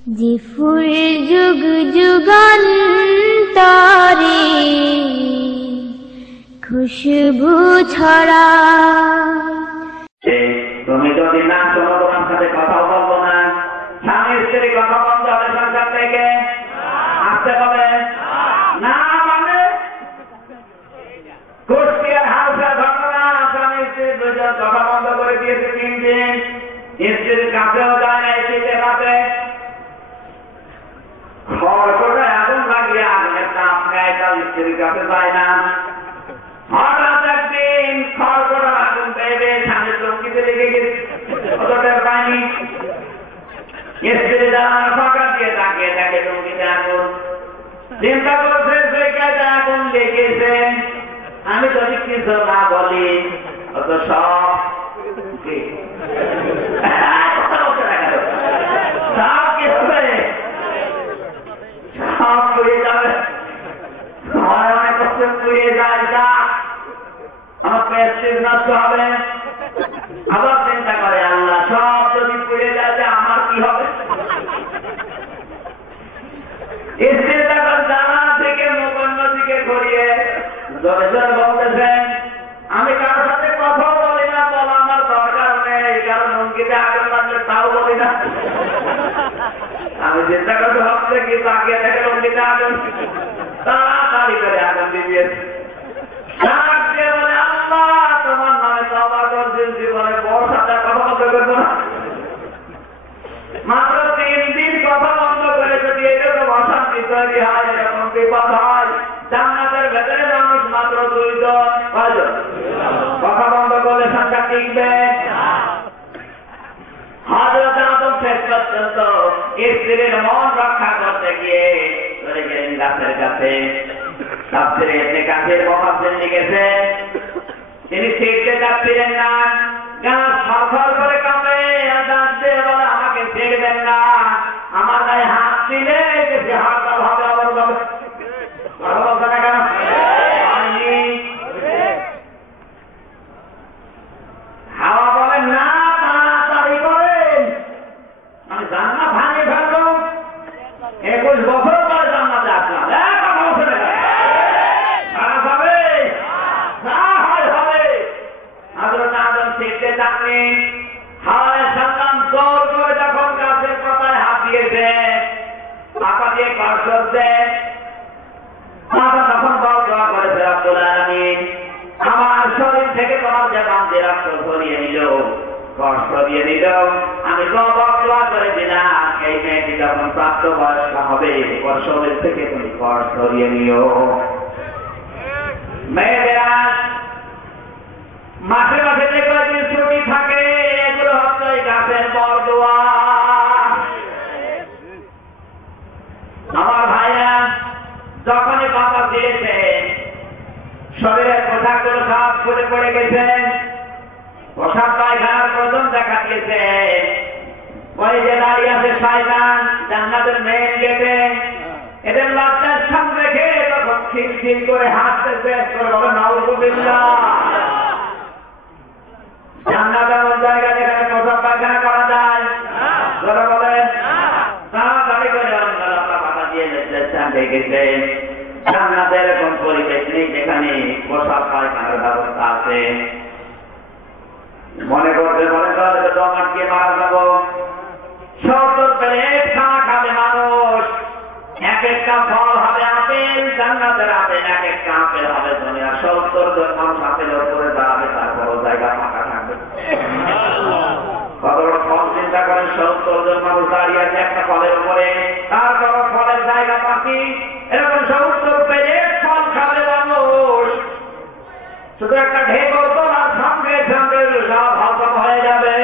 যে ফুল যুগ যুগান্তরে খুশবু ছড়ায়। তুমি যদি না শোনো তোমার সাথে কথা বলবো না। স্বামী স্ত্রী কথা বলতে হবে সংসার থেকে, আসতে হবে না। মানে কুষ্টিয়ার হাউসের ঘটনা, স্বামী স্ত্রী দুজন কথা বন্ধ করে দিয়েছে 3 দিন। স্ত্রীর কাছেও যায় না, শীতের রাতে খড় আগুন লাগিয়ে আগুনের তাপ নেয়, তার স্ত্রীর কাছে যায় না। হঠাৎ একদিন খড় আগুন পেয়ে স্বামীর লঙ্কিতে লেগে গেছে, অতটার পায়নি। স্ত্রী দাঁড়ানো ফাঁকা দিয়ে তাকিয়ে দেখে লঙ্কিতে আগুন। চিন্তা করছে জায়গায় আগুন লেগেছে, আমি যদি কিছু না বলি অত সব সব পুড়ে যাবে, অনেক কষ্ট পুড়িয়ে যায়, যা আমার পেট নষ্ট হবে। আবার চিন্তা করে আল্লাহ সব যদি পুড়ে যায় আমার কি হবে। জানা থেকে মুখ অন্যদিকে ঘুরিয়ে জোরে জোরে বলতেছেন, আমি কারোর সাথে কথা বলি না, বলা আমার দরকার নেই, কারণ লঙ্কিতে আগুন লাগলে তাও বলি না। আমি চিন্তা করতে ভাবছে কি তাকিয়ে থেকে লঙ্কিতে আগুন, তাড়াতাড়ি করে আগুন দিয়ে তোমার নামে তওবা করছি, জীবনে বড় সাথে কথা বলতে করবো না। মাত্র 3 দিন কথা বন্ধ করে যদি এরকম অশান্তি তৈরি হয়, এরকম বিপদ হয়, জান্নাতের ভেতরে মানুষ মাত্র 2 জন, কথা বন্ধ করলে সংখ্যা টিকবে। হযরত আদম শেষ পর্যন্ত স্ত্রীর মন রক্ষা করতে গিয়ে চলে গেলেন গাছের কাছে। তাফসীরে ইবনে কাসির মুফাসসির লিখেছে, তিনি ছেড়তে যাচ্ছিলেন না, গাছ ফরফর করে কাঁপে আর ডাকতে বলে আমাকে ছেড়বেন না, আমার গায়ে হাত দিলে যে হাত হবে আবার হবে। কথা বলছে না কেন? হাওয়া বলেন না, তাড়াতাড়ি করেন, আমি জান্নাত ভাঙিয়ে ফেলবো। 21 বছর পরে জান্নাতে আসলাম, কথা বলছে না খারাপ হবে, যা হয় হবে। হযরত আদম ছেড়তে চাননি, হাওয়া সালাম জোর করে যখন গাছের পাতায় হাত দিয়েছে, পাতা দিয়ে পাশ করছে, পাতা তখন বড় দোয়া করেছে, রব্বুল আলামিন আমার শরীর থেকে তোমার যে বান্দি রক্ত সরিয়ে নিল, কষ্ট দিয়ে দিল, আমি দোয়া করে দিলাম এই মেয়েটি যখন প্রাপ্তবয়স্ক হবে ওর শরীর থেকে তুমি কষ্ট সরিয়ে নিও। মেয়েদেরা মাসে মাসে যে কয়েকদিন ছুটি থাকে, এগুলো হচ্ছে গাছের বরদোয়া। আমার ভাইরা যখনই বাতাস দিয়েছে, শরীরের পোশাকগুলো সব খুলে পড়ে গেছে, পোশাক পায়খানার প্রয়োজন দেখা দিয়েছে। ওই যে দাঁড়িয়ে আছে শয়তান জান্নাতের মেইন গেটে, এদের লজ্জার সামনে রেখে তখন খিলখিল করে হাসতেছে, বলে নাউযুবিল্লাহ। জান্নাত এমন জায়গা যেখানে পোশাক পায়খানা করা যায়, যারা বলেন তাড়াতাড়ি করে আল্লাহ পাতা দিয়ে দেখেছে। জান্নাতে এরকম পরিবেশ নেই যেখানে পোশাক পায়খানার ব্যবস্থা আছে। মনে করতে দম আটকে মারা যাবো, 70 প্লেট খানা খাবে মানুষ, এক একটা ফল হবে আপেল, জান্নাতের আপেল এক একটা আপেল হবে দুনিয়া। 70 জন মানুষ আপেলের উপরে দাঁড়াবে, তারপরও জায়গা ফাঁকা থাকবে। কত বড় ফল চিন্তা করেন, 70 জন মানুষ দাঁড়িয়ে আছে একটা ফলের উপরে, তারপর ফলের জায়গা বাকি। এরকম 70 প্লেট ফল খাবে মানুষ, শুধু একটা ঢেকুর তোলার সঙ্গে সঙ্গে সব হজম হয়ে যাবে।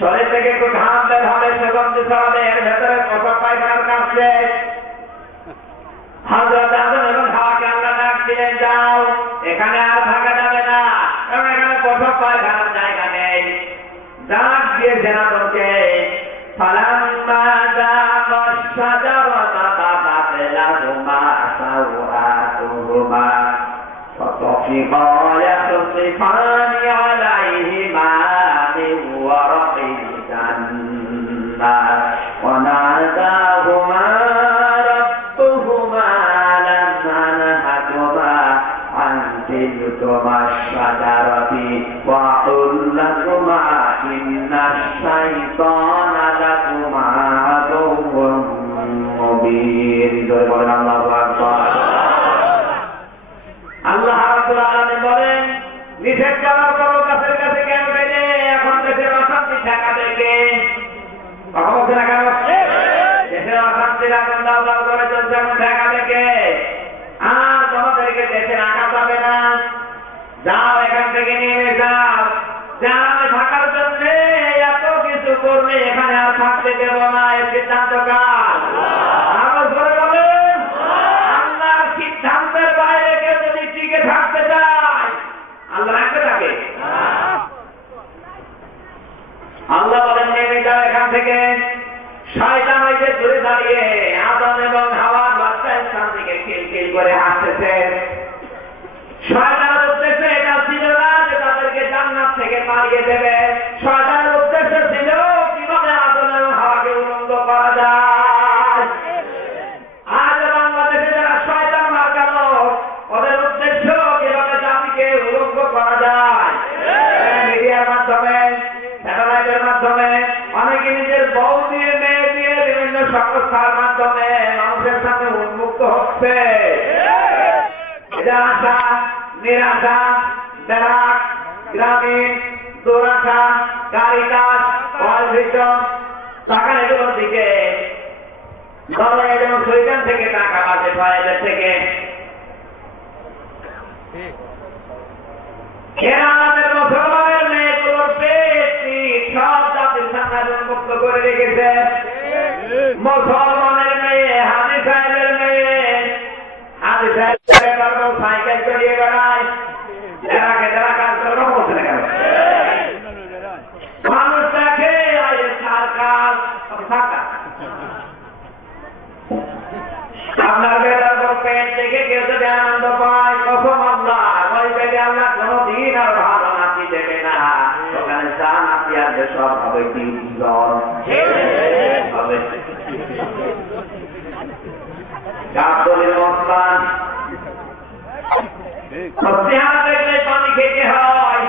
শরীর থেকে একটু ঘাম বের হবে, সুগন্ধ ছড়াবে, এর ভেতরে পোশাক পায়খানার কাজ শেষ। হযরত আদম এবং হাওয়াকে আল্লাহ ডাক দিলেন, যাও, এখানে আর থাকা যাবে না, কারণ এখানে পোশাক পায়খানার জায়গা নেই। ডাক দিয়েছেন আদমকে, ফালাম্মা যাকা শাজারাতা বাদাত লাহুমা সাওআতুহুমা ফাতাফিকা ইয়াখসিফানি আলাইহিমা মিন ওয়ারাকিল জান্নাহ النار وناداهما ربهما ألم أنهكما عن تلكما الشجرة وأقل لكما إن الشيطان لكما عدو مبين الله أكبر আল্লাহ রাব্বুল আলামিন বলেন নিষেধ করার পরও গাছের কাছে কেন গেলে এখন দেশের অশান্তি ঠেকাবে কে? কথা বলছে না কেন? দেশের অশান্তি আগুন দাও দাও করে চলছে এখন ঠেকাবে কে? আর তোমাদেরকে দেশে রাখা যাবে না, যাও এখান থেকে নেমে যাও, জাহান্নামে থাকার জন্য এত কিছু করবে এখানে আর থাকতে দেব না, এর সিদ্ধান্ত কার? আরো জোরে বলেন আল্লাহর সিদ্ধান্তের বাইরে কেউ যদি টিকে থাকতে চায় আল্লাহ রাখতে থাকে? আল্লাহ বলেন নেমে যাও এখান থেকে। শয়তান হইতে দূরে দাঁড়িয়ে আদম এবং হাওয়ার বাচ্চা স্থান থেকে খিলখিল করে হাসতেছে। শয়তানের উদ্দেশ্য এটা ছিল না যে তাদেরকে জান্নাত থেকে তাড়িয়ে দেবে, শয়তানের উদ্দেশ্য ছিল কিভাবে আদম এবং হাওয়াকে উলঙ্গ করা যায়। আজ বাংলাদেশে যারা শয়তান মার্কানো ওদের উদ্দেশ্য কিভাবে জাতিকে উলঙ্গ করা যায়। মিডিয়ার মাধ্যমে, স্যাটেলাইটের মাধ্যমে, অনেকে নিজের বউ দিয়ে মেয়ে দিয়ে বিভিন্ন সংস্থার মাধ্যমে মানুষের সামনে উন্মুক্ত হচ্ছে। এটা আশা, নিরাশা, ব্যারাক, গ্রামীণ, দুরাশা, কারিতাস, ওয়ালভিশন, টাকা এগুলোর দিকে দলে এবং শৈতান থেকে টাকা বাঁচে পায় এদের থেকে। এরা আমাদের মুসলমানের মেয়েগুলোর পেটটি সব জাতির সামনে উন্মুক্ত করে রেখেছে। মুসলমানের মেয়ে, হাজী সাহেবের মেয়ে, হাজী সাহেবের সাইকেল চড়িয়ে বেড়ায়, যারা কাজ করে বলছে না কেন? মানুষটাকে সরকার আপনার বেটার পেট দেখে কেউ যদি আনন্দ পায়, কসম আল্লাহ ওই পেটে আল্লাহ কোনদিন আর ভালো নাতি দেবে না। ওখানে চা নাতি আর সব হবে তিনজন হবে গাছতলির মস্তান দেখলে পানি খেতে হয়।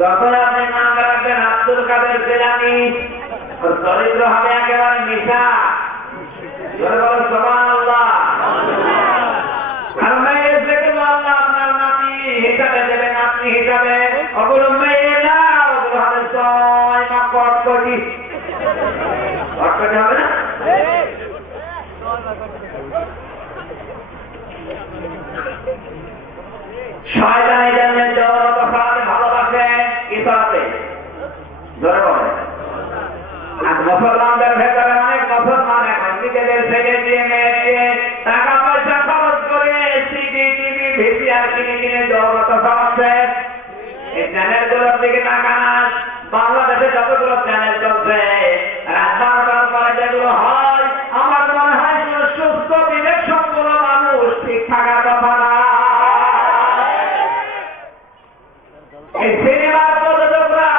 যখন আপনি নাম রাখবেন আব্দুল কাদের জিলানী, চরিত্র হবে একেবারে মিশা। সুবহানাল্লাহ। আর মেয়ে দেখে আল্লাহ আপনার নাতি হিসাবে দেবে, নাতনি হিসাবে। ওগুলো মেয়ে না, ওগুলো হবে 6 মা কটকটি। কটকটি হবে না? শয়তান এদের ভালোবাসে কি করাতে ধরে বলে। আর মুসলমানদের ভেতরে অনেক মুসলমান এখন নিজেদের ছেলে দিয়ে মেয়ে দিয়ে টাকা পয়সা খরচ করে সিডি টিভি ভিসিআর কিনে কিনে জগত খাওয়াচ্ছে। এই চ্যানেল গুলোর দিকে তাকান, বাংলাদেশে যতগুলো চ্যানেল চলছে রাত 12টার পরে যেগুলো হয়, আমার মনে হয় সুস্থ বিবেক সম্পন্ন মানুষ ঠিক থাকার কথা না। এই সিনেমার প্রযোজকরা,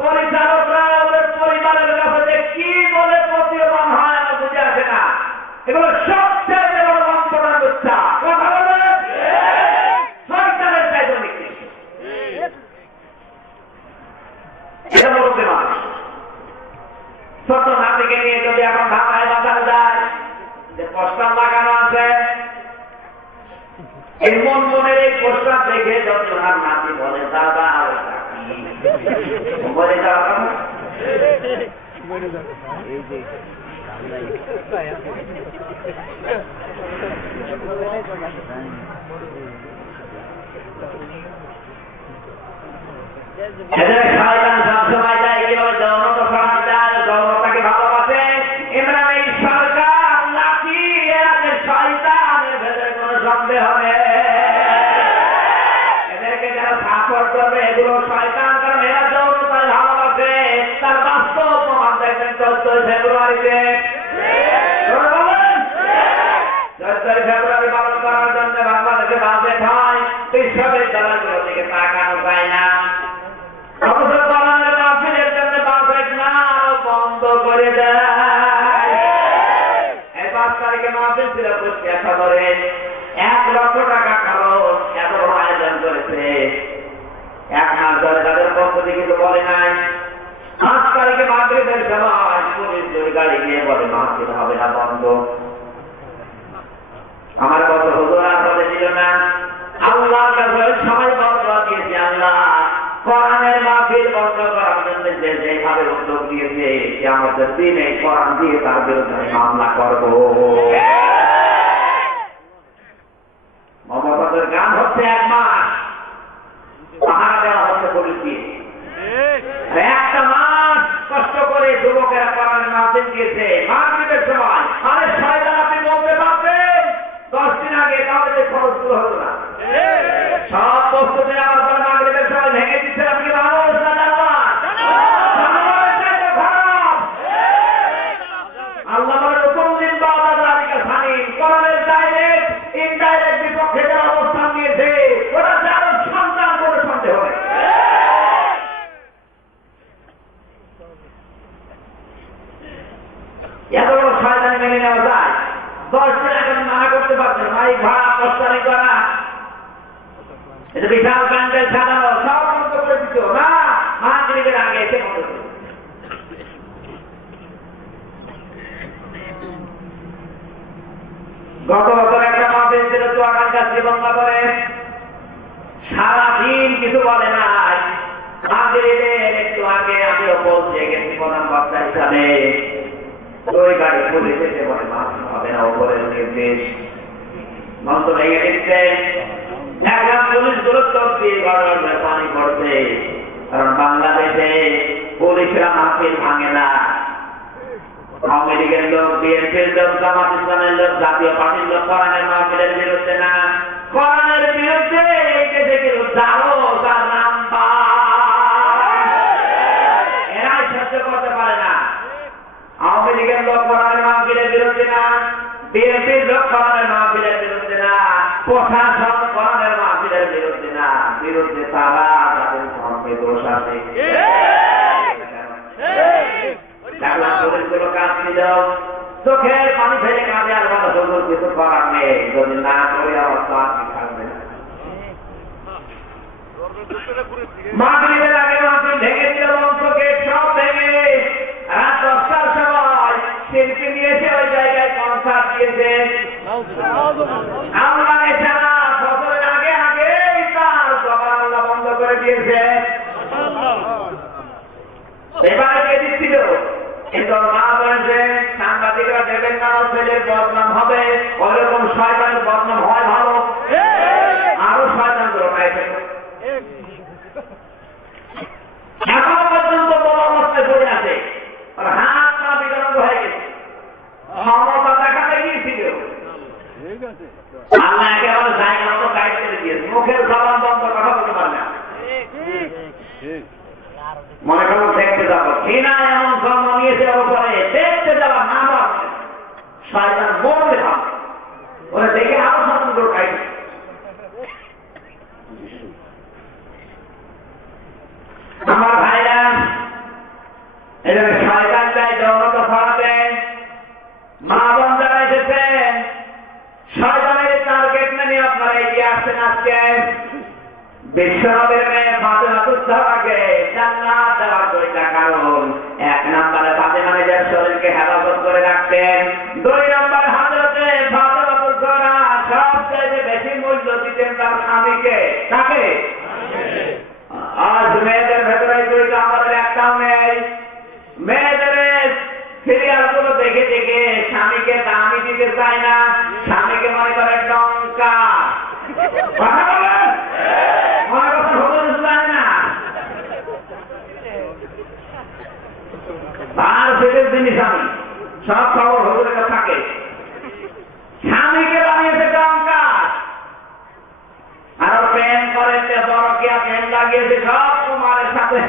পরিচালকরা ওদের পরিবারের কাছে কি বলে প্রতীয়মান হয় আমার বুঝে আসে না। এগুলো সবচেয়ে বড় বঞ্চনার বাচ্চা। কথা বলে সরকারের চাইতে অনেক বেশি। এটা বলতে মানুষ ছোট নাতিকে নিয়ে যদি এখন ঢাকায় বাজারে যায়, যে পোস্টার লাগানো আছে, এই মনের এই পোস্টার দেখে যদি ওনার নাতি বলে দাদা বলে যাওয়া সবসময় যায় কিভাবে যৌনত সমাজ যায়, যৌনতাকে ভালোবাসে। ইমরান এই সরকার লাঠি এদের শয়তানের ভেতরে কোনো সন্দেহ নেই। এদেরকে যারা সাপোর্ট করবে এগুলো শয়তান, কারণ এরা যৌনতায় ভালোবাসে। তার বাস্তব প্রমাণ দেখবেন 14 ফেব্রুয়ারিতে। 14 ফেব্রুয়ারি পালন করার জন্য বাংলাদেশে বাজেট হয়, বিশ্ববিদ্যালয়গুলো দিকে তাকানো যায় না। অথচ কোরআনের মাহফিলের জন্য বাজেট না, মাহফিল ছিল কুষ্টিয়া সদরে, 1 লক্ষ টাকা খরচ, এত বড় আয়োজন করেছে। 1 মাস ধরে তাদের প্রস্তুতি কিন্তু বলে নাই। 5 তারিখে মাগরিবের সময় পুলিশ 2 গাড়ি নিয়ে বলে মাহফিল হবে না, বন্ধ। আমার কত হুজুর আর বলেছিল না, আল্লাহর কাছে সবাই বদলা দিয়েছে, আল্লাহ কোরআনের মাহফিল বন্ধ করার জন্য যেভাবে উদ্যোগ দিয়েছে, আমাদের দিনে কোরআন দিয়ে তার বিরুদ্ধে মামলা করব। মমতাদের গান হচ্ছে 1 মাস পাহারা দেওয়া হচ্ছে পুলিশ দিয়ে। 1 মাস কষ্ট করে যুবকেরা কোরআনের মাহফিল দিয়েছে মাগরিবের সময়। আরে শয়তান, আপনি বলতে পারবেন 10 দিন আগে কাউকে খরচ শুরু হতো না, সব প্রস্তুতি আমার পরে মাগরিবের সময় ভেঙে দিচ্ছে। আপনি মানুষ না জানোয়ার? জানোয়ারের চাইতে খারাপ। আল্লাহ বলেন কোনদিন বাদালিকা সানিন, কোরআনের ডাইরেক্ট ইনডাইরেক্ট বিপক্ষে যারা অবস্থান নিয়েছে ওরা যার সন্তান কোনো সন্দেহ নেই। এত বড় শয়তানি মেনে নেওয়া যায়? 10 দিন এখন মানা করতে পারছেন, মাইক ভাড়া, পোস্টারিং করা, এটা বিশাল প্যান্ডেল সাজানো, সব বন্ধ করে দিত না। মাগরিবের আগে এসে বন্ধ করে। গত বছর একটা মাহফিল ছিল চুয়াডাঙ্গা শ্রীবঙ্গরে, সারাদিন কিছু বলে নাই। মাগরিবের একটু আগে আমিও পৌঁছে গেছি প্রধান বক্তা হিসাবে। 2 গাড়ি পুলিশ এসে বলে মাহফিল হবে না, উপরের নির্দেশ। মঞ্চ ভেঙে দিচ্ছে। একটা পুলিশ গুরুত্ব দিয়ে গড়গড় পানি পড়ছে, কারণ বাংলাদেশে পুলিশরা মাহফিল ভাঙে না। আওয়ামী লীগের লোক, বিএনপির লোক, জামাত ইসলামের লোক, জাতীয় পার্টির লোক কোরআনের মাহফিলের বিরুদ্ধে না, কোরআনের বিরুদ্ধে এই দেশে কিন্তু যারো তার নাম এরাই সহ্য করতে পারে না। আওয়ামী লীগের লোক কোরআনের মাহফিলের বিরুদ্ধে না, বিএনপির লোক কোরআনের মাহফিলের বিরুদ্ধে না, প্রশাসন কোরআনের মাহফিলের বিরুদ্ধে না, বিরুদ্ধে তারা তাদের ধর্মে দোষ আছে। পুলিশগুলো কাজ ছিল, চোখের পানি ফেলে কাঁদে, আর বলো হুজুর কিছু করার নেই, যদি না করে অবস্থা আপনি থাকবে না। মাগরিবের আগে মাহফিল ভেঙে দিল, মঞ্চ গেট সব ভেঙে। রাত 10টার সময় শিল্পী নিয়েছে ওই জায়গায় কনসার্ট দিয়েছে। আল্লাহ এছাড়া ফজরের আগে আগে তার জবান আল্লাহ বন্ধ করে দিয়েছে। এবারে কে দিচ্ছিল? কিন্তু মা বলেছে সাংবাদিকরা দেবেন না, ছেলের বদনাম হবে, ওইরকম শয়তানের বদনাম হয় ভালো, আরো শয়তান রোটাইছে। এখনো পর্যন্ত বড় অবস্থায় পড়ে আছে, আর হাত পা বিকলাঙ্গ হয়ে গেছে। ক্ষমতা দেখাতে গিয়েছিল, আল্লাহ একেবারে জায়গা মতো গাইড করে দিয়েছে। মুখের জবান বন্ধ, কথা বলতে পারে না। মনে করো দেখতে যাবো, কিনা এমন জন্ম নিয়েছে পরে দেখতে যাওয়া না পারবে, শয়তান মরবে ভাবে, ওরা দেখে আরো স্বতন্ত্র গাইড। আমার ভাইরা, এখানে শয়তান চাই যৌনতা ছড়াতে। মা বোন যারা এসেছেন, শয়তানের টার্গেট মেনে আপনারা এগিয়ে আসছেন। আজকে বিশ্বনবীর মেয়ে ফাতেমাতুজ জাহরাকে জান্নাত দেওয়ার 2টা কারণ। 1 নম্বরে ফাতেমা নিজের শরীরকে হেফাজত করে রাখতেন। 2 নম্বরে হযরতে ফাতেমাতুজ জাহরা সবচেয়ে বেশি মূল্য দিতেন তার স্বামীকে। কাকে? আজ মেয়েদের ভেতরে দুইটা, আমাদের একটাও নেই। মেয়েদের সিরিয়াল গুলো দেখে দেখে স্বামীকে দামি দিতে চায় না, স্বামীকে মনে করে ডঙ্কা। কথা বলেন, মনে কথা হতে চায় না। তার সেটের জিনিস আমি সব খবর হতে থাকে। স্বামীকে বানিয়েছে ডঙ্কা, আর প্যান করে বড়কিয়া প্যান লাগিয়েছে সব কুমারের সাথে।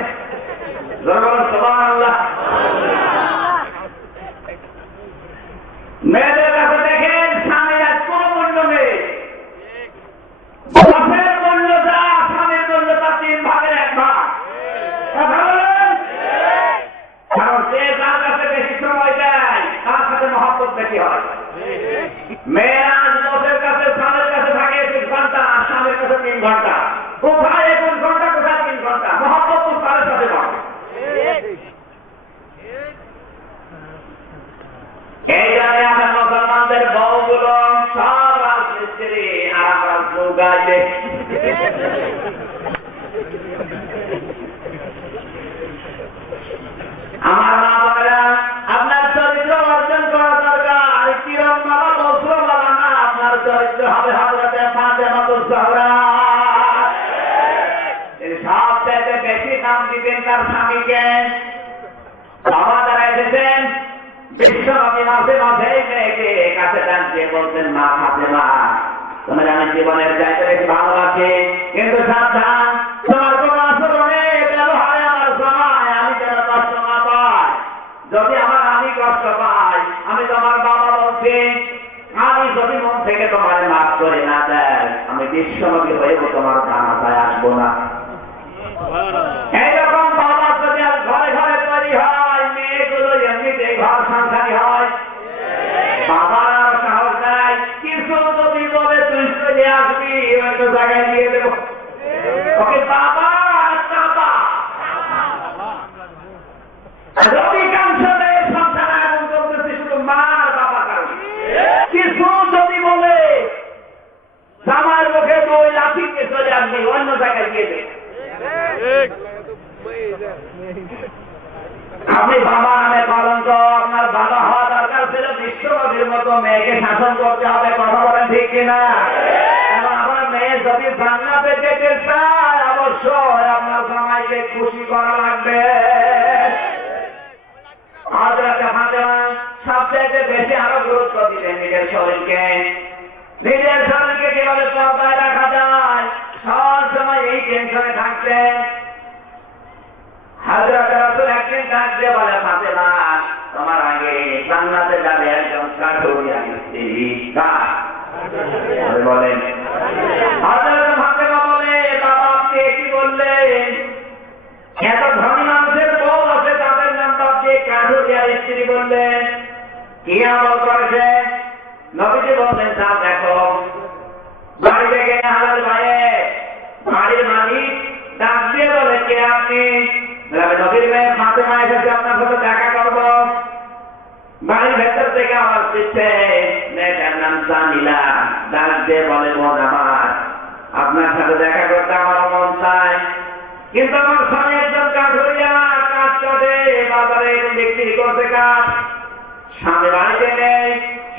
সুবহানাল্লাহ। মেয়েদের কাছে দেখেন স্বামীর আজ কোন মূল্য নেই। বাপের মূল্য যা, স্বামীর মূল্য তার 3 ভাগের 1 ভাগ। কথা বলেন, কারণ সে তার কাছে বেশি সময় দেয়, তার সাথে মহব্বত বেশি হয়। মেয়েরা বসের কাছে স্বামীর কাছে থাকে 2 ঘন্টা, আর স্বামীর কাছে 3 ঘন্টা। কোথায় 21 ঘন্টা, কোথায় 3 ঘন্টা? মহব্বত তো তাদের সাথে পাবে। এই জন্য এখন মুসলমানদের বউগুলো সব রাজমিস্ত্রি, আর আমরা গাইলে আমার মা বোনেরা, আপনার চরিত্র অর্জন করা দরকার। কিরম বাবা বস্ত্র বাবা না, আপনার চরিত্র হবে হযরতে ফাতেমাতুজ জাহরা। সবচেয়ে বেশি নাম দিবেন তার স্বামীকে। বাবা যারা এসেছেন বিশ্বনবী মাঝে মাঝে মেয়েকে কাছে টানতে বলতেন, মা ফাতেমা তোমার আমি জীবনের চাইতে বেশি ভালোবাসি, কিন্তু সাবধান তোমার কোন আচরণে ব্যবহারে আমার সময় আমি যেন কষ্ট না পাই। যদি আমি কষ্ট পাই, আমি তোমার বাবা বলছি, আমি যদি মন থেকে তোমার মাফ করে না দেয়, আমি বিশ্বনবী হয়েও তোমার জানাজায় আসবো না। এইরকম বাবা যদি আর ঘরে ঘরে তৈরি হয়, মেয়েগুলো এমনিতে ঘর সংসারী হয়। বাবার আর সাহস নাই, কিছু যদি বলে তুই চলে আসবি, একটা জায়গায় দিয়ে দেব, ওকে বাবা চাপা। অধিকাংশদের সংসার আগুন করতেছে শুধু মার বাবার কারণে। কিছু যদি বলে জামার মুখে 2 লাঠি দিয়ে চলে আসবি, অন্য জায়গায় দিয়ে দেবে। আপনি বাবা নামে কলঙ্ক, আপনার বাবা হওয়া দরকার ছিল বিশ্বনবীর মতো মেয়েকে শাসন করতে হবে। কথা বলেন ঠিক কিনা? এবং আমার মেয়ে যদি জান্নাতে যেতে চায়, অবশ্যই আপনার জামাইকে খুশি করা লাগবে। হযরতে ফাতেমা সবচেয়ে বেশি আরো গুরুত্ব দিলেন নিজের শরীরকে। নিজের শরীরকে কিভাবে পর্দায় রাখা যায়, সব সময় এই টেনশনে থাকতেন। হযরত রাসূল একদিন ডাক দিয়ে বলে, ফাতেমা তোমার আগে জান্নাতে যাবে একজন কাঠুরিয়া স্ত্রী। বলেন হযরত ফাতেমা বলে, বাবা আপনি কি বললেন? এত ধনী মানুষের বউ আছে, তাদের নাম বাদ দিয়ে কাঠুরিয়া স্ত্রী বললেন, কি আমল করেছে? নবীজি বললেন, তা দেখো বাড়ি থেকে হালাল ভাইয়ে বাড়ির মালিক ডাক দিয়ে বলে, কে আপনি? নবীর মেয়ে ফাতেমা এসেছে আপনার সাথে দেখা করবো। বাড়ির ভেতর থেকে আওয়াজ দিচ্ছে, মেয়েটার নাম জামিলা। ডাক দিয়ে বলে, বোন আমার, আপনার সাথে দেখা করতে আমার মন চায়, কিন্তু আমার স্বামী একজন কাঠুরিয়া, কাঠ কাটে, বাজারে বিক্রি করতে কাঠ। স্বামী বাড়িতে নেই,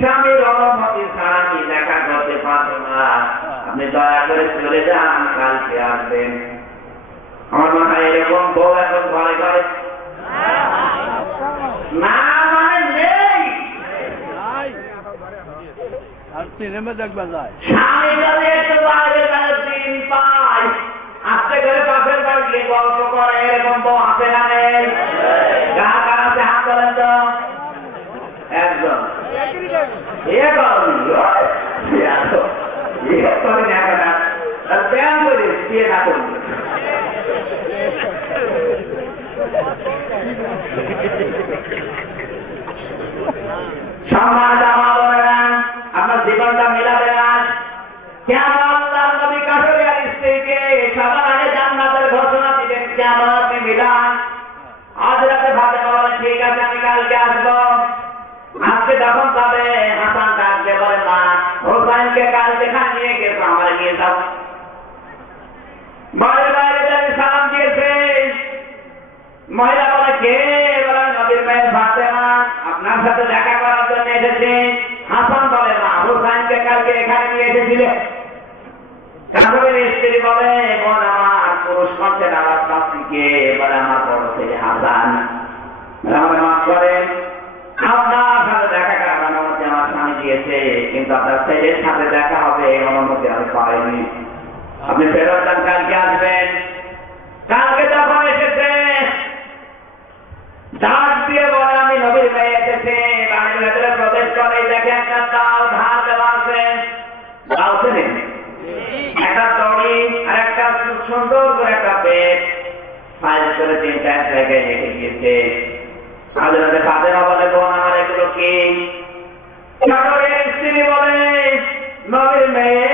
স্বামীর অনুমতি ছাড়া কি দেখা করতে পারবো না। আপনি দয়া করে চলে যান, কালকে আসবেন। আমার মাথায় এরকম বউ এখন ঘরে ঘরে না, মানে নেই। স্বামী যদি একটু বাইরে দিন পায়, আস্তে করে পাশের বাড়ি গিয়ে গল্প করে, এরকম বউ হাতে না নেই? গাঁ কাছে হাত তোলেন তো একজন। এ করেন ব্যায়াম করে দিয়ে না করুন। সম্মানিত মা বোনেরা, আপনার জীবনটা মিলাবে না। কেমন আল্লাহর নবী কাঠুরিয়ার স্ত্রীকে সবার আগে জান্নাতের ঘোষণা দিলেন, কেমন আপনি মিলান। হযরতে ফাতেমা বলেন, ঠিক আছে আমি কালকে আসবো। আজকে যখন যাবে, হাসান ডাকতে বলে, মা হোসাইনকে কাল যেখানে নিয়ে গেছো আমার নিয়ে যাও। বাড়ির বাইরে যাই সালাম দিয়েছে। মহিলা বলে, কে? বলে, নবীর মেয়ে ফাতেমা আপনার সাথে দেখা করার জন্য এসেছে। হাসান বলে, মা হোসাইনকে কালকে এখানে নিয়ে এসেছিলে। কাঠুরিয়ার স্ত্রী বলে, বোন আমার, পুরুষ কণ্ঠের আওয়াজ পাচ্ছি কে? বলে, আমার বড় ছেলে হাসান। আমাকে মাফ করেন, আপনার সাথে দেখা করার অনুমতি আমার স্বামী দিয়েছে, কিন্তু আপনার ছেলের সাথে দেখা হবে এই অনুমতি আমি পাইনি। আপনি ফেরত যান, কালকে আসবেন। কালকে যখন এসেছে, ডাক দিয়ে বলে, আমি নবীর মেয়ে এসেছে। বাড়ির ভেতরে প্রবেশ করে দেখে একটা চাল ধার দেওয়া আছে। চালছে নেই, একটা দড়ি আর একটা সুন্দর করে একটা বেড ফাইল করে 3টা জায়গায় রেখে দিয়েছে। হযরতে ফাতেমা বলে, বোন আমার এগুলো কি? চাকরের স্ত্রী বলে, নবীর মেয়ে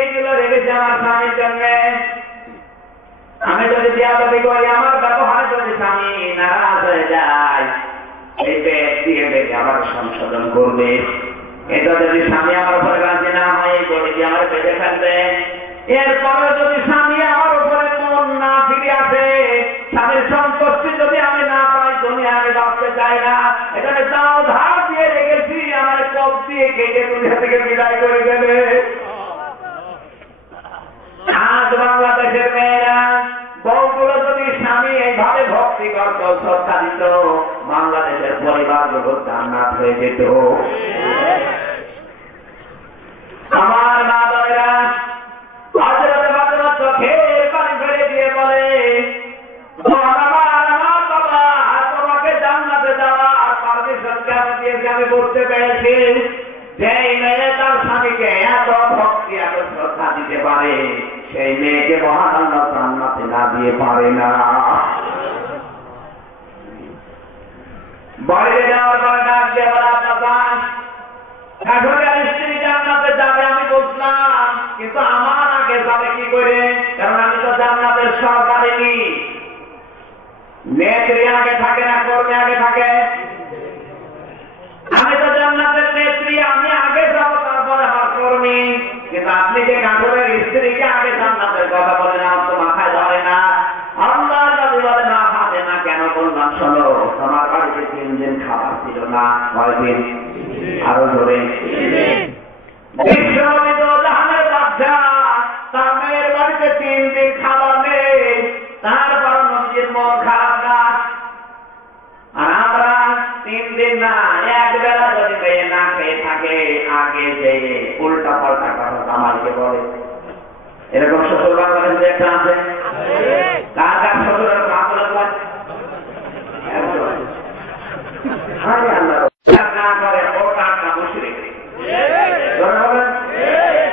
এইগুলো রেখেছে আমার স্বামীর জন্য। আমি যদি বিয়াদবি করি, আমার ব্যবহারে যদি স্বামী নারাজ হয়ে যায়, এই পেট দিয়ে দেখে আবার সংশোধন করবে। এটা যদি স্বামী আমার উপরে রাজি না হয়, এই বলে দিয়ে আমার পেটে ফেলবে। এরপরে যদি স্বামী আমার উপরে মন না ফিরে আসে, স্বামীর সন্তুষ্টি যদি আমি না পাই, দুনিয়া আমি বাঁচতে চাই না। এখানে দাও ধার দিয়ে রেখেছি, আমার কপ দিয়ে কেটে দুনিয়া থেকে বিদায় করে দেবে। আজ বাংলাদেশের মেয়েরা বউগুলো যদি স্বামী এইভাবে ভক্তি করত, শ্রদ্ধা দিত, বাংলাদেশের পরিবারগুলো জান্নাত হয়ে যেত। আমার মা বোনেরা হযরত ফাতেমা চোখের পানি ফেলে দিয়ে বলে, আমার বাবা তোমাকে জান্নাতে যাওয়ার পারমিশন কেন দিয়েছে আমি বুঝতে পেরেছি। যেই মেয়ে তার স্বামীকে এত ভক্তি এত শ্রদ্ধা দিতে পারে, সেই মেয়েকে মহান আল্লাহ জান্নাতে না দিয়ে পারে না। বাড়িতে যাওয়ার পরে ডাক দিয়ে বলা, শাশুড়ির স্ত্রী জান্নাতে যাবে আমি বুঝলাম, কিন্তু আমার আগে যাবে কি করে? কারণ আমি তো জান্নাতের সরকারি নেত্রী আগে থাকে না, কর্মী আগে থাকে। আমি তো জান্নাতের নেত্রী, আমি আগে যাব, তারপরে আমার কর্মী। কিন্তু আপনি যে কাঠুরের স্ত্রীকে আগে জান্নাতের কথা বলেন, আমার তো মাথায় ধরে না। আল্লাহ নবী বলে, না খাবে না কেন বললাম, শোনো, তোমার বাড়িতে 3 দিন খাবার ছিল না। কয়দিন? আরো ধরে বিশ্বমিত জাহানের বাদশা, তার মেয়ের বাড়িতে 3 দিন খাবার নেই, তারপর নবীর মন খারাপ না। আর আমরা 3 দিন না, এক বেলা যদি মেয়ে না খেয়ে থাকে, আগে যে উল্টা পাল্টা কথা আমাকে বলে। এরকম শ্বশুর বাংলাদেশে একটা আছে, কার কার শ্বশুরের মাত্রা না করে ও টাকা মুশরিক।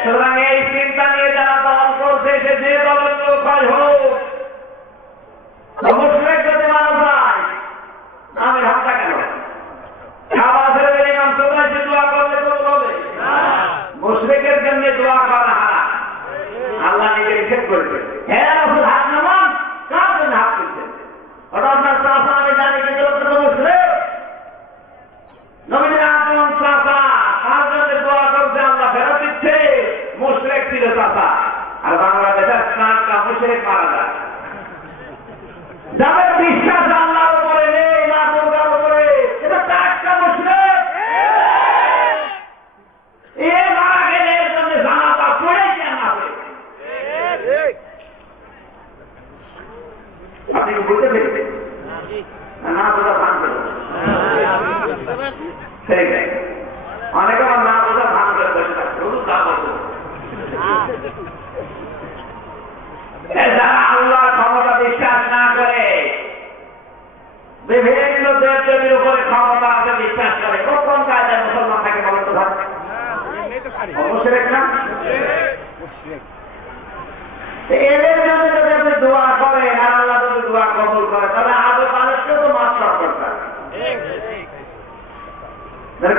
সুতরাং এই চিন্তা নিয়ে যারা দল করছে, সে যে দলের লোক হয় হোক, মুশরিক যদি মানুষ হয়, আমি হাতটা কেন খাওয়াজের ইমাম সুরাইছে দোয়া করলে কবুল হবে? মুশরিকের জন্য দোয়া করা হারাম, আল্লাহ নিজে নিষেধ করেছে। হ্যাঁ রাসূল হাত নামান, কার জন্য হাত তুলছেন? ওটা আপনার চাচা, আমি জানি কিন্তু লোকটা তো মুশরিক। নবীর আপন চাচা, তার জন্য দোয়া করছে, আল্লাহ ফেরত দিচ্ছে। মুশরিক ছিল চাচা, আর বাংলাদেশের 4টা মুশরিক মারা যায়। যাদের বিশ্বাস আল্লাহর উপরে নেই, মা দুর্গার উপরে, এটা 4টা মুশরিক। এ মারা গেলে এর জন্য জানাজা পড়ে কেন হবে? আপনি কি বুঝতে পেরেছেন? না বোঝা ভান করে অনেকে আমার না বোঝা ভান করে বসে থাকে, যারা আল্লাহর ক্ষমতা বিশ্বাস না করে, বিভিন্ন দেব দেবীর উপরে ক্ষমতা আছে বিশ্বাস করে, কোন কায়দায় মুসলমান থাকে বলতে থাকে? মুশরিক না? এদের জন্য যদি আপনি দোয়া করেন, আর আল্লাহ যদি দোয়া কবুল করে, তাহলে আদৌ মানুষকে তো মাত্রা করতে হবে।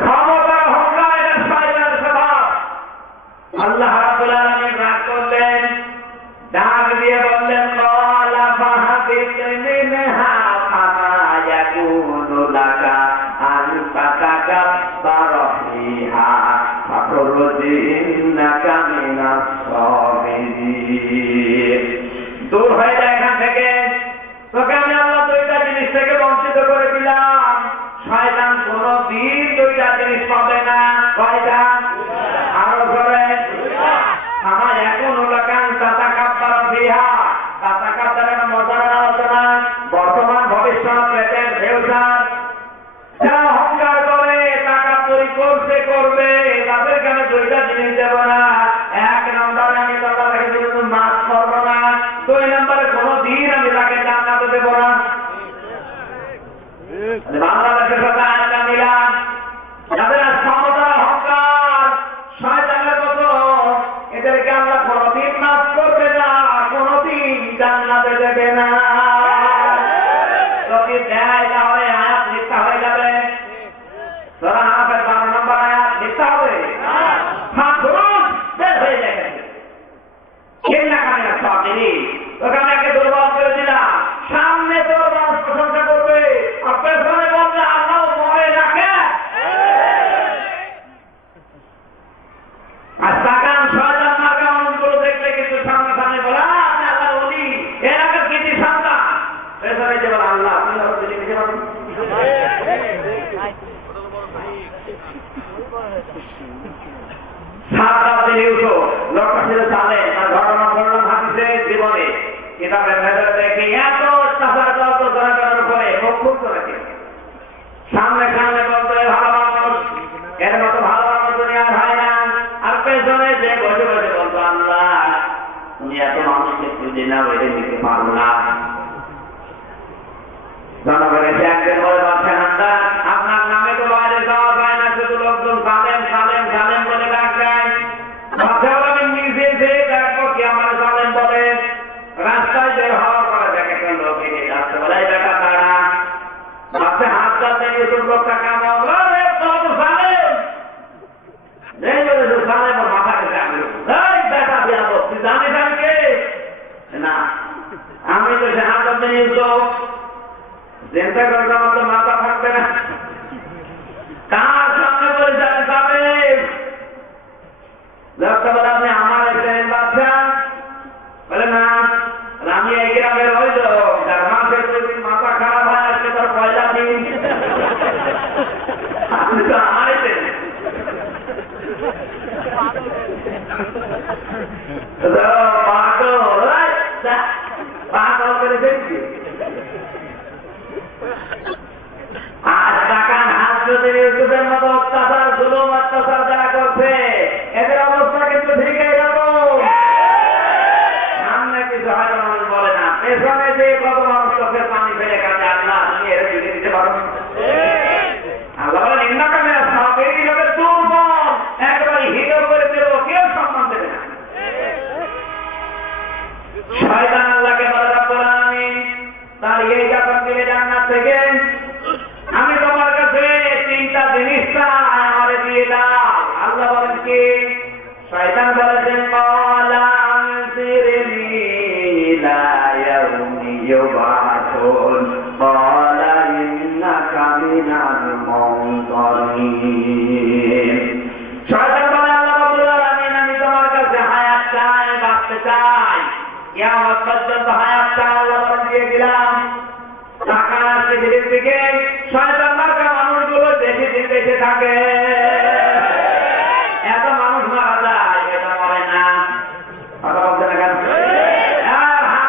ক্ষমতা হোকা, এটা শয়তানের স্বভাব। আল্লাহ রাব্বুল আলামিন রাগ করলেন, ডাক দিয়ে বললেন, ক্বালা ফাহাবিত মিনহা ফামা ইয়াকুনু লাকা আন তাতাকাব্বারা ফিহা ফাখরুজ ইন্নাকা মিনাস সাবিরিন। দূর হয়ে যায় এখান থেকে, তোকে আমি আল্লাহ 2টা জিনিস থেকে বঞ্চিত করে দিলাম। শয়তান কোনদিন 2টা জিনিস পাবে না। কয়টা? আরো করে আমার এখন লাকান তাতাকাব্বারা ফিহা। তাতাকাব্বারা মজার আলোচনা, বর্তমান ভবিষ্যৎ প্রেজেন্ট ফিউচার। যারা অহংকার করে, তাকাব্বুরি করছে, করবে, তাদেরকে আমি 2টা জিনিস দেব না। 1 নম্বরে আমি তাদেরকে শুধু মাফ করবো না, 2 নম্বরে কোনদিন আমি তাকে জান্নাতে দেব না। বাংলাদেশের সাথে আয়টা মিলান, যাদের ক্ষমতা অহংকার শয়তানের মতো, এদেরকে আল্লাহ কোনদিন মাফ করবে না, কোনদিন জান্নাতে দেবে না। যদি দেয় তাহলে আয়াত মিথ্যা হয়ে যাবে। সূরা আরাফের 12 নম্বর আয়াত মিথ্যা সাতদিন ইউসুফ লোকটা ছিল সালে তার ঘটনা পড়লাম হাদিসে জীবনে কিতাবের ভেতরে দেখি এত অত্যাচার যত জনগণের উপরে মুখ খুলতে রাখে সামনে সামনে বলতো ভালো মানুষ এর মতো ভালো মানুষ দুনিয়ার হয় না আর পেছনে যে বসে বসে বলতো আল্লাহ তুমি এত মানুষকে খুঁজে না বেড়ে নিতে পারবো না জনগণের এসে একদিন বলে পাচ্ছেন আপনার নামে তো বাইরে যাওয়া যায় না শুধু লোকজন সালেম সালেম সালেম বলে ডাক দেয় আমি নিজে যে দেখবো কি আমার সালেম বলে রাস্তায় বের হওয়ার পরে দেখে কেন লোক এগিয়ে যাচ্ছে বলে এই দেখা তারা বাচ্চা হাত চালতে ইউসুফ লোকটা কেমন সালেম নেই বলেছে সালেম ওর মাথা কেটে আমি দেখা দিয়ে তুই জানিস আমি কে না আমি তো সে হাত চালতে ইউসুফ চিন্তা করতে আমার তো মাথা থাকবে না কার সামনে বলে যাবে লোকটা বলে আপনি আমার এসেছেন বাচ্চা বলে না আমি এই গ্রামের ওই তো যার মাসের প্রতি মাথা খারাপ হয় আজকে তোর পয়লা দিন আপনি তো আমার এসেছেন পাগল করে দেখছি আর টাকার হাত যদি ইউসুফের মতো অত্যাচার জুলুম অত্যাচার যারা করছে এদের অবস্থা কিন্তু ঠিক হয়ে যাব সামনে কিছু হয়তো মানুষ বলে না পেছনে যে কত মানুষ চোখের পানি ফেলে কাজে আল্লাহ তুমি এর দিকে দিতে পারো আল্লাহ বলে নিন্দা কামে সব এই হবে দুর্বল একবারে হিরো করে দেব কেউ সম্মান দেবে না শয়তান আল্লাহকে বলে রব্বুল আলামিন তার এই জাপান দিলে জান্নাত থেকে আমি তোমার কাছে তিনটা জিনিস চাই আমারে দিয়ে দাও আল্লাহ বলেন কি শয়তান বলেছেন মালা সিরনি লা ইয়াউমি ইউবাতুন ক্বালা ইন্নাকা মিনাল মুনজারিন শয়তান বলে আল্লাহ রাব্বুল আলামিন আমি তোমার কাছে হায়াত চাই বাঁচতে চাই কিয়ামত পর্যন্ত হায়াত চাই আল্লাহ দিয়ে দিলাম টাকা আসছে ধীরের দিকে শয়তান মার্কা মানুষগুলো বেশি দিন বেঁচে থাকে এত মানুষ মারা যায় এটা মরে না কথা বলতে না কেন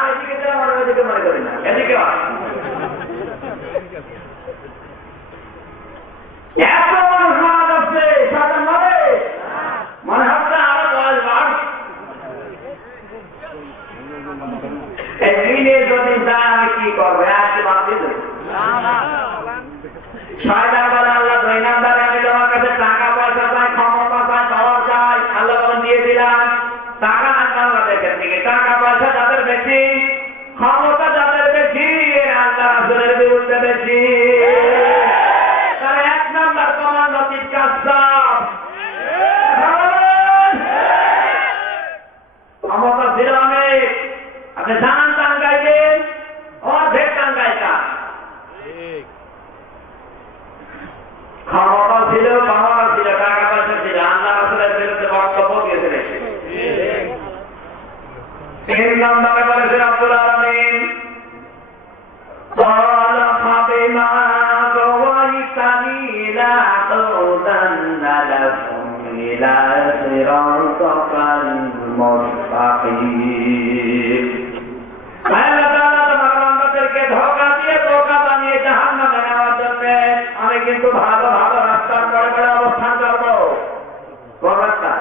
এদিকে মরে ওইদিকে মনে করি না এদিকে এত মানুষ মারা যাচ্ছে শয়তান মরে মনে হচ্ছে আরো 10 বার যদি আমি কি করবো আজকে ভাবছি শয়তান বলে আল্লাহ 2 নাম্বারে আমি তোমার কাছে টাকা পয়সা চাই ক্ষমতা চাই পাওয়ার চাই আল্লাহ বলে দিয়ে দিলাম টাকা না বাংলাদেশের দিকে টাকা পয়সা যাদের বেশি ক্ষমতা যাদের বেশি আল্লাহ রাসূলের বিরুদ্ধে বেশি তারা 1 নাম্বার কমান্ডো চিৎকার সব ক্ষমতা ছিল অনেক আপনি জানান টাঙ্গাইলেন অর্ধেক টাঙ্গাইটা ক্ষমতা ছিল পাওয়ার ছিল টাকা পয়সা ছিল আল্লাহ রাসূলের বিরুদ্ধে বক্তব্য দিয়েছিলেন 3 নম্বরে বলেছেন রব্বুল আলামিন قال فبما غويتني لأقعدن لهم إلى صراطك المستقيم ধোকা দিয়ে ধোকা বানিয়ে জাহান্নামে নেওয়ার জন্য আমি কিন্তু ভালো ভালো রাস্তার পরে পরে অবস্থান করবো কোন রাস্তা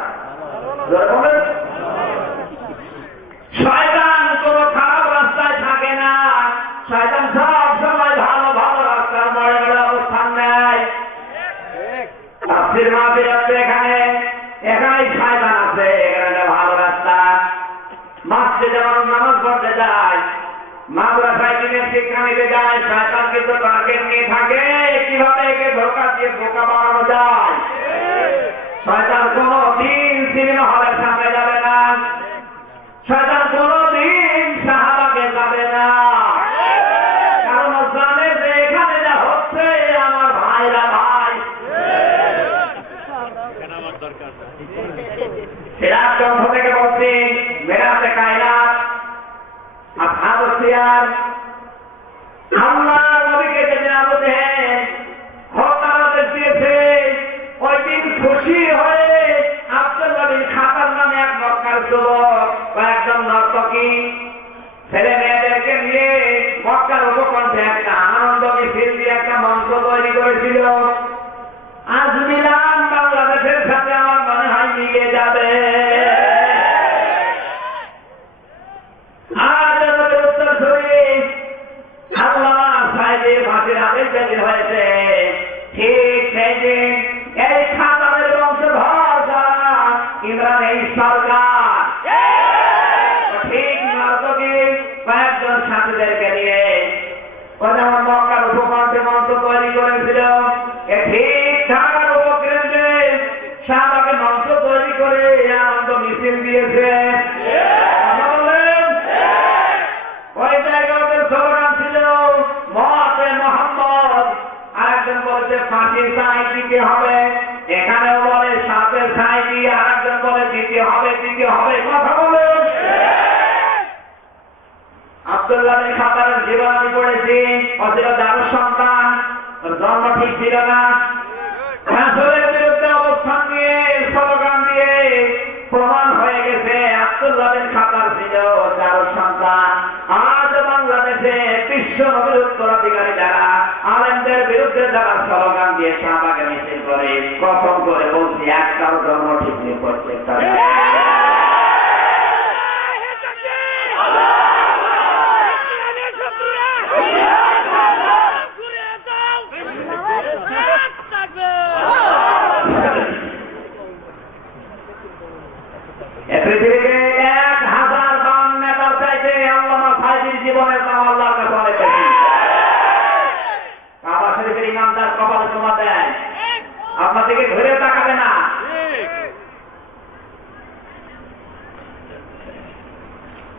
শয়তান কোন খারাপ রাস্তায় থাকে না শয়তান সব সময় ভালো ভালো রাস্তার পরে পরে অবস্থান নেয় তাফসীর মাহফিল আছে এখানে এখানেই শয়তান আছে এখানে ভালো রাস্তা মসজিদে যখন নামাজ পড়তে যায় মাদ্রাসায় দিনের শিক্ষা নিতে যায় শয়তান কিন্তু টার্গেট নিয়ে থাকে কিভাবে একে ধোকা দিয়ে বোকা বানানো যায় শয়তান কোনদিন সিনেমা হলের সামনে যাবে না শয়তান কোনদিন সাহাবাকে যাবে না কারণ জানে যে এখানে যা হচ্ছে আমার ভাইরা ভাই সিরাজ গ্রন্থ থেকে বলছি মেরাজে কায়নাত আসহাবুস সিয়ার আল্লাহ নবীকে যেদিন আবু জেহেল করেছিল, আজ মিলান বাংলাদেশের সাথে আমার মনে হয় মিলিয়ে যাবে। আজ আমাদের উত্তর শরীফ আল্লামা সাইদির ফাঁসির আদেশ জারি হয়েছে। ঠিক সেই দিন এই খাতারের বংশধর যারা ইমরান এই সরকার ঠিক নর্তকী কয়েকজন সাথীদেরকে নিয়ে যেমন মক্কার উপকণ্ঠে মঞ্চ তৈরি করেছিল, ঠিক ঢাকার উপকেন্দ্রে শাহবাগে মঞ্চ তৈরি করে আনন্দ মিছিল দিয়েছে। ওই জায়গাতে স্লোগান ছিল মতে মোহাম্মদ, আরেকজন বলছে ফাঁসির ছাই দিতে হবে, এখানেও বলে সাপের ছাই দিয়ে, আরেকজন বলে দিতে হবে দিতে হবে। কথা বলুন। আব্দুল্লাহ বিন খাতারের জীবন আমি পড়েছি, অছিল দারুর সন্তান, জন্ম ঠিক ছিল না, রাসূলের বিরুদ্ধে অবস্থান নিয়ে স্লোগান দিয়ে প্রমাণ হয়ে গেছে আব্দুল্লাহ বিন খাতার ছিল দারুর সন্তান। আজ বাংলাদেশে বিশ্ব নবীর উত্তরাধিকারী যারা আলেমদের বিরুদ্ধে যারা স্লোগান দিয়ে শাহবাগে মিছিল করে, কসম করে বলছি একটাও জন্ম ঠিক নেই প্রত্যেকটা। পৃথিবীতে 1000 বাম নেতার চাইতে আল্লামা সাইদির জীবনের নাম আল্লাহর কাছে অনেক বেশি। কাবা শরীফের ইমামদার কপালে চুমা দেয়, আপনার দিকে ঘুরে তাকাবে না।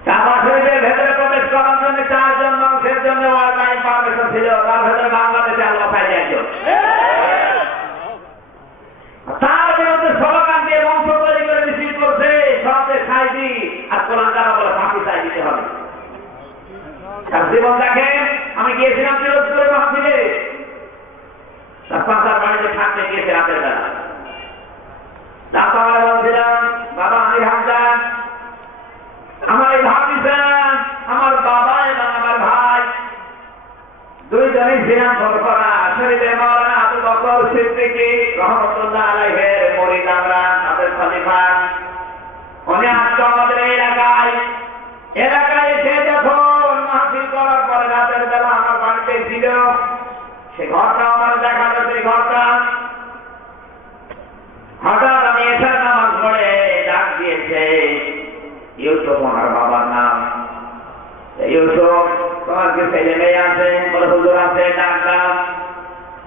কাবা শরীফের ভেতরে প্রবেশ করার জন্য 4 জন মানুষের জন্য ওয়ার্ল্ড পারমিশন ছিল, তার ভেতরে বাংলাদেশে আল্লাহ সাইদি একজন। তার বিরুদ্ধে স্লোগান দিয়ে বংশ তৈরি করে মিছিল করছে সবচেয়ে সাইদি, আর কোরআন দ্বারা বলে ফাঁসি চাই দিতে হবে। তার জীবন দেখেন, আমি গিয়েছিলাম পিরোজপুরে মাহফিলে, তার পাশার বাড়িতে থাকতে গিয়েছে রাতের বেলা। তারপরে বলছিলাম বাবা আমির হামজা, আমার এই ভাবিসান, আমার বাবা এবং আমার ভাই দুইজনই ছিলাম ফরফরা শরীফে মাওলানা আবু বকর সিদ্দিকী রহমাতুল্লাহ আলাইহির মুরিদ আমরা, তাদের খলিফা। উনি আসতো আমাদের এলাকায় এসে যখন মাহফিল করার পরে রাতের বেলা আমার বাড়িতে ছিল, সে ঘরটা আমার দেখালো। সেই ঘরটা হঠাৎ আমি এসার নামাজ পড়ে ডাক দিয়েছে, ইউসুফ আমার বাবার নাম। ইউসুফ, তোমার কি ছেলে মেয়ে আছে? বলে হুজুর আছে। ডাকলাম,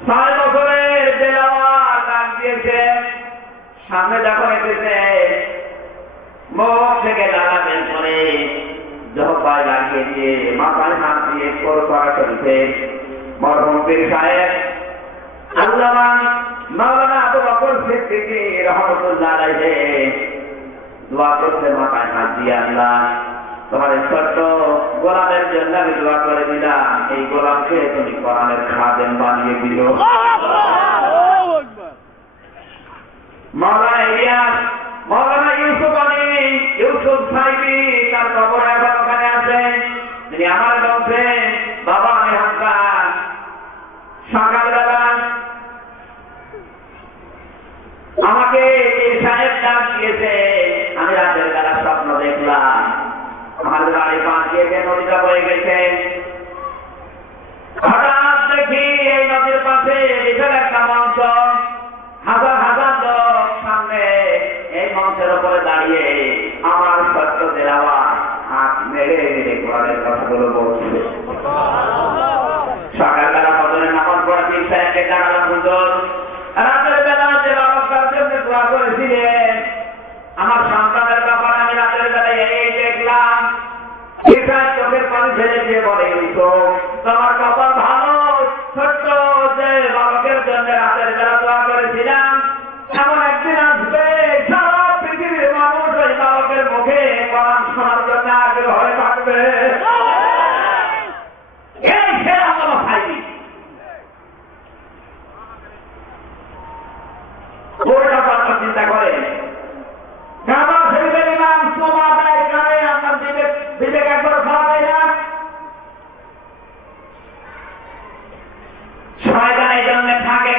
6 বছরের তেলাওয়াত ডাক দিয়েছে। সামনে যখন এসেছে মুখ থেকে দাঁড়া বের করে জহবায় লাগিয়ে দিয়ে মাথায় হাত দিয়ে করা চলছে। মরহুম পীর সাহেব আল্লামা মাওলানা আবু বকর সিদ্দিকী রহমাতুল্লাহ আলাইহি দোয়া করতে মাথায় হাত দিয়ে, আল্লাহ তোমার ছোট্ট গোলামের জন্য আমি দোয়া করে দিলাম, এই গোলামকে তুমি কোরআনের খাদেম বানিয়ে দিল। মাওলানা ইলিয়াস, মাওলানা ইউসুফ আলী, ইউসুফ সাইদি, তার কবর এখন ওখানে আছে। তিনি আমার বংশে বাবা আমি হামজা। সকালবেলা আমাকে এই সাহেব ডাক দিয়েছে, আমি রাতের বেলা স্বপ্ন দেখলাম আমাদের বাড়ি পাশ দিয়ে নদীটা বয়ে গেছে। হঠাৎ দেখি এই নদীর পাশে বিশাল একটা মঞ্চ, হাজার হাজার লোক সামনে। এই মঞ্চের উপরে দাঁড়িয়ে আমার সত্য তেলাওয়াত হাত মেরে মেরে কোরআনের কথাগুলো বলছে। সকালবেলা ফজরের নামাজ পড়া পীর সাহেবকে জানালাম, হুজুর রাতের বেলা যে বালকটার জন্য দোয়া করেছিলেন আমার সন্তানের ব্যাপারে আমি রাতের বেলায় এই দেখলাম। পীর সাহেব চোখের পানি ফেলে দিয়ে বলে, তোমার কপাল ভালো, ছোট্ট যে বালকের জন্য রাতের বেলা দোয়া করেছিলাম, এমন একদিন আসবে সারা পৃথিবীর মানুষ ওই বালকের মুখে কোরআন শোনার জন্য আগ্রহ হয়ে থাকবে। এই সে আমার ভাই ওটা কথা চিন্তা করে কাবা শরীফের ইমাম সোমা দেয় কানে, আপনার বিবেক একবার খাওয়া দেয় না। শয়তান এই জন্য থাকে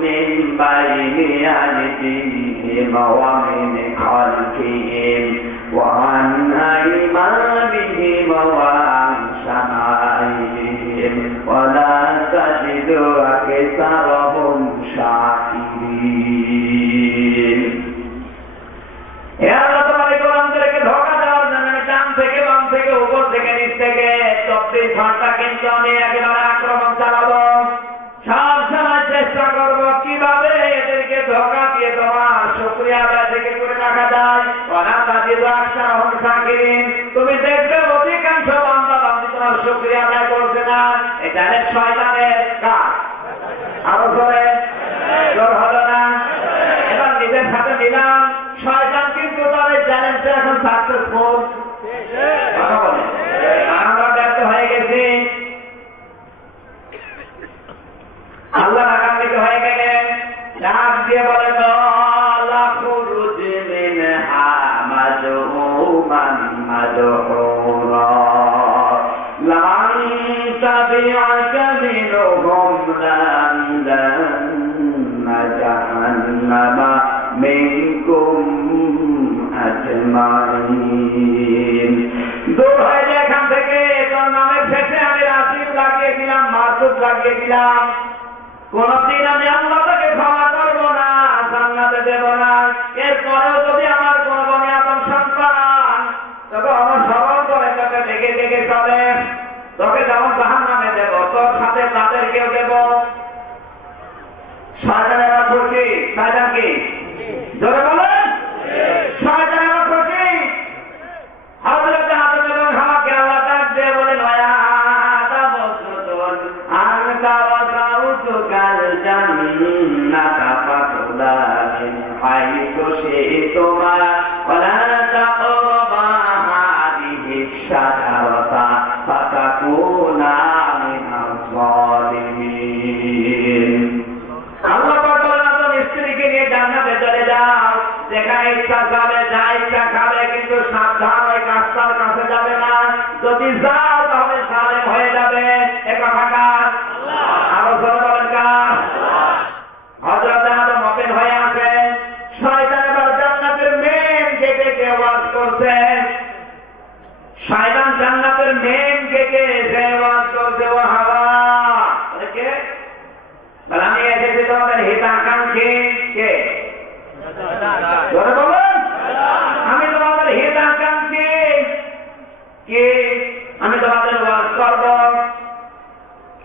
من بين أيديهم ومن خلفهم وعن أيمانهم وعن شمائلهم ولا تجد أكثرهم شاكرين يا الله তোমার কোরআনকে ধোঁকা দেওয়ার জন্য ডান থেকে বাম থেকে উপর থেকে নিচ থেকে 24 ঘন্টা কিন্তু আমি একেবারে আক্রমণ চালাবো সব সময় চেষ্টা করবো কিভাবে এদেরকে ধোঁকা দিয়ে তোমার শুকরিয়া আদায় থেকে করে রাখা যায় ওরা তাদের আকসারহুম শাকিরিন তুমি দেখবে অধিকাংশ বান্দা বান্দি তোমার শুকরিয়া আদায় করছে না এটা শয়তানের কাজ আরো জোরে জোর হলো না এবার নিজের সাথে দিলাম শয়তান কিন্তু তার এই চ্যালেঞ্জে এখন সাকসেসফুল আমরা ব্যর্থ হয়ে গেছি আল্লাহ আগামীতে হয়ে গেলেন ডাক দিয়ে বলে তো আল্লাহ খুরুজ মিনহা মাযমুমান মাদহুরা লান তাবিআকা মিনহুম জাহান্নামা মিনকুম আজমাইন দূর হয়ে যায় এখান থেকে তোর নামের শেষে আমি রাসিব লাগিয়ে দিলাম মারদুদ লাগিয়ে দিলাম কোনদিন আমি আল্লাহকে ক্ষমা করবো না জান্নাতে দেব না এরপরেও যদি আমার কোন বনে আদম সন্তান তবে অনুসরণ করে তোকে দেখে দেখে চলে তোকে যেমন জাহান্নামে দেব তোর সাথে তাদেরকেও দেব শয়তানের খুশি শয়তান কি জোরে বলেন শয়তানের খুশি হযরত আদম এবং হাওয়াকে আল্লাহ ডাক দিয়ে বলেন ওয়া আদম সুদুন আনকা ওয়া যাওজুকাল জান্নাতা ফাকুলা মিন হাইতু শি'তুমা ওয়া লা তাকরাবা হাদিহি শাজারাতা ফাতাকুনা মিনাজ জালিমিন আল্লাহ বলেন আদম স্ত্রীকে নিয়ে জান্নাতে চলে যাও যেখানে ইচ্ছা যাবে যা ইচ্ছা খাবে কিন্তু সাবধান ওই কাজটার কাছে যাবে না যদি যাও তাহলে সালেম হয়ে যাবে এ কথাটা আরো জোরে বলেন কার হযরত আদম ওপেন হয়ে আছে শয়তান এবার জান্নাতের মেন গেটে কে ওয়াজ করছে শয়তান জান্নাতের মেন গেটে যে ওয়াজ করছে ও হাওয়া কে বলে আমি এসেছি তোমাদের হিতাকাঙ্ক্ষী কে জোরে বলেন আমি তোমাদের হিতাকাঙ্ক্ষী কে আমি তোমাদের ওয়াজ করব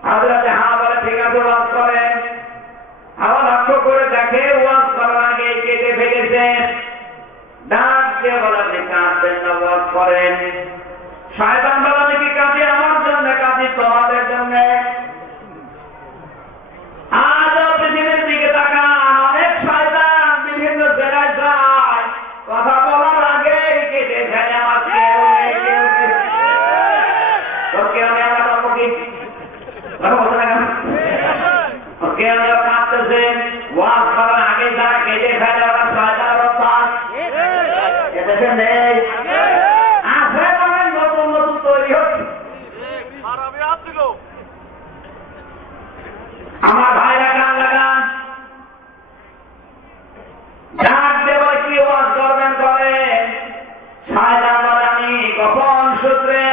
হযরত হাওয়া বলে ঠিক আছে ওয়াজ করেন হাওয়া লক্ষ্য করে দেখে ওয়াজ করার আগে কেটে ফেলেছে ডাক দিয়ে বলে আপনি কাঁদবেন না ওয়াজ করেন শয়তান বলে আমি কি কাঁদি আমার জন্য কাঁদি তোমাদের জন্য আজ পৃথিবীর দিকে তাকান অনেক শয়তান বিভিন্ন জায়গায় যায় কথা বলার আগে কেটে ফেলে আমার কেউ নেই আমরা বলবো কি কথা বলতে না কেউ কাঁদতেছে ওয়াজ করার আগে যারা কেটে ফেলে ওরা শয়তান অবস্থা কেটেছে নেই আছে মানে নতুন নতুন তৈরি হচ্ছে আমার ভাইরা গান লাগান ডাক দেব কি ওয়াজ করবেন করেন শয়তান বলে আমি গোপন সূত্রে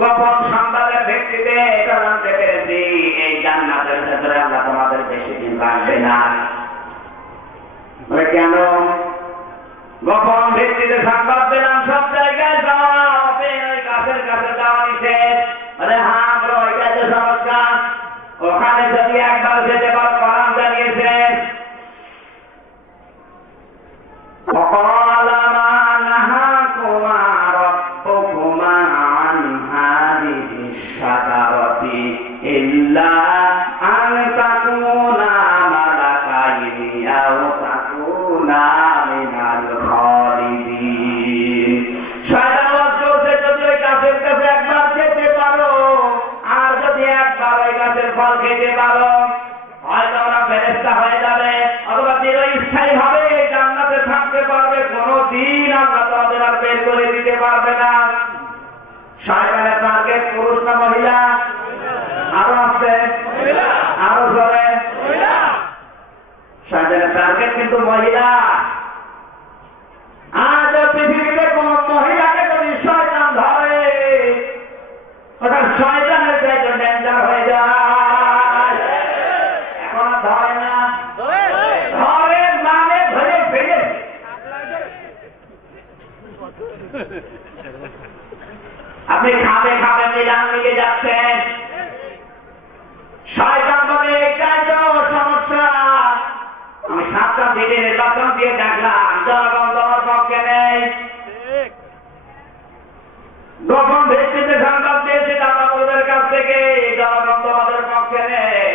গোপন সংবাদের ভিত্তিতে এটা জানতে পেরেছি এই জান্নাতের ভেতরে আমরা তোমাদের বেশি দিন রাখবে না কেন গোপন ভিত্তিতে সংবাদ পেলাম সব জায়গায় যাওয়া ওই গাছের কাছে যাওয়া নিষেধ আরে হ্যাঁ বলো ওইটা যে সমস্যা ওখানে যদি একবার যেতে পারো কোরআন জানিয়েছে وقال ما نهاكما ربكما عن هذه الشجرة إلا أن تكونا ملكين أو تكونا من الخالدين শয়তান ওয়াজ করছে যদি ওই গাছের কাছে একবার যেতে পারো আর যদি একবার ওই গাছের ফল খেতে পারো কিন্তু মহিলা। আজ পৃথিবীতে কোন মহিলাকে যদি শয়তান ধরে, ওটা শয়তানের চাইতে ডেঞ্জার হয়ে যায়। এখন আর ধরে না, ধরে মানে ধরে ফেলে। আপনি খাবে খাবে মিলান মিলে যাচ্ছেন, শয়তান বলে এটাই তো সমস্যা। আমি 7টা দিনে নির্বাচন দিয়ে দেখলাম জনগণ তোমার পক্ষে নেই। গোপন ভিত্তিতে সংবাদ দিয়েছে দাদাদের কাছ থেকে, জনগণ তোমাদের পক্ষে নেই।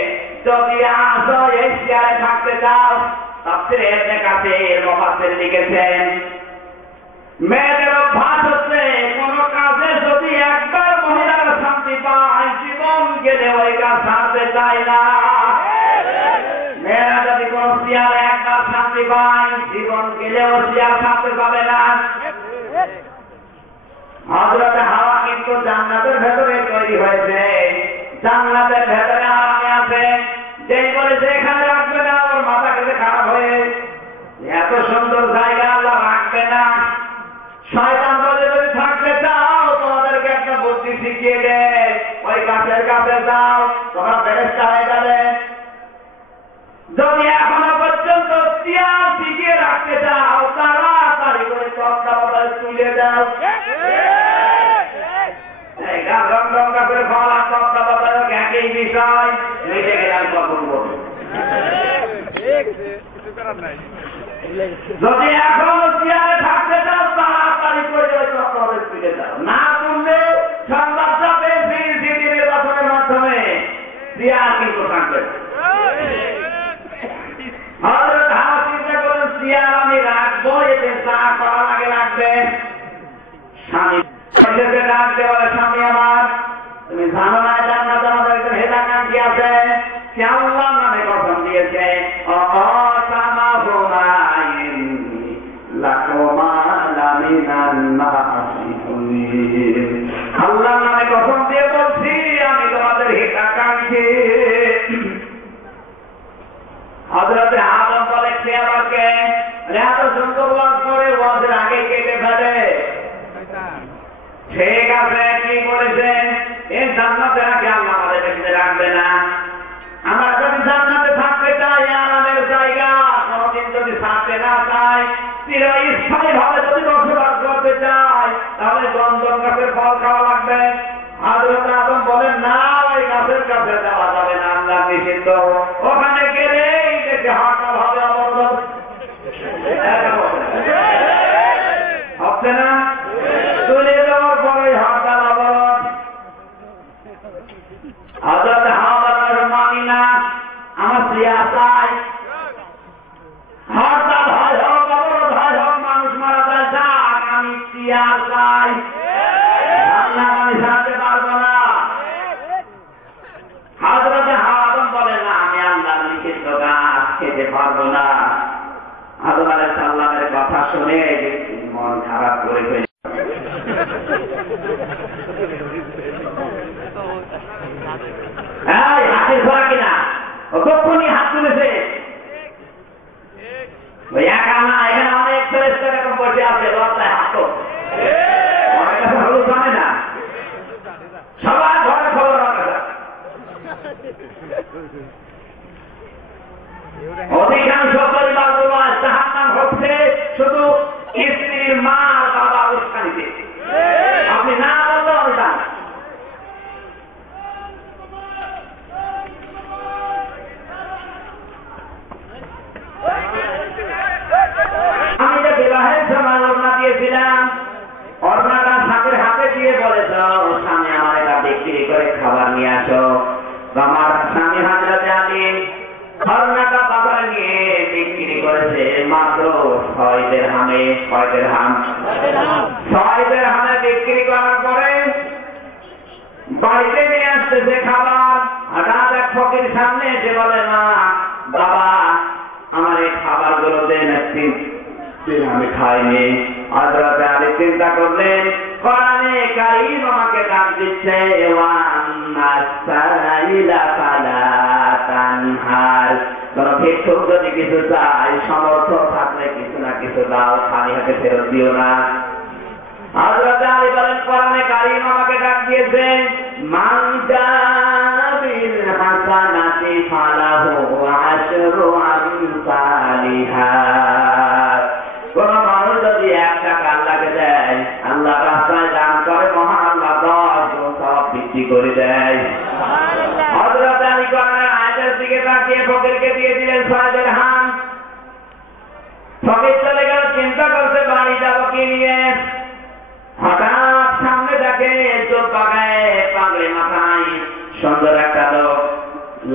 যদি আসো এই চেয়ারে থাকতে চাও, তাফসীরে ইবনে কাসীর মুফাসসির লিখেছেন, মেয়েদের অভ্যাস হচ্ছে কোন কাজে যদি একবার মহিলারা শান্তি পায়, জীবন গেলে ওই কাজ ছাড়তে চায় না। মেয়েরা যদি কোন চেয়ারে একবার শান্তি পায়, জীবন গেলেও চেয়ার ছাড়তে পাবে না। হযরত হাওয়া কিন্তু জান্নাতের ভেতরে তৈরি হয়েছে, জান্নাতের ভেতরে আরামে আছে। যেই বলেছে এখানে রাখবে না, ওর মাথা কেটে খারাপ হয়ে, এত সুন্দর জায়গা আল্লাহ রাখবে না। শয়তান বলে যদি থাকতে চাও, তোমাদেরকে একটা বুদ্ধি শিখিয়ে দে, ওই গাছের কাছে যাও, তোমরা ফেরেশতা হয়ে যাবে। যদি এখনো পর্যন্ত চেয়ার শিখিয়ে রাখতে চাও, তাড়াতাড়ি করে তক্তা বদলে তুলে দাও। করে ফল আর তক্তা বদলে একই বিষয়, মিটে গেলে আমি কখন বলবো। যদি এখনো চেয়ারে থাকতে চাও, তাড়াতাড়ি করে ওই তক্তা বদলে তুলে দাও। না তুললে সংবাদ যাবে সিডি নির্বাচনের মাধ্যমে, চেয়ার কিন্তু থাকবে। হযরত হাওয়া চিন্তা করেন, চেয়ার আমি রাখবো, এতে যা করা লাগে রাখবে। স্বামী ডাকতে বলে, স্বামী আমার, তুমি জানো না জান্নাতে আমাদের একজন হেদাকাঙ্ক্ষী আছে, সে আল্লাহর নামে কসম দিয়েছে, আল্লাহর নামে কসম দিয়ে বলছি আমি তোমাদের হিতাকাঙ্ক্ষী। হযরতে আদম বলে, সে আবার কে? এত সুন্দর ওয়াজ করে, ওয়াজের আগে কেটে ফেলে। ঠিক আছে, কি করেছেন? এই জান্নাতে রাখে আল্লাহ আমাদের বেঁচে রাখবে না। আমরা যদি জান্নাতে থাকতে চাই, আরামের জায়গা, কোনদিন যদি থাকতে না চাই, চিরস্থায়ী ভাবে যদি বসবাস করতে চাই, তাহলে গন্ধম গাছের ফল খাওয়া লাগবে। হযরত আদম বলেন, না, ওই গাছের কাছে যাওয়া যাবে না, আল্লাহ নিষিদ্ধ। ওখানে গেলেই দেখে হরতাল হবে, অবরোধ হচ্ছে না, তুলে দেওয়ার পরে হরতাল অবরোধ। হযরত হাওয়া মানি না, আমার চেয়ার চাই। হরতাল হয় হোক, অবরোধ হয় হোক, মানুষ মারা যায়, যাক, আমি চেয়ার চাই। আল্লাহ আমি ছাড়তে পারবো না। হযরত হাওয়া বলে, না, আমি আল্লাহর নিষিদ্ধ গাছ খেতে পারবো না। আদম আলাইহিস সালামের কথা শুনে মন খারাপ করে ফেলে। হাতের ধরা কিনা, ও তখনই হাত তুলেছে। ওই একা না, এখানে অনেক ফেরেশতা এরকম বসে আছে, লজ্জায় হাত অনেক কাছে ভালো জানে না, সবার ঘরে খবর রাখা। অধিকাংশ পরিবারগুলো জাহান্নাম হচ্ছে শুধু স্ত্রীর মা আর বাবা উস্কানিতে। আপনি না বললেও আমি জানি। আমি যে বিবাহের সময় ওড়না দিয়েছিলাম, ওড়নাটা সাথের হাতে দিয়ে বলেছ, স্বামী আমার এটা বিক্রি করে খাবার নিয়ে আসো। আমার স্বামী হযরত আলী ওড়নাটা বাজারে নিয়ে বিক্রি করেছে মাত্র 6 দিরহামে। 6 দিরহাম, 6 দিরহামে বিক্রি করার পরে বাড়িতে নিয়ে আসতেছে খাবার। হঠাৎ এক ফকির সামনে এসে বলে, না বাবা, আমার এই খাবারগুলো দেন, আমি খাইনি। হযরত আলী চিন্তা করলেন, কোরআনে কারীম আমাকে ডাক দিচ্ছে, ওয়ান্নাস সাইলা ফালা তানহার কোন ভিক্ষুক যদি কিছু চায়, সমর্থ থাকলে কিছু না কিছু দাও, খালি হাতে ফেরত দিও না। হযরত আলী বলেন, কোরআনে কারীম আমাকে ডাক দিয়েছেন, মান জাআ বিল হাসানাতি ফালাহু আশরু আমসালিহা। কোন মানুষ যদি 1 টাকা আল্লাহকে দেয়, আল্লাহ রাস্তায় দান করে, মহান আল্লাহ 10 গুণ সওয়াব বৃদ্ধি করে দেয়। হযরত আলী কোরআনের আয়াতের দিকে তাকিয়ে ফকিরকে দিয়ে দিলেন 6 দিরহাম। ফকির চলে গেল, চিন্তা করতে বাড়ি যাবো কি নিয়ে। হঠাৎ সামনে দেখে চোখ পাকায়, পাগড়ি মাথায়, সুন্দর একটা লোক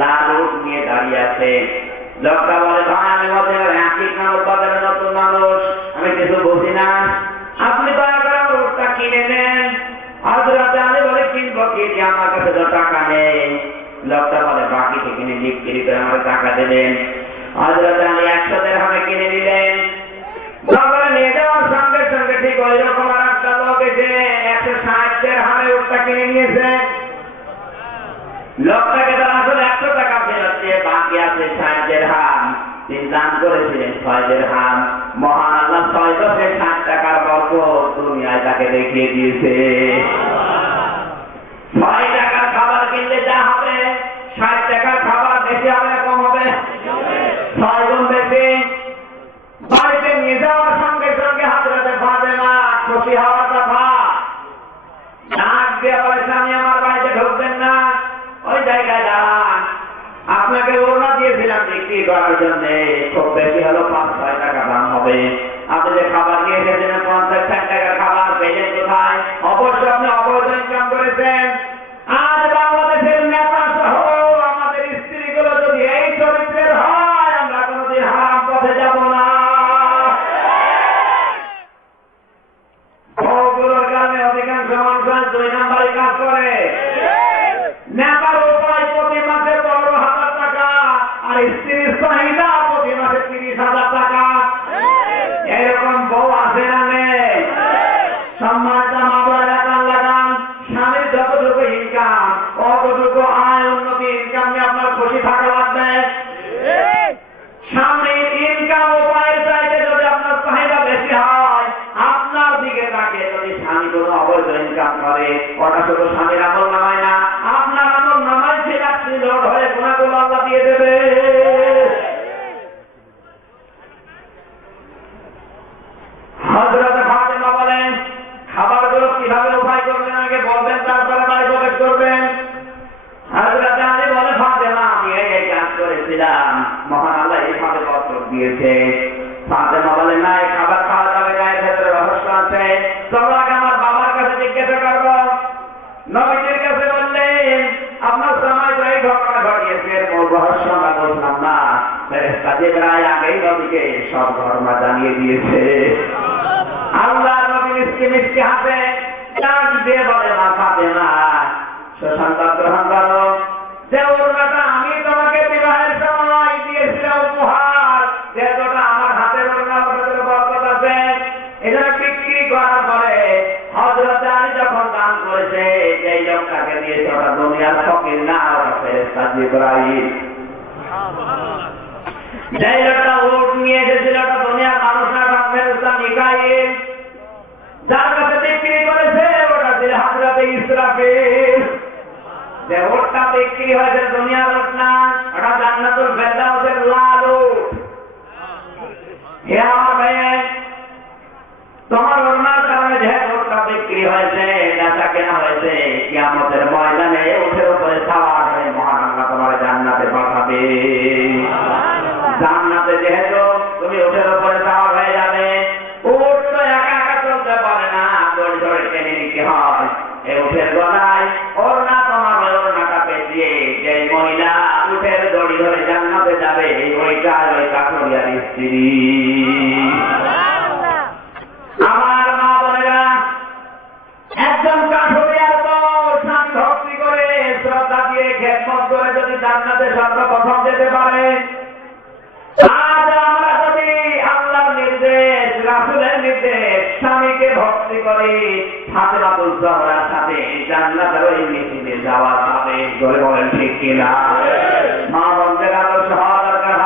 লাল উট নিয়ে দাঁড়িয়ে আছে। লোকটা বলে, ভাই আমি বাজারের নতুন মানুষ, আমি কিছু বুঝি না, আপনি দয়া করে আমার উটটা কিনে নেন। হযরত আলী বলে, কিনবো কি, আমার কাছে তো টাকা নেই। লোকটা বলে, বাকিতে কিনে বিক্রি করে আমার টাকা দেবেন। হযরত আলী 100 দিরহামে কিনে নিলেন। বাজারে নিয়ে যাওয়ার সঙ্গে সঙ্গে ঠিক ওই রকম আর একটা লোক এসে 160 দিরহামে উটটা কিনে নিয়েছে। লোকটাকে তারা আসলে 100 টাকা ফেরত দিয়ে বাকি আছে 60 দিরহাম। তিনি দান করেছিলেন 6 দিরহাম। মহান আল্লাহ 6 দশে 60 টাকার বরকত দুনিয়ায় তাকে দেখিয়ে দিয়েছে। 6 টাকার খাবার কিনলে যা হবে, 60 টাকার খাবার বেশি হবে কম হবে? 6 গুণ বেশি। বাড়িতে নিয়ে যাওয়ার সঙ্গে সঙ্গে হযরতে ফাতেমা খুশি হওয়ার কথা, ডাক দিয়ে বলে, স্বামী আমার বাড়িতে ঢুকবেন না, ওই জায়গায় দাঁড়ান, আপনাকে ওড়না দিয়েছিলাম বিক্রি করার জন্য, খুব বেশি হলো 5-6 টাকা দাম হবে। আপনি যে খাবার নিয়ে এসেছিলেন 50-60 টাকার খাবার পেলেন কোথায়? অবশ্য আপনি অবৈধ ইনকাম করেছেন। আজ বাংলাদেশের নেতা সহ আমাদের স্ত্রীগুলো যদি এই চরিত্রের হয়, আমরা কোনোদিন হারাম পথে যাব না। বউগুলোর কারণে অধিকাংশ মানুষ 2 নম্বরে কাজ করে। নেতার উপায় প্রতি মাসে 12,000 টাকা, আর স্ত্রীর চাহিদা প্রতি মাসে 30,000 টাকা। এরকম বউ আছে না নেই? সম্মানিত মা বোনেরা, কান লাগান, স্বামীর যতটুকু ইনকাম, অতটুকু আয় উন্নতি ইনকাম নিয়ে আপনার খুশি থাকা লাগবে। স্বামীর ইনকাম উপায়ের চাইতে যদি আপনার চাহিদা বেশি হয়, আপনার দিকে তাকিয়ে যদি স্বামী কোনো অবৈধ ইনকাম করে, ওটা শুধু স্বামীর আমল নামায় না, আপনার আমল নামায় ছিল লোড হয়ে গুণাগুলো আল্লাহ দিয়ে দেবে। হযরতে ফাতেমা বলেন, খাবারগুলো কিভাবে উপায় করবেন আগে বলবেন, তারপরে বাড়ি প্রবেশ করবেন। হযরতে আলী বলে, ফাতেমা আমি এই কাজ করেছিলাম, মহান আল্লাহ এইভাবে বরকত দিয়েছে। ফাতেমা বলে, না, এই খাবার খাওয়া যাবে না, এর ভেতরে রহস্য আছে, চলো আগে আমার বাবার কাছে জিজ্ঞাসা করবো। নবীজির কাছে বললেন, আপনার জামাই তো এই ঘটনা ঘটিয়েছে, মূল রহস্য আমরা বললাম না, ফেরেশতা জিবরাইল আগেই নবীকে সব ঘটনা জানিয়ে দিয়েছে। আল্লাহ নবী মিষ্টি মিষ্টি হাসে ডাক দিয়ে বলে, মা ফাতেমা, সুসংবাদ গ্রহণ করো, যে ওড়নাটা আমি তোমাকে বিবাহের সময় দিয়েছিলাম উপহার, যেটা আমার হাতের ওড়না, ওটার বরকত আছে। এটা বিক্রি করার পরে হযরত আলী যখন দান করেছে, এই লোকটাকে দিয়েছে, ওটা দুনিয়ার ফকির না, ওটা ফেরেশতা জিবরাইল। যে লোকটা উট নিয়ে এসেছিল, ওটা দুনিয়ার মানুষ না, ওটা ফেরেশতা মিকাইল। যার কাছে বিক্রি করেছে, ওটা ছিল হযরতে ইসরাফিল। যে ওটটা বিক্রি হয়েছে দুনিয়ার উট না, ওটা জান্নাতুল ফেরদাউসের লাল উট। হে আমার ভাই, তোমার ওড়নার কারণে যে ওটটা বিক্রি হয়েছে, বেচা কেনা হয়েছে, কিয়ামতের ময়দানে উঠের উপরে সাওয়ার হয়ে মহান আল্লাহ তোমার জান্নাতে পাঠাবে। জান্নাতে যেহেতু তুমি উঠের উপরে সাওয়ার হয়ে যাবে, উট তো একা একা চলতে পারে না, দড়ি ধরে টেনে নিতে হয়। এই উঠের গলায় ওড়না, তোমার ওড়নাটা পেঁচিয়ে যে মহিলা উঠের দড়ি ধরে জান্নাতে যাবে, ওইটা ওই কাঠুরিয়ার স্ত্রী। আমার মা বোনেরা, একজন কাঠুরিয়ার বউ স্বামী ভক্তি করে, শ্রদ্ধা দিয়ে, খেদমত করে যদি জান্নাতে সর্বপ্রথম যেতে পারে, আজ আমরা যদি আল্লাহর নির্দেশ, রাসূলের নির্দেশ, স্বামীকে ভক্তি করি, ফাতেমাতুজ জহরার সাথে জান্নাতের ওই মিছিলে যাওয়া যাবে। বলেন ঠিক কিনা? মা বোনদের আদর্শ হওয়া দরকার।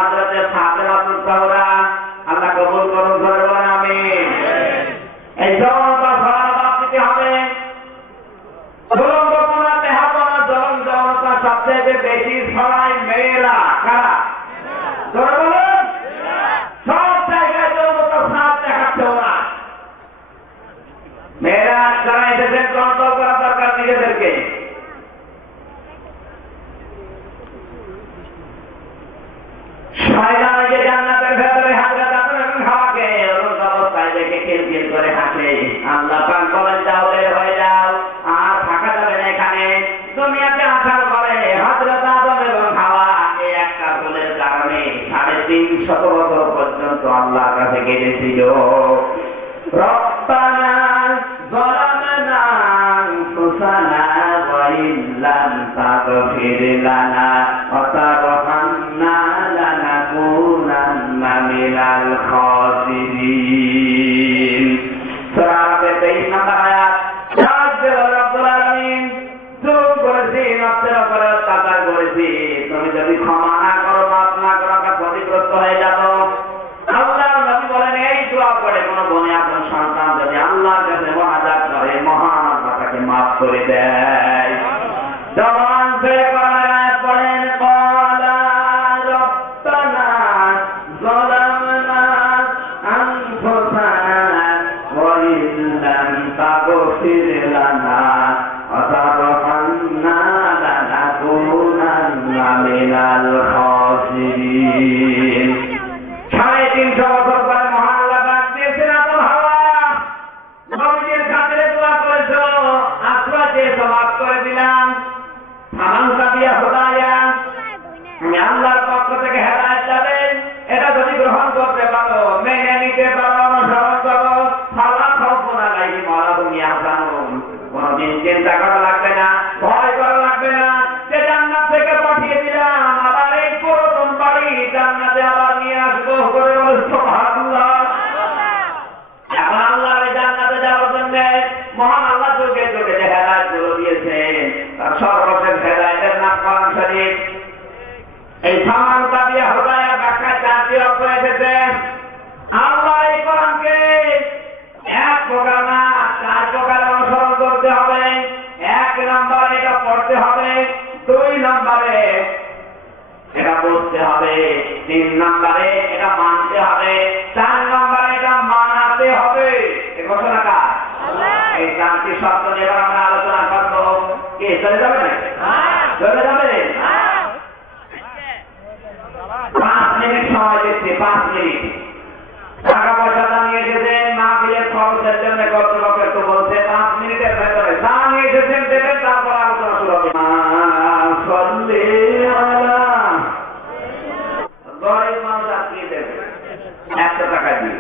শত বছর পর্যন্ত আল্লাহর কাছে কেঁদেছিল। রব্বানা যালামনা আনফুসানা ওয়া ইল্লাম তাগফির লানা ওয়া তারহামনা লানাকুনান্না মিনাল খাসিরিন। সূরা আরাফের 23 নম্বর আয়াত। রব্বুল আলামিন জুলুম করেছি, নফসের উপরে অত্যাচার করেছি, তুমি যদি ক্ষমা না করো, মাফ না করো, আমরা ক্ষতিগ্রস্ত হয়ে যাব। আল্লাহর নবী বলেন, এই দোয়া করে কোন বনে আপনার সন্তান যদি আল্লাহর কাছে মুনাজাত করে, মহান আল্লাহ তাকে মাফ করে দেয়। জবান ছেড়ে কোরআনের আয়াত পড়েন, ক্বালা রব্বানা যালামনা আনফুসানা ওয়া ইল্লাম তাগফির লানা ওয়া তারহামনা লানাকুনান্না মিনাল খাসিরিন। 350 বছর পরে মহান আল্লাহ ডাক দিয়েছেন, আদম হাওয়া নবীর খাতিরে দোয়া করেছো, আশ্রয় চেয়েছো, মাফ করে দিলাম। আমানতা বিয়া হুদায়া, আমি আল্লাহর পক্ষ থেকে হেদায়েত যাবে, এটা যদি গ্রহণ করতে পারো, মেনে নিতে পারো, অনুসরণ করো, ফালা খাউফুন আলাইহিম ওয়া লা হুম ইয়াহজানুন, কোনদিন চিন্তা করা লাগবে না, ভয় করা লাগবে না, যে জান্নাত থেকে পাঠিয়ে দিলাম, আবার এই পুরাতন বাড়ি জান্নাতে আবার নিয়ে আসবো, করে বলে সুবহানাল্লাহ। এখন আল্লাহর এই জান্নাতে যাওয়ার জন্য মহান আল্লাহ যুগে যুগে যে হেদায়েত গুলো দিয়েছেন, তার সর্বশেষ হেদায়েতের নাম কোরআন শরীফ। এই সামান্তা দিয়ে হুদায়ার ব্যাখ্যা 4টি অর্থ এসেছে। আল্লাহ এই কোরআনকে এক প্রকার না 4 প্রকার অনুসরণ করতে হবে। 1 নম্বরে এটা পড়তে হবে, 2 নম্বরে এটা বুঝতে হবে, 3 নম্বরে এটা মানতে হবে, 4 নম্বরে এটা মানাতে হবে। এই ঘোষণাটা এই 4টি শব্দ নিয়ে আমরা আলোচনা করবো। কি চলে যাবে না? চলে যাবে। 5 মিনিট সময় দিচ্ছি, 5 মিনিট। টাকা পয়সা নিয়ে এসেছেন, মাহফিলের খরচের জন্য কর্তৃপক্ষ একটু বলছে 5 মিনিটের ভেতরে যা নিয়ে এসেছেন দেবেন, তারপর আলোচনা শুরু হবে। গরিব মানুষ আটকিয়ে দেবে 100 টাকা দিয়ে।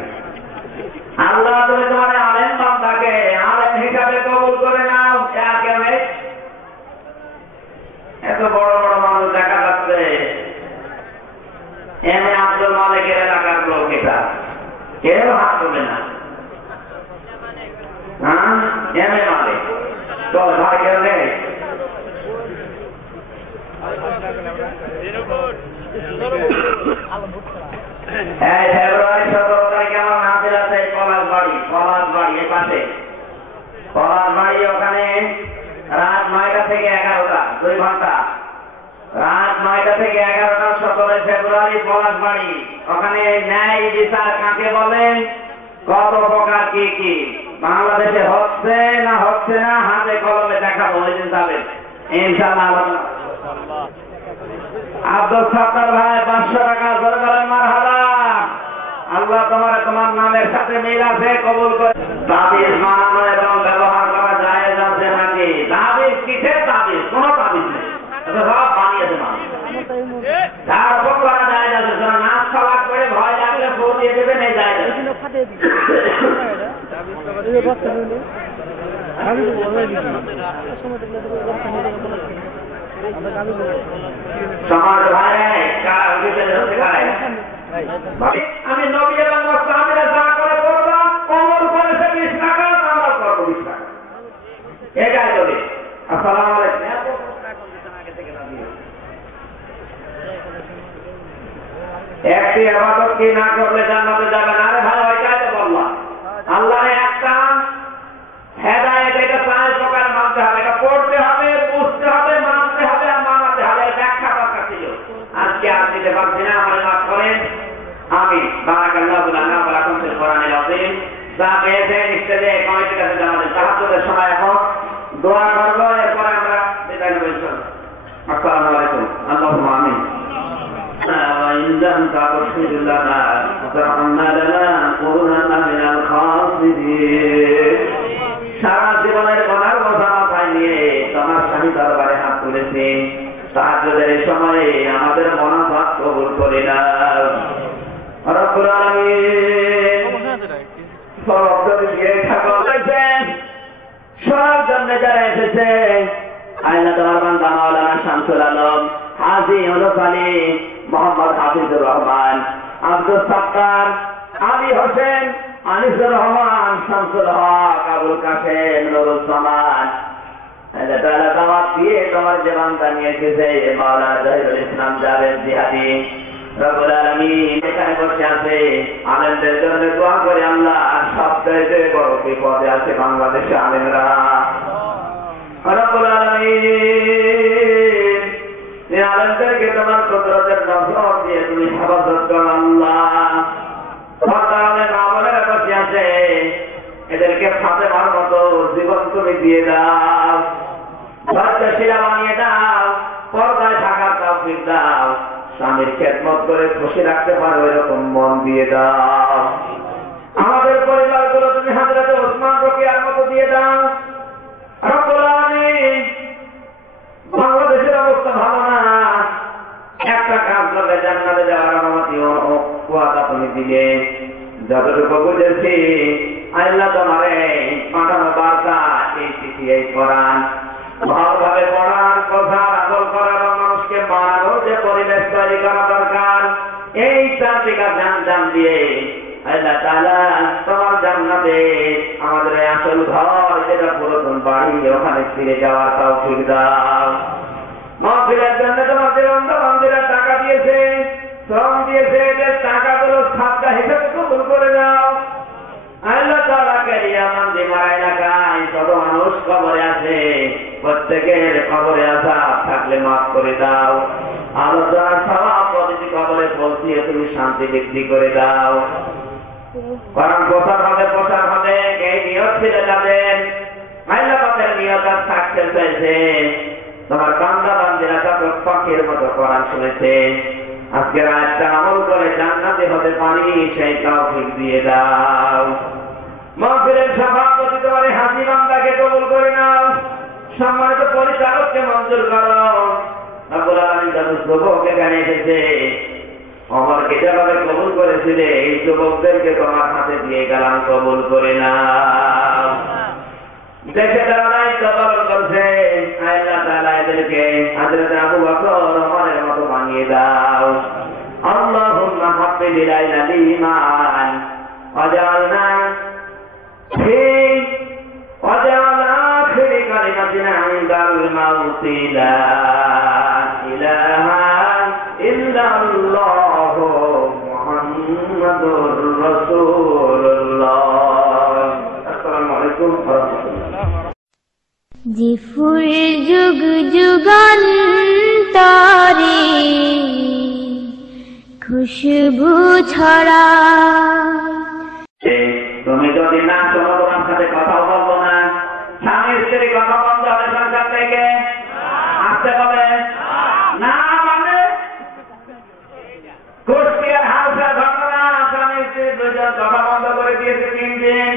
আল্লাহ তুমি তোমার আলেম বান্দাকে আলেম হিসাবে কবুল করে নাও। এত বড় বড় মানুষ দেখা যাচ্ছে, এম এ আব্দুল মালিকের এলাকার লোক, এটা কেউ হাত তোলে না। হ্যাঁ, এম এ মালিক চল ভাই, কেউ নেই। ফেব্রুয়ারি 17 তারিখে আমার নামছিল পলাশবাড়ি, এই পাশে পলাশবাড়ি। ওখানে রাত 9টা থেকে 11টা, 2 ঘন্টা। রাত 9টা থেকে 11টা 17 ফেব্রুয়ারি পলাশবাড়ি। ওখানে ন্যায় বিচার কাকে বলেন, কত প্রকার কি কি বাংলাদেশে হচ্ছে না হচ্ছে না, হাতে কলমে দেখাবো। ওই দিন যাবেন ইনশাআল্লাহ। আব্দুল সত্তার ভাই 500 টাকা জোরে বলেন মারহাবা। আল্লাহ তোমার নামের সাথে মিল আছে, কবুল করে। তাবিজ বানানো এবং ব্যবহার করা জায়েজ আছে নাকি? তাবিজ কিসের তাবিজ? কোন তাবিজ নেই, সব বানিয়েছে মানুষ। তারপর করা জায়েজ আছে, যারা নাচ খাওয়া করে ভয় লাগলে ফোন দিয়ে দেবেন, এই জায়েজ আছে। সমাজ ভাই আমি নবী এবং সাহাবীরা যা করে করলাম, ওমর করেছে 20 টাকা, আমরা করবো 20 টাকা। এটাই বলি। আসসালামু আলাইকুম। একটি ইবাদত কি না করলে জান্নাতে যাবে না? আরে ভাই, ওইটাই তো বললাম। আল্লাহর একটা হেদায়েত, এটা 4 প্রকার মানতে হবে। এটা পড়তে হবে, বুঝতে হবে, মানতে হবে আর মানাতে হবে। ব্যাখ্যা দরকার ছিল, আজকে আর দিতে পারছি না, আমার মাফ করেন। আমি বারাকাল্লাহু লানা ওয়া লাকুম ফিল কোরআনিল আযীম। যা পেয়েছেন স্টেজে কমিটির কাছে জানাবেন। তাহাজ্জুদের সময় এখন দোয়া করব, এরপর আমরা বিদায় নেব ইনশাআল্লাহ। আসসালামু আলাইকুম। আল্লাহুম্মা আমিন। وإن لم تغفر لنا وترحمنا لنكونن من الخاسرين। সারা জীবনের গুনার বোঝা মাথায় নিয়ে তোমার শাহী দরবারে হাত তুলেছি। তাহাজ্জুদের সময়ে আমাদের মোনাজাত কবুল করে নাও। রব্বুল আলামিন সব দিয়ে ঠাকুর দেখছেন সব জন্য যারা এসেছে আল্লাহ তোমার বান্দা মাওলানা শামসুল আলম, হাজী হলফ আলী, মোহাম্মদ হাফিজুর রহমান, আব্দুল সাত্তার, আলী হোসেন, আনিসুর রহমান, শামসুল হক, আবুল কাসেম, নুরুল সামান, আল্লাহ তাআলা দাওয়াত দিয়ে তোমার যে বান্দা নিয়ে এসেছে মাওলানা জহিরুল ইসলাম জাভেদ জিহাদি, রব্বুল আলামিন এখানে বসে আছে আলেমদের জন্য দোয়া করে আল্লাহ সবচাইতে বড় বিপদে আছে বাংলাদেশে আলেমরা। রব্বুল আলামিন এই আলেমদেরকে তোমার কুদরতের নজর দিয়ে তুমি হেফাজত করো আল্লাহ। সরকারের মা বোনেরা বসে আছে এদেরকে ফাতেমার মতো জীবন তুমি দিয়ে দাও, ধৈর্যশীলা বানিয়ে দাও, পর্দায় থাকার তৌফিক দাও, স্বামীর খেদমত করে খুশি রাখতে পারো এরকম মন দিয়ে দাও। আমাদের পরিবারগুলো তুমি হযরত ওসমান রকিয়ার মতো দিয়ে দাও। রব্বুল আলামিন বাংলাদেশের অবস্থা ভালো না, একটা কাজ করলে জান্নাতে যাওয়ার অনুমতি ওয়াদা তুমি দিলে, যতটুকু বুঝেছি আল্লাহ তোমারে পাঠানো বার্তা এই চিঠি এই কোরআন ভালোভাবে পড়ার, কথা আমল করার, মানুষকে মানানোর যে পরিবেশ তৈরি করা দরকার, এই চারটিকা জান দিয়ে আল্লাহ তাআলা তোমার জান্নাতে আমাদের আসল ঘর যেটা পুরাতন বাড়ি ওখানে ফিরে যাওয়ার তৌফিক দাও। মাহফিলের জন্য তোমাদের বান্ধবীরা টাকা দিয়েছে, শ্রম দিয়েছে, এদের টাকাগুলো সাতটা হিসেবে কবুল করে দাও। আল্লাহ তাআলা কারিয়ামান দিমারা এলাকায় যত মানুষ কবরে আছে প্রত্যেকের কবরে আযাব থাকলে মাফ করে দাও। আলোচনার সওয়াব প্রতিটি কবরে পৌঁছিয়ে তুমি শান্তি বৃদ্ধি করে দাও। কারণ প্রচার হবে এই নিয়ত ছিল যাদের আল্লাহ তাদের নিয়ত সাকসেস হয়েছে। তোমার বান্দা বান্দিরা যত পাখির মতো কোরআন শুনেছে, আজকের আয়াতটা আমল করে জান্নাতে হতে পারি সেই তৌফিক দিয়ে দাও। মাহফিলের সভাপতি তোমার হাজী বান্দাকে কবুল করে নাও, সম্মানিত পরিচালককে মঞ্জুর করো। রব্বুল আলামিন যত যুবক এখানে এসেছে আমাকে যেভাবে কবুল করেছিলে এই যুবকদেরকে তোমার হাতে দিয়ে গেলাম, কবুল করে নাও। দেখে তারা দায়িত্ব পালন করছে আল্লাহ তাআলা এদেরকে হযরত আবু বকর ওমরের মতো বানিয়ে দাও। আল্লাহুম্মা হাব্বিব ইলাইনাল ঈমান ওয়াজআলনা ওয়াজআল আখিরি কালিমাতিনা ইনদাল মাউতি লা ইলাহা ইল্লাল্লাহ মুহাম্মাদুর রাসূলুল্লাহ। আসসালামু আলাইকুম ওয়া রাহমাতুল্লাহ। জিফুর যুগ যুগান্তরে খুশবু ছড়া। তুমি যদি না শোনো তোমার সাথে কথা বলবো না। স্বামী স্ত্রী কথা বন্ধ হবে সংসার থেকে, আসতে হবে না মানে কুষ্টিয়ার হাউসের ঘটনা। স্বামী স্ত্রী দুজন কথা বন্ধ করে দিয়েছে 3 দিন,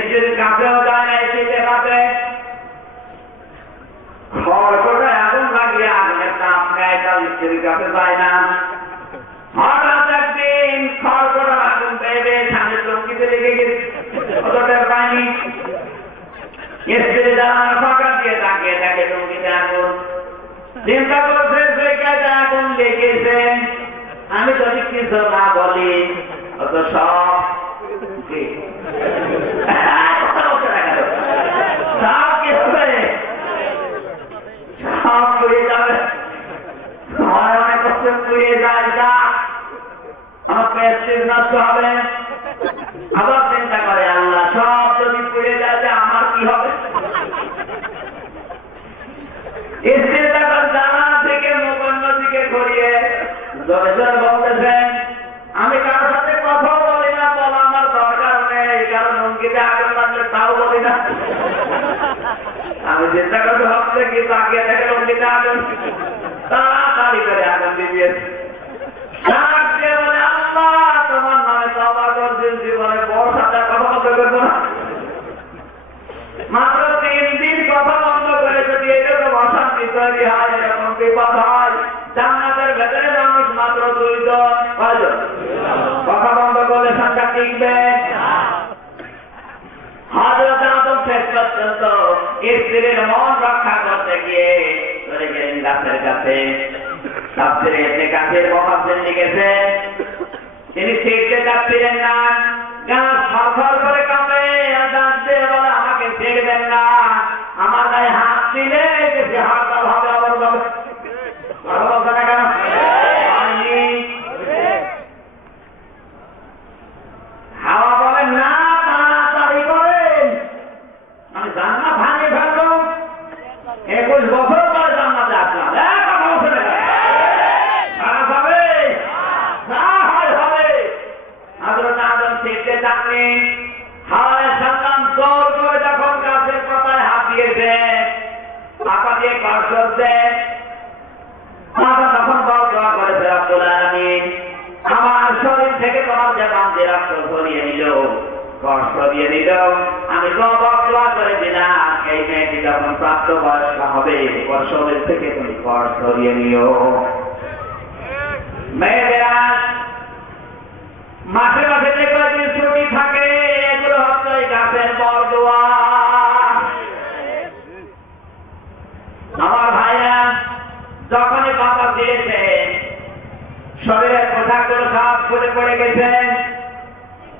স্ত্রীর কাছেও যায় না। শীতের রাতে খড়কোটায় আগুন লাগিয়ে আগুনের তাপ নেয়, তার স্ত্রীর কাছে যায় না। হঠাৎ একদিন খড়কোটার আগুন পেয়ে স্বামীর চমকিতে লেগে গেছে, অতটার পায়নি। স্ত্রী জানার ফাঁকা দিয়ে তাকিয়ে দেখে চমকিতে আগুন। চিন্তা করছে সেই কাজে আগুন লেগেছে, আমি যদি কিছু না বলি অত সব সব কি হবে, সব পুড়ে যাবে। অনেক কষ্ট পুড়িয়ে যায়, যা আমার পেস্টিজ নষ্ট হবে। আবার চিন্তা করে আল্লাহ সব যদি পুড়ে যায় আমার কি হবে। চিন্তা করে জানা থেকে মুখ অন্য দিকে ঘুরিয়ে জোরে জোরে বলতেছেন, আমি কারোর সাথে কথাও বলি না, বলা আমার দরকার নেই, কারণ হুমকিতে আগুন লাগলে তাও বলি না। আমি চিন্তা করতে ভাবতে কি তাকিয়ে দেখে হুমকিতে আগুন, তাড়াতাড়ি করে আগুন দিয়ে বলে আল্লাহ তোমার নামে তওবা করছি, জীবনে বড় সাথে কথা বলতে করবো না। মাত্র 3 দিন কথা বন্ধ করে যদি এরকম অশান্তি তৈরি হয়, এরকম বিপদ হয়, জান্নাতের ভেতরে মানুষ মাত্র 2 জন, টিকবে? হযরত আদম শেষ পর্যন্ত স্ত্রীর মন রক্ষা করতে গিয়ে চলে গেলেন গাছের কাছে। তাফসীরে ইবনে কাসির মুফাসসির লিখেছেন, তিনি ছেড়তে চাচ্ছিলেন না, গাছ থরথর করে কাঁপে আর ডাক দিয়ে বলে, আমাকে ছেড়বেন না, আমার গায়ে হাত দিলে বেশি হাততাল হবে, আবার বলবে না কেন? হাওয়া বলেন না, তাড়াতাড়ি করেন, আমি জান্নাত ভাঙিয়ে ফেলবো। 21 বছর পরে জান্নাতে আসলাম, কথা বলছে না খারাপ হবে, যা হয় হবে। হযরত আদম শিখতে চাননি, হাওয়ায় সালাম জোর করে যখন গাছের পাতায় হাত দিয়েছে, পাতা দিয়ে কর করছে, পাতা তখন বড় দোয়া করেছে, রব্বুল আলামিন আমার শরীর থেকে তোমার যে বান্দি রক্ত সরিয়ে নিল, কর সরিয়ে নিল, আমি দোয়া করে দিলাম এই মেয়েটি যখন প্রাপ্তবয়স্ক হবে ওর শরীর থেকে তুমি কর সরিয়ে নিও। মেয়েদেরা মাসে মাসে যে কয়েকদিন ছুটি থাকে এগুলো হচ্ছে গাছের বরদোয়া। আমার ভাইরা যখনই পাতা দিয়েছে শরীরের পোশাকগুলো সব খুলে পড়ে গেছে,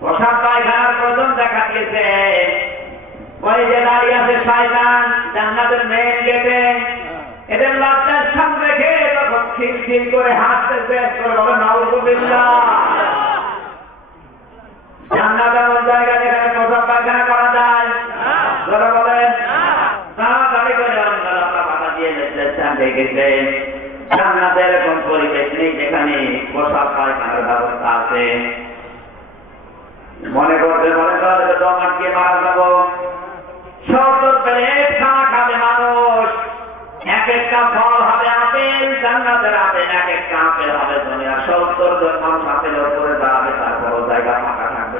পোশাক পায়খানার প্রয়োজন দেখা দিয়েছে। ওই যে দাঁড়িয়ে আছে শয়তান জান্নাতের মেইন গেটে, এদের লজ্জার স্থান রেখে তখন খিলখিল করে হাসতেছে, বলে নাউযুবিল্লাহ। জান্নাত এমন জায়গা যেখানে পোশাক পায়খানা করা যায়, যারা বলেন তাড়াতাড়ি করে আল্লাহ পাতা দিয়ে স্থান রেখেছে। জান্নাতে এরকম পরিবেশ নেই যেখানে পোশাক পায়খানার ব্যবস্থা আছে। মনে করতে পারে তোমাকে মারা যাবো, 70 প্লেট খানা খাবে মানুষ, এক একটা ফল হবে আপেল, জান্নাতের আপেল এক একটা আপেল হবে দুনিয়া 70 জন মানুষ আপেলের উপরে দাঁড়াবে, তারপরও জায়গা ফাঁকা থাকবে।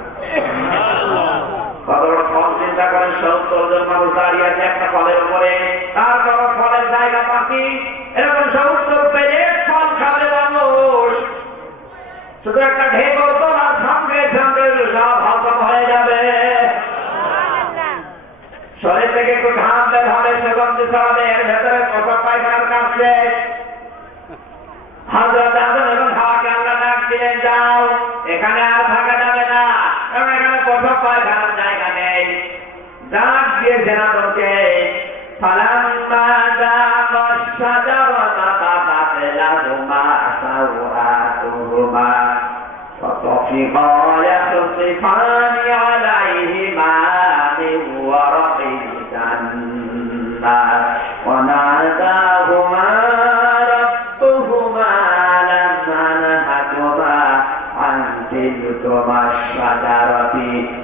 কত বড় ফল চিন্তা করেন, 70 জন মানুষ দাঁড়িয়ে আছে একটা ফলের উপরে, তারপর ফলের জায়গা বাকি, এরকম 70 প্লেট ফল খাবে মানুষ, শুধু একটা ঢেকর তোলার সঙ্গে সঙ্গে সব হজম হয়ে যাবে। শরীর থেকে একটু ঘাম বের হবে, সুগন্ধি ছড়াবে, এর ভেতরে পোশাক পায়খানার কাছে। হযরত আদম এবং হাওয়াকে আল্লাহ ডাক দিলেন, যাও, এখানে আর থাকা যাবে না, কারণ এখানে পোশাক পায়খানার জায়গা নেই। ডাক দিয়েছেন আদমকে, ফালাম্মা যাকা শাজারাতা বাদাত লাহুমা সাওআতুহুমা فطفقا يخصفان عليهما من ورق الجنة وناداهما ربهما ألم أنهكما عن تلكما الشجرة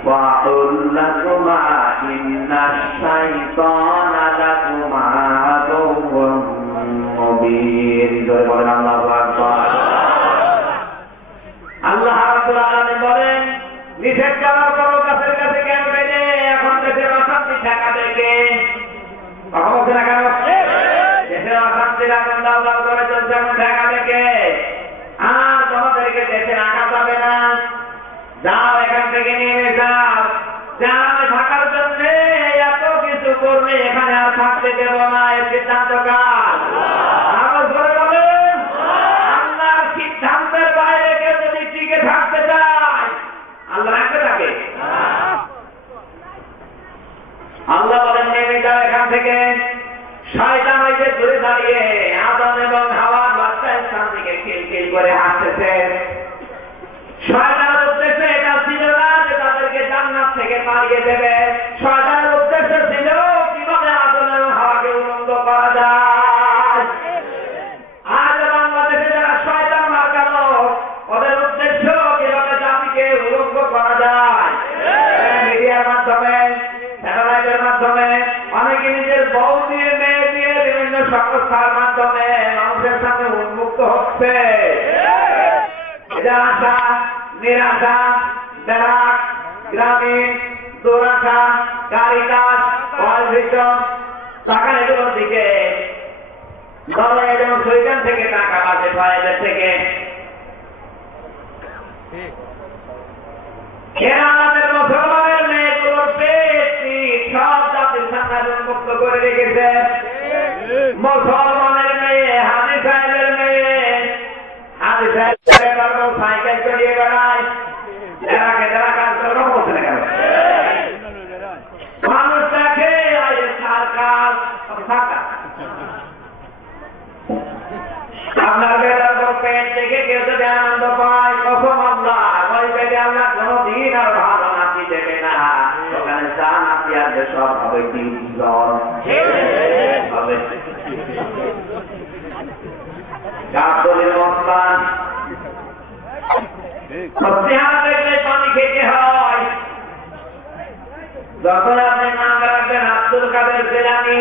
وأقل لكما إن الشيطان لكما عدو مبين. الله أكبر. আল্লাহ রাব্বুল আলামিন বলেন, নিষেধ করার পরও গাছের কাছে কেন গেলে? এখন দেশের অশান্তি ঠেকাবে কে? কথা বলছে না কেন? দেশের অশান্তির আগুন দাও দাও করে চলছে, এখন ঠেকাবে কে? আর তোমাদেরকে দেশে রাখা যাবে না, যাও এখান থেকে নেমে যাও। জাহান্নামে থাকার জন্য এত কিছু করবে, এখানে আর থাকতে দেব না, এর সিদ্ধান্ত কার? আরো জোরে বলেন। আল্লাহর সিদ্ধান্তের বাইরে কেউ যদি টিকে থাকতে চায়, আল্লাহ রাখতে থাকে? আল্লাহ বলেন, নেমে যাও এখান থেকে। শয়তান ওই যে দূরে দাঁড়িয়ে আদম এবং হাওয়ার লজ্জার স্থান থেকে খিলখিল করে হাসতেছে। শয়তানের উদ্দেশ্য এটা ছিল না যে তাদেরকে জান্নাত থেকে মারিয়ে দেবে, শয়তানের উদ্দেশ্য ছিল কিভাবে আদম এবং হাওয়াকে উলঙ্গ করা যায়। আজ বাংলাদেশে যারা শয়তান মার্কানো, ওদের উদ্দেশ্য কিভাবে জাতিকে উলঙ্গ করা যায়। মিডিয়ার মাধ্যমে, স্যাটেলাইটের মাধ্যমে, অনেকে নিজের বউ দিয়ে, মেয়ে দিয়ে, বিভিন্ন সংস্থার মাধ্যমে মানুষের সামনে উন্মুক্ত হচ্ছে। এটা আশা, নিরাশা, ব্যারাক, গ্রামীণ, দুরাশা, কারিতাস, ওয়ার্ল্ড ভিশন, টাকা এগুলোর দিকে দলে এবং শৈতান থেকে টাকা বাজে হয়, এদের থেকে এরা আমাদের মুসলমানের মেয়েগুলোর পেটটি সব জাতির সামনে মুক্ত করে রেখেছে। মুসলমানের মেয়ে, হাজি সাহেবের মেয়ে, হাজি সাহেবের সাইকেল চড়িয়ে বেড়ায়, যারা কাজ করবো বলছে না কেন? মানুষ দেখে সার্কাস, আপনার বেটার পেট দেখে কেউ যদি আনন্দ পায়, কখন আল্লাহ ওই পেটে আল্লাহ কোনদিন আর ভালো নাতি দেবে না। ওখানে চা নাতি আসবে, সব হবে জ্বর হবে। গাছতলির মস্তান দেখলে পানি খেতে হয়। যখন আপনি নাম রাখবেন আব্দুল কাদের জিলানী,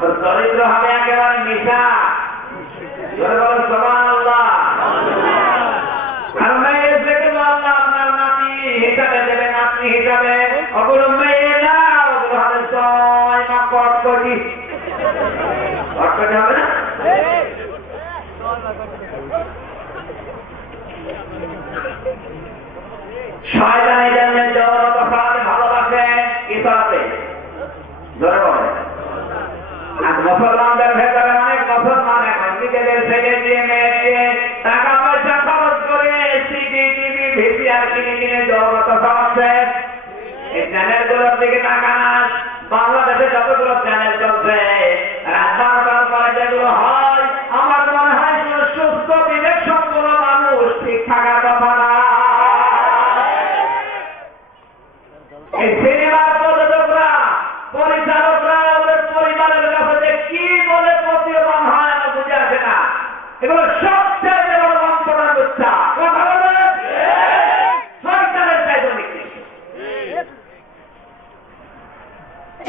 ওর চরিত্র হবে একেবারে মিশা। সুবহানাল্লাহ। আর মেয়ে যেগুলো আল্লাহ আপনার নাতি হিসাবে দেবে, নাতি হিসাবে, ওগুলো মেয়ে না, ওগুলো হবে ছয় মা কটকটি। কটকটি হবে না? শয়তানের জন্য জগৎ ফলাতে ভালোবাসে কি ফলাতে? জোরে বলে। আর মুসলমানদের ভেতরে অনেক মুসলমান এখন নিজেদের ছেলে দিয়ে মেয়ে দিয়ে টাকা পয়সা খরচ করে সিডি টিভি ভিসিআর কিনে কিনে জগৎ ফলাচ্ছে। এই চ্যানেলগুলোর দিকে তাকান, বাংলাদেশে যতগুলো চ্যানেল চলছে রাত 12টার পরে যেগুলো হয়, আমার মনে হয় সুস্থ বিবেক সম্পন্ন মানুষ ঠিক থাকার কথা না। এই সিনেমার প্রযোজকরা, পরিচালকরা ওদের পরিবারের কাছে কি বলে প্রতীয়মান হয় আমার বুঝে আসে না। এগুলো সবচেয়ে বড় বঞ্চনার বাচ্চা। কথা বলে সরকারের চাইতে অনেক বেশি।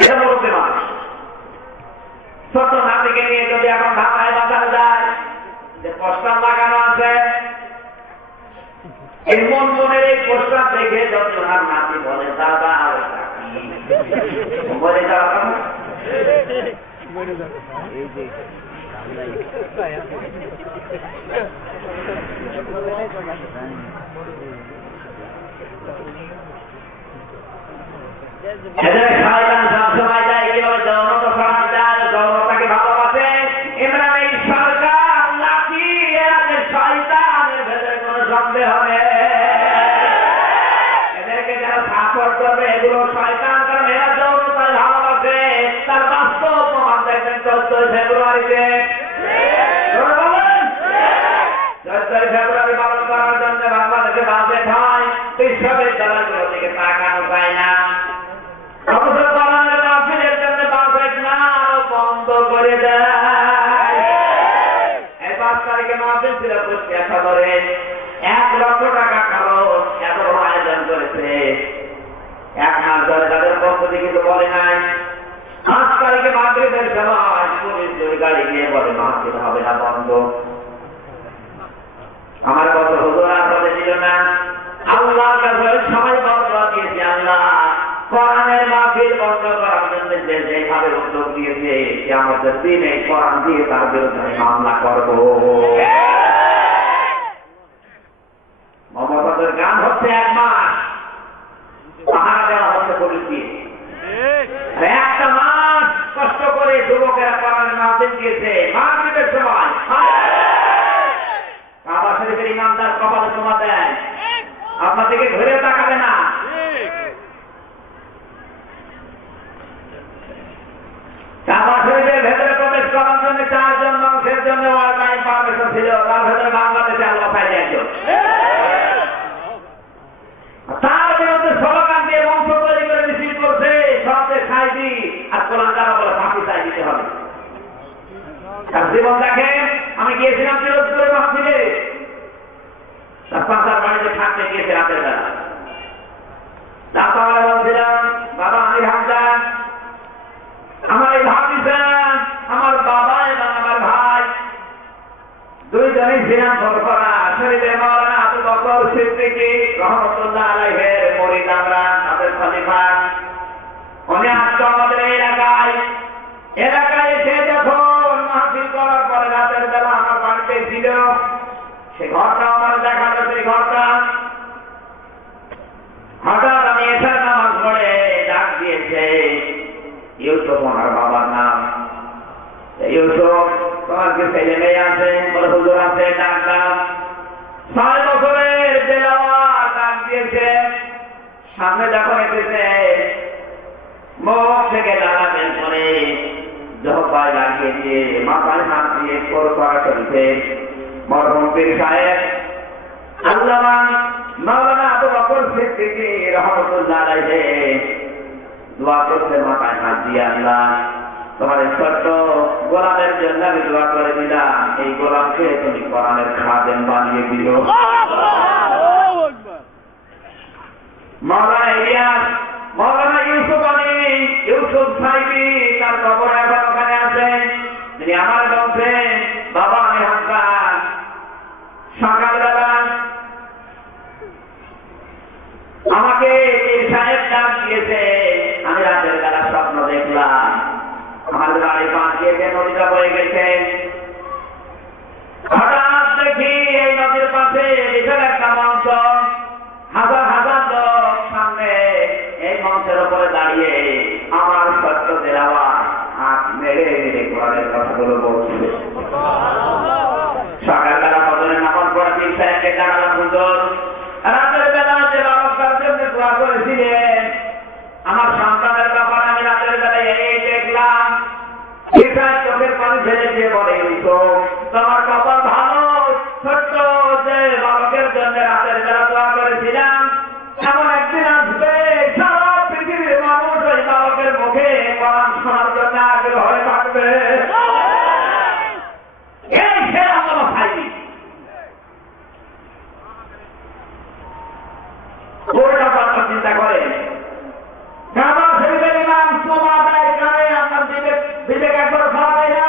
এটা বলতে মানুষ ছোট নাতিকে নিয়ে যদি এখন ঢাকায় বাজারে যায়, যে পোস্টার লাগানো আছে, এই মনের এই পোস্টার দেখে যদি ওনার নাতি বলে দাদা বলে যাওয়া সবসময় যায় কিভাবে যৌনতা সমাজ যায়, যৌনতাকে ভালোবাসে। ইমরান এই সরকার নাকি এদের শয়তানের ভেতরে কোন সন্দেহ নেই। এদেরকে যারা সাপোর্ট করবে এগুলো শয়তান, কারণ এরা যৌনতায় ভালোবাসে। তার বাস্তব প্রমাণ দেখবেন 14 ফেব্রুয়ারিতে। 14 ফেব্রুয়ারি পালন করার জন্য বাংলাদেশে বাজেট হয়, বিশ্ববিদ্যালয়গুলো থেকে তাকানো যায় না। বন্ধ করে দেয়। এই 5 তারিখে মাহফিল ছিল কুষ্টিয়া সদরে, 1 লক্ষ টাকা খরচ, এত বড় আয়োজন করেছে। 1 মাস ধরে তাদের পক্ষ থেকে কিছু বলে নাই। 5 তারিখে মাহফিলের সময় পুলিশ 2 গাড়ি নিয়ে বলে মাহফিল হবে না, বন্ধ। আমার কত হুজুর আর বলেছিল না, আল্লাহর কাছে সবাই বদলা দিয়েছে। আল্লাহ কোরআনের মাহফিল বন্ধ করার জন্য যেভাবে উদ্যোগ দিয়েছে, কিয়ামতের দিন এই কোরআন দিয়ে তার বিরুদ্ধে মামলা করব। মমতাদের গান হচ্ছে 1 মাস পাহারা দেওয়া হচ্ছে পুলিশ দিয়ে। 1 মাস কষ্ট করে যুবকেরা কোরআনের মাহফিল দিয়েছে। মাহফিলের সময় কাবা শরীফের ইমামদার কপালে চুমা দেয়, আপনার দিকে ঘুরে তাকাবে না। কাবা শরীফের ভেতরে প্রবেশ করার জন্য 4 জন মানুষের জন্য পারমিশন ছিল, তার ভেতরে বাংলাদেশে আল্লাহ পাইলে একজন। তার বিরুদ্ধে স্লোগান দিয়ে বংশ তৈরি করে মিছিল করছে, সবচে সাইদি আর কোরআন দ্বারা বলে ফাঁসি চাই দিতে হবে। তার জীবন দেখেন, আমি গিয়েছিলাম পিরোজপুরে মাহফিলে, তার পাশার বাড়িতে থাকতে গিয়েছে রাতের বেলা। তারপরে বলছিলাম, বাবা আমি হামদান, আমার এই ভাবিছেন আমার বাবা এবং আমার ভাই দুইজনই ছিলাম ফরফরা শরীফে মাওলানা আবু বকর সিদ্দিকী রহমতুল্লাহ আলাইহির মুরিদ আমরা, তাদের খলিফা। উনি আসতো আমাদের এলাকায় এসে যখন মাহফিল করার পরে রাতের বেলা আমার বাড়িতে ছিল, সে ঘরটা আমার দেখানো, সেই ঘরটা ইউসুফ তোমার কি ছেলে মেয়ে আছে? বলে হুজুর আছে। ডাক্তার 6 বছরের তেলাওয়াত ডাক দিয়েছে, সামনে যখন এসেছে মুখ থেকে লালা বের করে জহপায় লাগিয়ে দিয়ে মাথায় হাত দিয়ে করা করেছে মরহুম পীর সাহেব আল্লামা মাওলানা আবু বকর সিদ্দিকী রহমাতুল্লাহ আলাইহি দোয়া করতে মাথায় হাত দিয়ে, আল্লাহ তোমার ছোট্ট গোলামের জন্য আমি দোয়া করে দিলাম, এই গোলামকে তুমি কোরআনের খাদেম বানিয়ে দিও। মাওলানা ইলিয়াস, মাওলানা ইউসুফ আলী, ইউসুফ সাইদি তার কবর এখন ওখানে আছে। তিনি আমার বলছেন, বাবা আমি হাসান সকালবেলা আমাকে এই সাহেব ডাক দিয়েছে, আমি রাতের বেলা স্বপ্ন দেখলাম আমার বাড়ি পাশ দিয়ে নদীটা বয়ে গেছে। হঠাৎ দেখি এই নদীর পাশে বিশাল একটা মঞ্চ, হাজার হাজার লোক সামনে এই মঞ্চের উপরে দাঁড়িয়ে আমার সত্য তেলাওয়াত হাত মেরে মেরে কোরআনের কথাগুলো বলছে। সকালবেলা ফজরের নামাজ পড়া পীর সাহেবকে জানালাম, হুজুর রাতের বেলা যে বাবার জন্য দোয়া করেছিলেন আমার সন্তানের ব্যাপারে আমি রাতের বেলায় এই দেখলাম। পীর সাহেব চোখের পানি ছেড়ে দিয়ে বলে, তোমার কপাল ভালো, ছোট্ট যে বালকের জন্য রাতের বেলা দোয়া করেছিলাম, এমন একদিন আসবে সারা পৃথিবীর মানুষ ওই বালকের মুখে কোরআন শোনার জন্য আগ্রহ হয়ে থাকবে। এই সে আল্লামা সাইদি ওটা আপনার চিন্তা করেন, কাবা শরীফের ইমাম সুমা আদায় করে আপনার বিবেক একবার খাওয়া যায় না?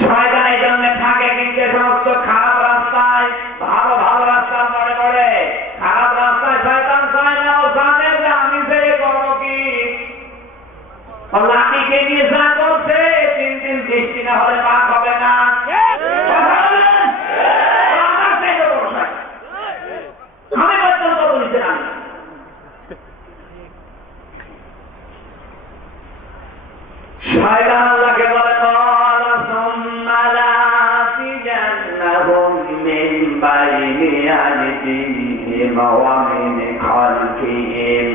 শয়তান এই জন্য থাকে কিন্তু সমস্ত খারাপ রাস্তায়, ভালো ভালো রাস্তার পরে পড়ে খারাপ রাস্তায় শয়তান চায় না। ও জানে যে আমি যে করবো কি, লাঠিকে নিয়ে যা করছে 3 দিন বৃষ্টি না হলে পাক হবে না। আমি পর্যন্ত বলছি না, শয়তান আল্লাহকে বলে ومن خلفهم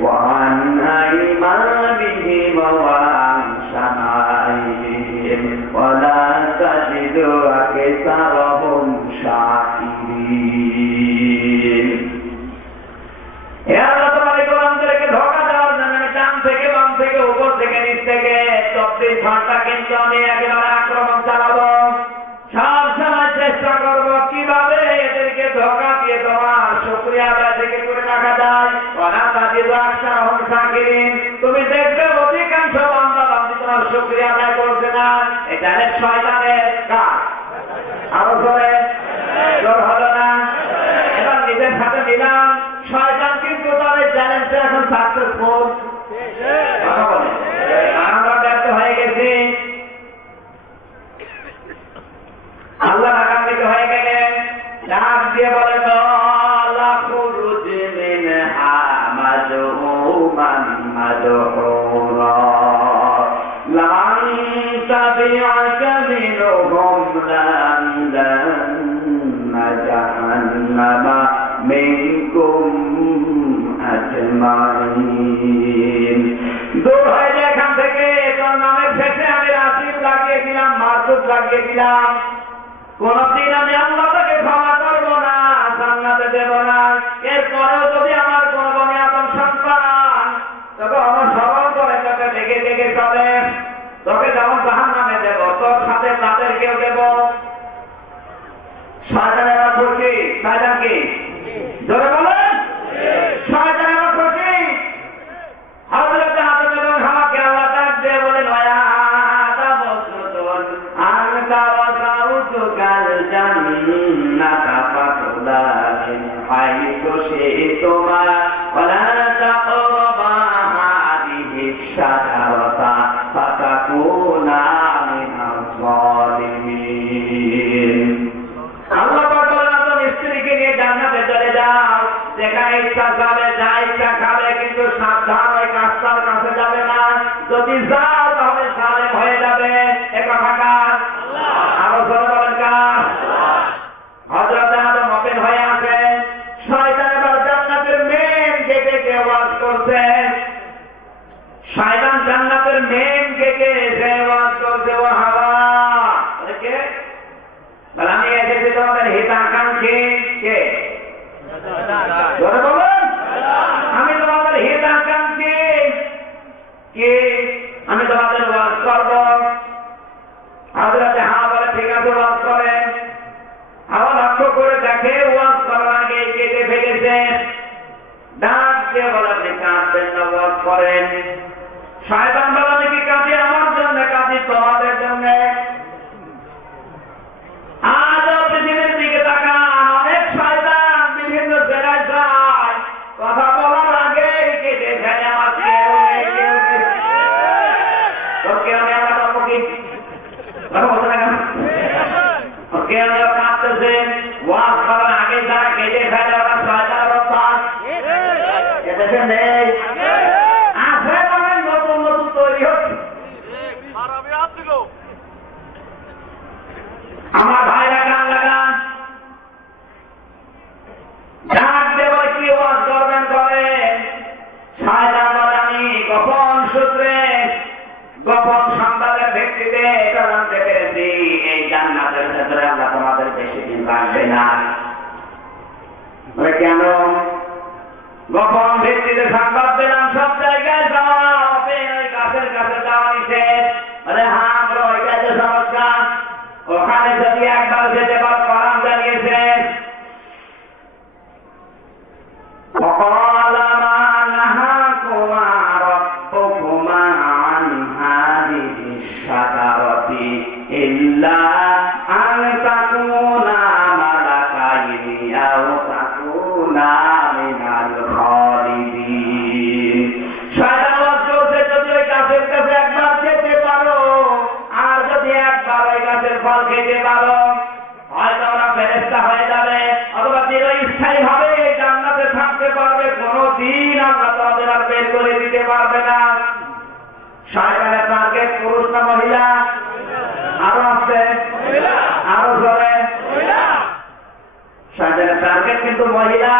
وعن أيمانهم وعن شمائلهم ولا تجد أكثرهم شاكرين। আল্লাহ তোমার এই কোরআনকে ধোঁকা দেওয়ার জন্য ডান থেকে বাম থেকে উপর থেকে নিচ থেকে 24 ঘন্টা কিন্তু আমি একেবারে আক্রমণ চালাবো, সব সময় চেষ্টা করবো কিভাবে এদেরকে ধোঁকা দিয়ে তোমার শুকরিয়া আদায় থেকে করে রাখা যায়। তুমি দেখবে অধিকাংশ বান্দা বান্দি তোমার শুকরিয়া আদায় করছে না, এটা শয়তানের কাজ। আরো ধরে জোর হলো না, এবার নিজের সাথে নিলাম, শয়তান কিন্তু তার এই চ্যালেঞ্জে এখন সাকসেসফুল। কথা বলে আমরা ব্যর্থ হয়ে গেছি, আল্লাহ রাগান্বিত হয়ে গেলেন, ডাক দিয়ে বলে দূর হয়ে যায় এখান থেকে। তোর নামের শেষে আমি রাসিব লাগিয়ে দিলাম, মারফুত লাগিয়ে দিলাম, কোনদিন আমি আল্লাহ তাকে ক্ষমা করবো না, জান্নাতে দেব না। এরপরেও যদি আমার কোন বনে আদম সন্তান তবে আমার স্মরণ করে তোকে দেখে দেখে চলে, তোকে যেমন জাহান্নামে দেব তোর সাথে তাদেরকেও দেব। শয়তানের অর্থ কি? শয়তান কি? জোরে বলেন, শয়তানের অর্থ কি? হযরত আদম এবং হাওয়াকে আল্লাহ ডাক দিয়ে বলেন, ওয়া আদম উসকুন আনতা ওয়া যাওজুকাল জান্নাতা ফাকুলা মিন হাইসু শি'তুমা ওয়া লা তাকরাবা হাদিহি শাজারাতা ফাতাকুনা মিনাজ জালিমিন। আল্লাহ পাক বলেন, আদম স্ত্রীকে নিয়ে জান্নাতে চলে যাও, যেখানে ইচ্ছা যাবে, যা ইচ্ছা খাবে, কিন্তু সাবধান ওই গাছটার কাছে যাবে না, করেন। শয়তান বলে আমি কি কাঁদি আমার জন্য, কাঁদি তোমাদের জন্য। আজও পৃথিবীর দিকে তাকান, অনেক শয়তান বিভিন্ন জায়গায় যায়, কথা বলার আগে কেটে ফেলে আমার কেউ নেই, কেউ নেই। তোর কেউ নেই, আমরা করবো কি? কথা বলতে না কেন? কেউ নেই কাঁদতেছে, ওয়াজ করার আগে যারা কেটে ফেলে ওরা শয়তানের অভ্যাস। এদেশে নেই, আছে মানে নতুন নতুন তৈরি হচ্ছে। আমার ভাইরা গান লাগান, ডাক দেব কি ওয়াজ করবেন করে। শয়তান বলে আমি গোপন সূত্রে গোপন সংবাদের ভিত্তিতে এটা জানতে পেরেছি এই জান্নাতের ভেতরে আল্লাহ তোমাদের বেশি দিন রাখবে না। কেন? গোপন ভিত্তিতে সংবাদ দিলাম, সব জায়গায় যাওয়া হবে, ওই গাছের কাছে যাওয়া নিষেধ। বলে হ্যাঁ বলো ওইটা যে সমস্যা, ওখানে যদি একবার যেতে পারো কলাম জানিয়েছে ফল খেতে পারো, হয়তো ওরা ফেরেশতা হয়ে যাবে, অথবা চিরস্থায়ী ভাবে জান্নাতে থাকতে পারবে, কোনদিন আমরা তাদের আর বের করে দিতে পারবে না। শয়তানের টার্গেট পুরুষ না মহিলা? আরো আছে, আরো জোরে। শয়তানের টার্গেট কিন্তু মহিলা।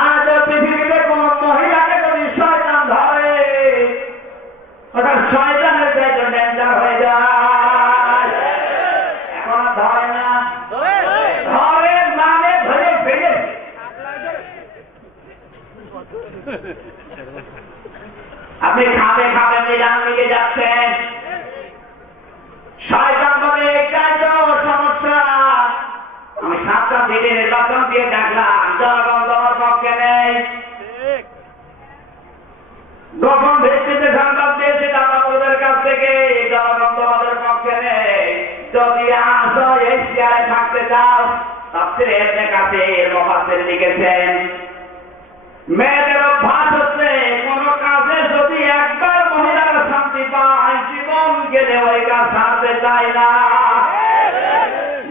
আজ পৃথিবীতে কোন মহিলাকে যদি শয়তান ধরে, ওটা শয়তানের চাইতে ডেঞ্জার হয়ে যায়। এখন আর ধরে না, ধরে মানে ধরে ফেলে। আপনি খাবে খাবে মিলান মিলে যাচ্ছেন, শয়তান বলে এটাই তো সমস্যা। আমি 7টা দিনে নির্বাচন দিয়ে দেখলাম জনগণ তোমার পক্ষে নেই। গোপন ভিত্তিতে সংবাদ দিয়েছি দাদাদের কাছ থেকে, জনগণ তোমাদের পক্ষে নেই। যদি আসো এশিয়ায় থাকতে চাও, তাফসীরে ইবনে কাসীর মুফাসসির লিখেছেন মেয়েদের অভ্যাস হচ্ছে কোন কাজে যদি একবার মহিলারা শান্তি পায়, জীবন গেলে ওই কাজ ছাড়তে চায় না।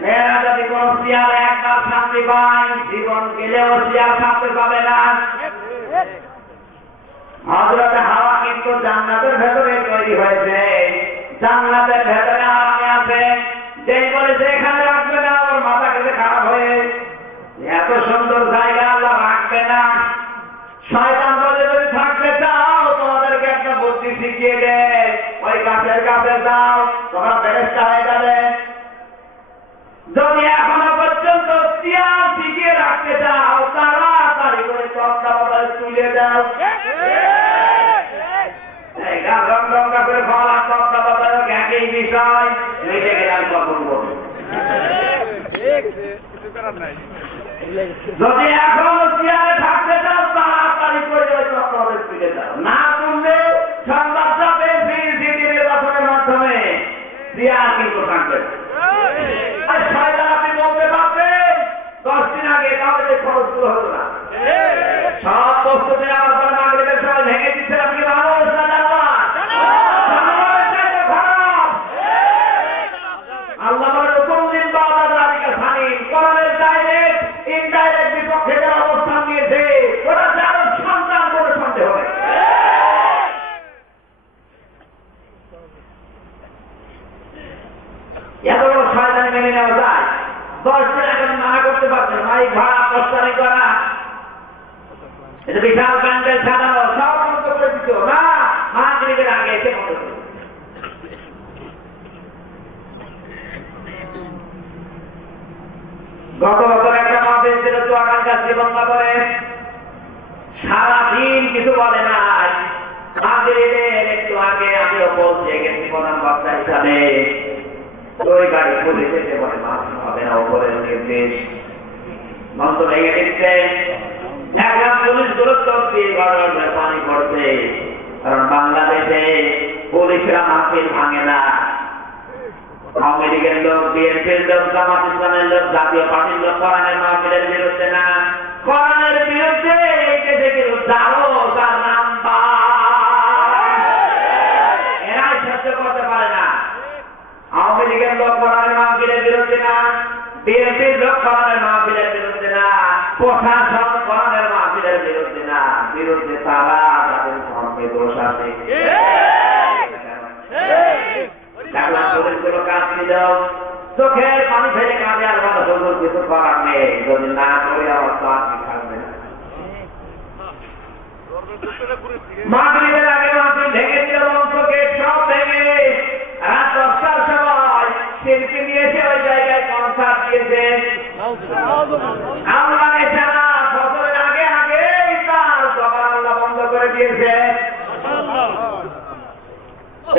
মেয়েরা যদি কোন শিয়ারে একবার শান্তি পায়, জীবন গেলেও শিয়ার শান্তি পাবে না। হযরতে হাওয়া কিন্তু জান্নাতের ভেতরে তৈরি হয়েছে, জান্নাতের ভেতরে আরামে আছে। যেই বলেছে এখানে রাখবে না, ওর মাথা কেটে খারাপ হয়ে, এত সুন্দর জায়গা আল্লাহ রাখবে না। শয়তান বলে যদি থাকতে চাও, তোমাদেরকে একটা বুদ্ধি শিখিয়ে দে, ওই গাছের কাছে যাও, তোমরা ফেরেশতা হয়ে যাবে। যদি এখনো পর্যন্ত শিয়াল শিখিয়ে রাখতে চাও, তাড়াতাড়ি করে তত্ত্বাবধান তুলে দাও। গাছের ফল আর তত্ত্বাবধায়ক একই বিষয়, মিলে গেলাম কখন বলবো। যদি এখন শিয়ালে থাকতে চাও, তাড়াতাড়ি করে ওই তত্ত্বাবধান তুলে দাও। না তুললে সংবাদ যাবে সিডি নির্বাচনের মাধ্যমে, শিয়াল কিন্তু থাকবে। শয়তান আপনি বলতে পারবেন 10 দিন আগে তাহলে যে খরচ শুরু হতো না, সব প্রস্তুতি আমার পরে মাগরিবের সময় ভেঙে দিচ্ছে। আপনি ভালো অবস্থা আল্লাহ হুকুম দিন বাদালিকা সানিন, কোরআনের ডাইরেক্ট ইনডাইরেক্ট বিপক্ষে যারা অবস্থান নিয়েছে ওরা যারা সন্তান করে সন্দেহ হবে। এত বড় শয়তানি মেনে নেওয়া যায়? 10 দিন এখন মানা করতে পারছেন, মাইক ভাড়া প্রস্তারিত করা, এটা বিশাল প্যান্ডেল সাজানো, সব বন্ধ করে দিত না, মাগরিবের আগে এসে বন্ধ করে। গত বছর একটা মাহফিল ছিল চুয়াডাঙ্গা গাছীবন্ধা করে, সারাদিন কিছু বলে নাই। মাগরিবের একটু আগে আমিও বলছি গেছি প্রধান বক্তা হিসাবে, ওই গাড়ি পুলিশ এসে বলে মাছ হবে না, উপরের নির্দেশ মন্ত্র ভেঙে দিচ্ছে। এখন পুলিশ গুরুত্ব দিয়ে গড়গড় পানি পড়ছে, কারণ বাংলাদেশে পুলিশরা মাহফিল ভাঙে না। আওয়ামী লীগের লোক, বিএনপির লোক, জামাত ইসলামের লোক, জাতীয় পার্টির লোক কোরআনের মাহফিলের বিরুদ্ধে না, কোরআনের বিরুদ্ধে এই দেশে বিরুদ্ধে আরো তার নাম এরাই সহ্য করতে পারে না। আওয়ামী লীগের লোক কোরআনের মাহফিলের বিরুদ্ধে না, বিএনপির লোক কোরআনের মাহফিলের বিরুদ্ধে না, প্রশাসন কোরআনের মাহফিলের বিরুদ্ধে না, বিরুদ্ধে তারা তাদের ধর্মে দোষ আছে। পুলিশগুলো কাজ দিল, চোখের পানি ফেলে কাঁদে, আর মানুষ কিছু করার নেই, যদি না করে অবস্থা আপনি থাকবেন। মাগরিবের আগে মাহফিল ভেঙে দিল, মঞ্চকে সব ভেঙে রাত 10টার সময় শিল্পী নিয়েছে ওই জায়গায় কনসার্ট দিয়েছে। আল্লাহ এছাড়া ফজরের আগে আগে তার সবার আল্লাহ বন্ধ করে দিয়েছে।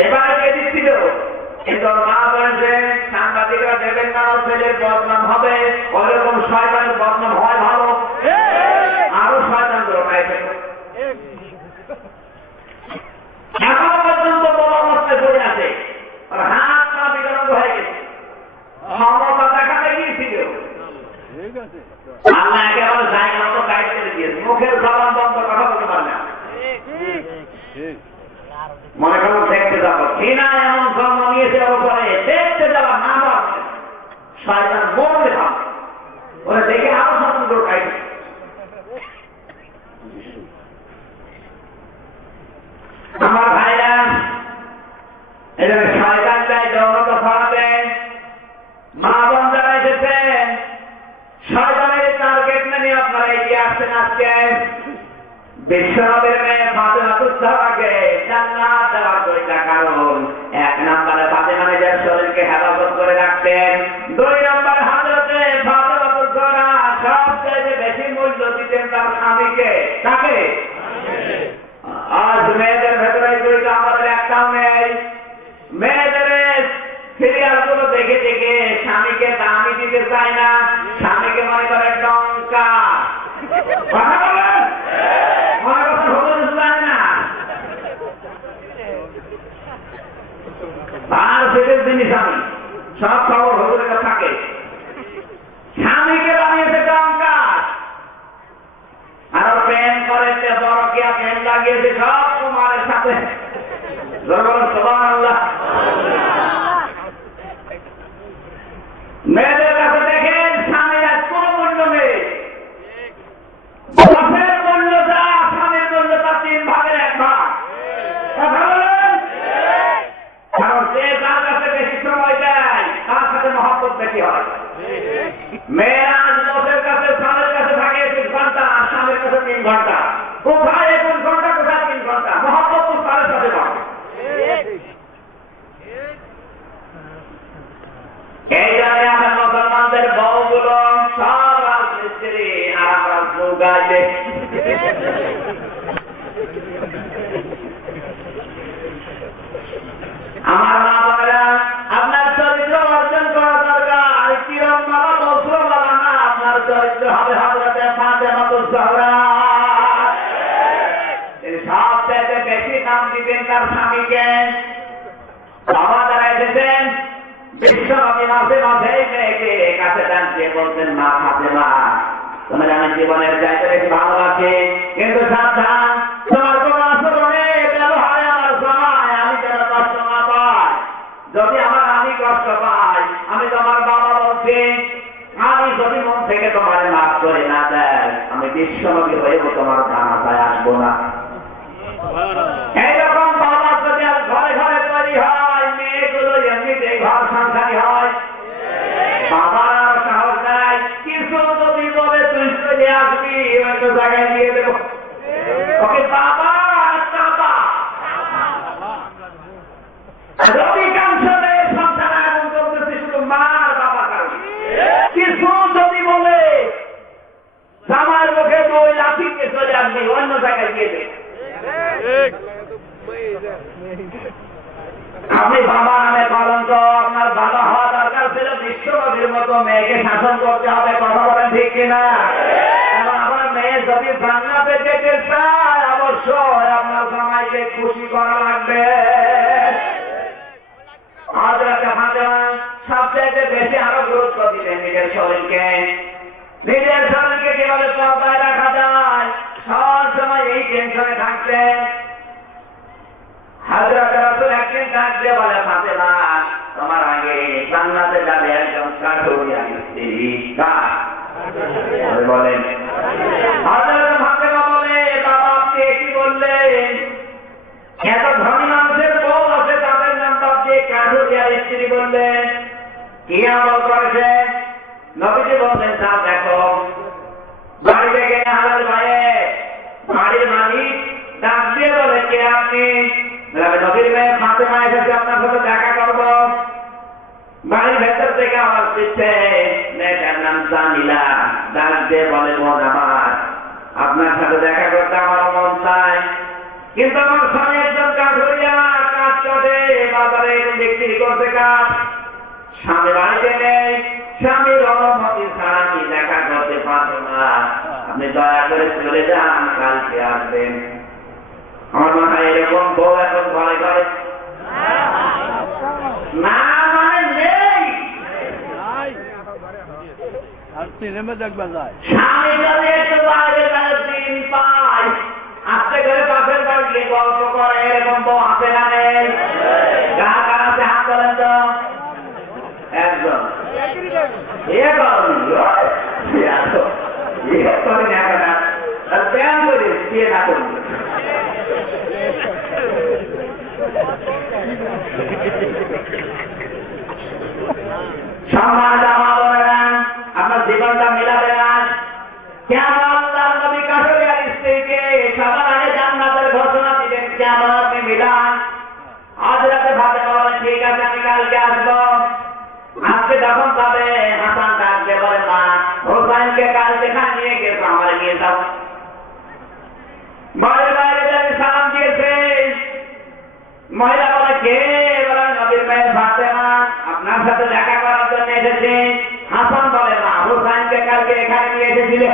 এবারে কে দিচ্ছিল? কিন্তু মা বলেছে সাংবাদিকরা দেবেন না, ছেলের বদনাম হবে, ওইরকম শয়তানের বদনাম হয় ভালো, আরো শয়তান গুলো পাইছে। এখনো পর্যন্ত বড় অবস্থায় পড়ে আছে, আর হাত পা বিকলাঙ্গ হয়ে গেছে, ক্ষমতা দেখাতে গিয়েছিল। আল্লাহ একেবারে জায়গা মতো গাইড করে দিয়েছে, মুখের জবান বন্ধ, কথা বলতে পারে না। মনে করো দেখতে যাবো, ঘৃণা এমন জন্ম নিয়েছে ওপরে, দেখতে যাওয়া না পারবে, শয়তান মরবে ভাবে, ওরা দেখে আরো স্বতন্ত্র গাইড। আমার ভাইরা, এখানে শয়তান চাই যৌনতা ছড়াতে, মা বোন যারা এসেছেন শয়তানের টার্গেট নিয়ে আপনারা এগিয়ে আসছেন। আজকে বিশ্বনবীর মেয়ে ফাতেমাতুজ জাহরাকে জান্নাত দেওয়ার দুইটা কারণ, এক নম্বরে ফাতেমা নিজের শরীরকে হেফাজত করে রাখতেন, দুই নম্বরে হযরতে ফাতেমাতুজ জাহরা সবচেয়ে বেশি মূল্য দিতেন তার স্বামীকে। তাকে আজ মেয়েদের ভেতরে দুইটা, আমাদের একটাও নেই। মেয়েদের সিরিয়াল গুলো দেখে দেখে স্বামীকে দামি দিতে চায় না, স্বামীকে মনে করে টঙ্কা। কথা বলেন, মনে কথা হতে চায় না। আর সেটার জিনিস আমি সব খবর হতে থাকে, স্বামীকে বানিয়েছে টঙ্কা, আর প্যান করে বড়কিয়া প্যান লাগিয়েছে সব কুমারের সাথে। সুবহানাল্লাহ। মেয়েদের কাছে দেখেন স্বামীর আর কোন মূল্য নেই, বাপের মূল্য যা, স্বামীর মূল্য তার 3 ভাগের 1 ভাগ। কথা বলেন, কারণ যে যার কাছে বেশি সময় দেয় তার সাথে মহব্বত বেশি হয়। মেয়েরা বসের কাছে স্বামীর কাছে থাকে 1 ঘন্টা, আর স্বামীর কাছে 3 ঘন্টা। কোথায় 1 ঘন্টা, কোথায় 3 ঘন্টা, মহব্বত তো তার সাথে হয়। এই জন্য আমার মুসলমানদের বউগুলো সব রাজমিস্ত্রি, আর আমরা গাইবে। আমার মা বাবারা, আপনার চরিত্র অর্জন করা দরকার, কিরম বাবা বস্ত্র বাবা না, আপনার চরিত্র হবে হযরতে ফাতেমাতুজ জাহরা। সবচেয়ে বেশি দাম দিতেন তার স্বামীকে। বাবা যারা এসেছেন বিশ্বনবী মাঝে মাঝে মেয়েকে কাছে টানতে বলতেন, মা ফাতেমা তোমার আমি জীবনের চাইতে বেশি ভালোবাসি, কিন্তু সাবধান তোমার কোন আচরণে ব্যবহারে আমার জামাই আমি যেন কষ্ট না পাই। যদি আমি কষ্ট পাই, আমি তোমার বাবা বলছি, আমি যদি মন থেকে তোমার মাফ করে না দেয়, আমি বিশ্বনবী হয়েও তোমার জানাজায় আসবো না। এইরকম বাবা যদি আর ঘরে ঘরে তৈরি হয়, মেয়েগুলো এমনিতেই ঘর সংসারী হয়। বাবার আর সাহস নাই, কিছু যদি বলে তুই চলে আসবি, একটা জায়গায় দিয়ে দেবো, ওকে বাবা বাবা। অধিকাংশ সংসার এমন করতেছে শুধু মার বাবা কারণ। কিছু যদি বলে জামার মুখে 2 লাঠিকে চলে আসবি, অন্য জায়গায় দিয়ে দেবে। আপনি বাবা নামে কলঙ্ক, আপনার বাবা হওয়া দরকার ছিল বিশ্বনবীর মতো মেয়েকে শাসন করতে হবে। কথা বলেন ঠিক কিনা? এবং আমার মেয়ে যদি জান্নাতে যেতে চায় অবশ্যই আপনার জামাইকে খুশি করা লাগবে। হযরত ফাতেমা সবচেয়ে বেশি আরো গুরুত্ব দিলেন নিজের শরীরকে। নিজের শরীরকে কিভাবে পর্দায় রাখা যায় সব সময় এই টেনশনে থাকতেন। হযরত রাসূল একদিন ডাক দিয়ে বলে, ফাতেমা তোমার আগে জান্নাতে যাবে একজন কাঠুরিয়া স্ত্রী। কার বলেন? হযরত ফাতেমা বলে, বাবা আপনি কি বললেন? এত ধনী মানুষের বউ আছে তাদের নাম বাদ দিয়ে কাঠুরিয়া স্ত্রী বললেন, কি আমল করেছে? নবীজি বললেন, তা দেখো বাড়ি থেকে হালাল ভাইয়ে বাড়ির মালিক ডাক দিয়ে বলে, কে আপনি? নবীর মেয়ে ফাতেমা এসেছে আপনার সাথে দেখা করবো। বাড়ির ভেতর থেকে আওয়াজ দিচ্ছে, মেয়েটার নাম জামিলা। ডাক দিয়ে বলে, বোন আমার আপনার সাথে দেখা করতে আমার মন চায়, কিন্তু আমার স্বামী একজন কাঠুরিয়া, কাজ কাটে বাজারে বিক্রি করতে কাজ। স্বামী বাড়িতে নেই, স্বামীর অনুমতি ছাড়া আমি দেখা করতে পারবো না, আপনি দয়া করে চলে যান, কালকে আসবেন। আমার মাথায় এরকম বউ এখন ঘরে ঘরে না মানে নেই। স্বামী যদি একটু বাইরে দিন পায় আস্তে করে পাশের বাড়ি গিয়ে গল্প করে, এরকম বউ আছে না নেই? গা কাছে হাত করেন তো একজন ইয়ে করেন ব্যায়াম করে দিয়ে থাকুন। সম্মানিত মা বোনেরা, আপনার জীবনটা মিলাবে না। কেমন আল্লাহর নবী কাঠুরিয়া স্ত্রীকে সবার আগে জান্নাতের ঘোষণা দিলেন, কেমন আপনি মিলান। হযরতে ফাতেমা বলেন, ঠিক আছে আমি কালকে আসবো। আজকে যখন যাবে হাসান ডাকতে বলে, মা হোসাইনকে কাল যেখানে নিয়ে গেছো আমার নিয়ে যাও। বাড়ির বাইরে যাই সালাম দিয়েছে। মহিলা বলে, কে? বলে, নবীর মেয়ে ফাতেমা আপনার সাথে দেখা করার জন্য এসেছে। হাসান বলে, মা হোসাইনকে কালকে এখানে নিয়ে এসেছিলে।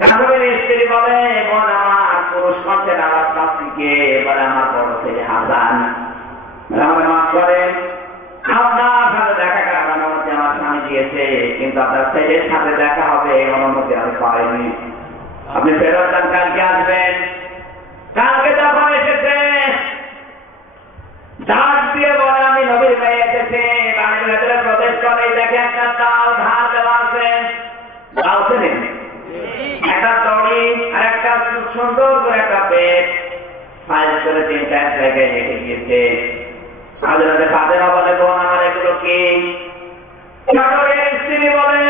কাঠুরিয়ার স্ত্রী বলে, বোন আমার পুরুষ কণ্ঠের আওয়াজ পাচ্ছি, কে? বলে, আমার বড় ছেলে হাসান। আমাকে মাফ করেন, আপনার সাথে দেখা করার অনুমতি আমার স্বামী দিয়েছে, কিন্তু আপনার ছেলের সাথে দেখা হবে এই অনুমতি আমি পাইনি। আপনি ফেরত যান, কালকে আসবেন। কালকে যখন এসেছে ডাক দিয়ে বলে, আমি নবীর মেয়ে এসেছে। বাড়ির ভেতরে প্রবেশ করে দেখে একটা তাল ধার দেওয়া আছে। তাল চেনেন? একটা দড়ি আর একটা সুন্দর করে একটা বেড ফাইল করে 3-4 জায়গায় রেখে দিয়েছে। হযরতে ফাতেমা বলে, বোন আমার এগুলো কি? কাঠুরিয়ার স্ত্রী বলে,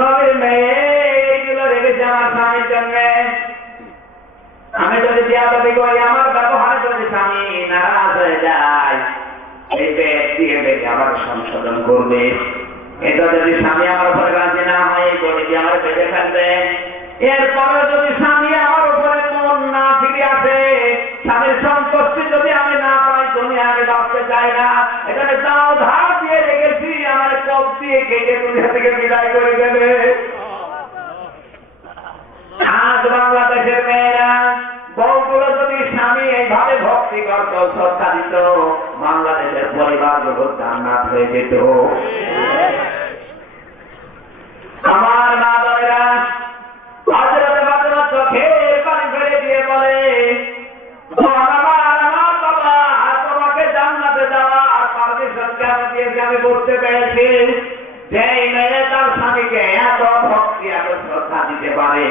নবীর মেয়ে এইগুলো রেখেছে আমার স্বামীর জন্য। আমি যদি বিয়াদবি করি, আমার ব্যবহারে যদি স্বামী নারাজ হয়ে যায়, এই বেদ দিয়ে বেঁধে আবার সংশোধন করবে। এটা যদি স্বামী আমার উপরে রাজি না হয়, এই বডি দিয়ে আমার বেঁধে ফেলবে। এরপরে যদি স্বামী আমার উপরে মন না ফিরে আসে, স্বামীর সন্তুষ্টি যদি আমি না পাই, দুনিয়া আমি বাঁচতে চাই না। এখানে দাও ধার দিয়ে রেখেছি, আমার কপ দিয়ে কেটে দুনিয়া থেকে বিদায় করে দেবে। আজ বাংলাদেশের মেয়েরা বউগুলো যদি স্বামী এইভাবে ভক্তি করত, শ্রদ্ধা দিত, বাংলাদেশের পরিবারগুলো জান্নাত হয়ে যেত। আমার মা বোনেরা, হযরতে ফাতেমা চোখের পানি ফেলে দিয়ে বলে, আমার বাবা তোমাকে জান্নাতে যাওয়ার পারমিশন কেন দিয়েছে আমি বুঝতে পেরেছি। যেই মেয়ে তার স্বামীকে এত ভক্তি এত শ্রদ্ধা দিতে পারে,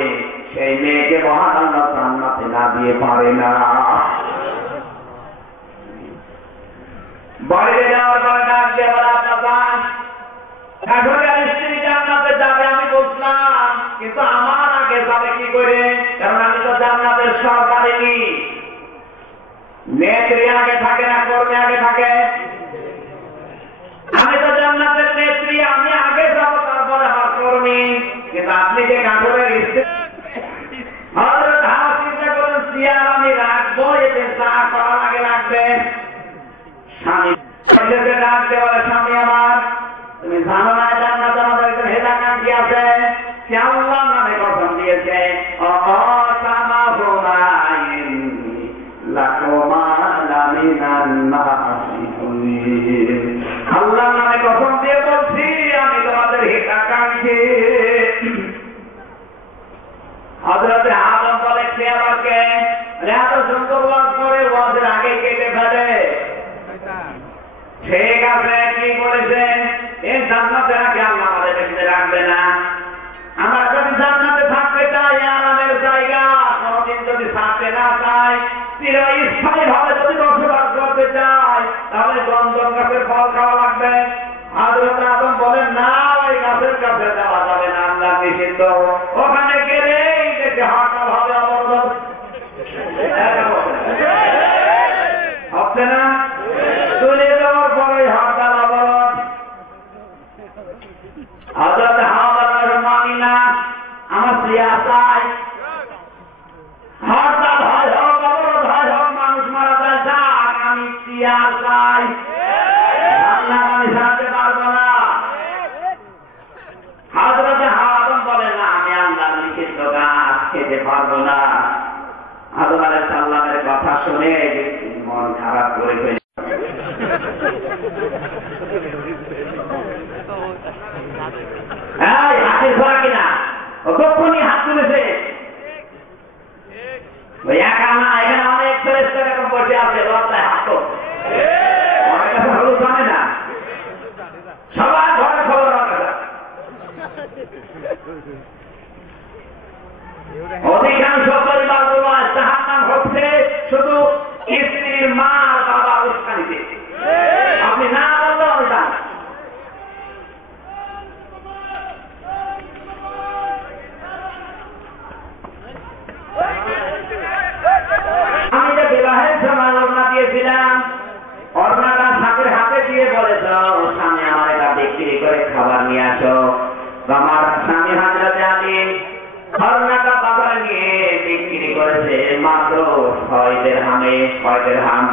সেই মেয়েকে মহান আল্লাহ জান্নাতে না দিয়ে পারে না। বাড়িতে যাওয়ার পরে ডাক দিয়ে বলে, আপনার কাঠুরিয়ার স্ত্রী জান্নাতে যাবে আমি বুঝলাম, কিন্তু আমার আগে যাবে কি করে? কারণ আমি তো জান্নাতের সরকারি নেত্রী আগে থাকে না, কর্মী আগে থাকে। আমি তো জান্নাতের নেত্রী, আমি আগে যাবো, তারপরে আমার কর্মী। কিন্তু আপনি যে কাঠুরিয়ার স্ত্রী, হযরত হাওয়া চিন্তা করেন, চেয়ার আমি রাখবো, এতে চা করার আগে রাখবে। স্বামী ডাকতে বলে, স্বামী আমার তুমি জানো না জান্নাতে আমাদের একজন হেদাকাঙ্ক্ষী আছে, সে আল্লাহর নামে কসম দিয়েছে, এইভাবে যদি বসবাস করতে চাই তাহলে গন্ধম গাছের ফল খাওয়া লাগবে। হযরত আদম বলেন না, ওই গাছের কাছে যাওয়া যাবে না, আল্লাহ নিষিদ্ধ। ওখানে গেলেই দেখে হরতাল হবে, অবরোধ হচ্ছে না, তুলে দেওয়ার পরে হরতাল অবরোধ। হযরত হাওয়া মানি না, আমার প্রিয়া চাই, হরতাল হয় হোক, অবরোধ হয় হোক, মানুষ মারা যায়, যাক, আমি প্রিয়া চাই, আল্লাহ আমি সাহায্য পারবো না। হযরত হাওয়া বলে না, আমি আল্লাহ নিষিদ্ধ গাছ খেতে পারবো না। আদম আলাইহিস সালামের কথা শুনে মন খারাপ করে ফেলে হাতের ধরা কিনা ও তখনই হাত তুলেছে। এখানে অনেক ফেরেশতা এরকম বসে আছে, লজ্জায় হাত অনেক কথা হলুদ জানে না, সবার ঘরে খবর রাখা। অধিকাংশ পরিবারগুলো জাহান্নাম হচ্ছে শুধু স্ত্রীর মা আর বাবা উস্কানিতে। আপনি না বললেও আমি জানি। আমি যে বিবাহের সময় ওড়না দিয়েছিলাম, ওড়নাটা সাথের হাতে দিয়ে বলেছ, স্বামী আমার এটা বিক্রি করে খাবার নিয়ে আসো। আমার স্বামী হযরত আলী ওড়নাটা বাজারে নিয়ে বিক্রি করেছে মাত্র 6 দিরহামে। 6 দিরহাম,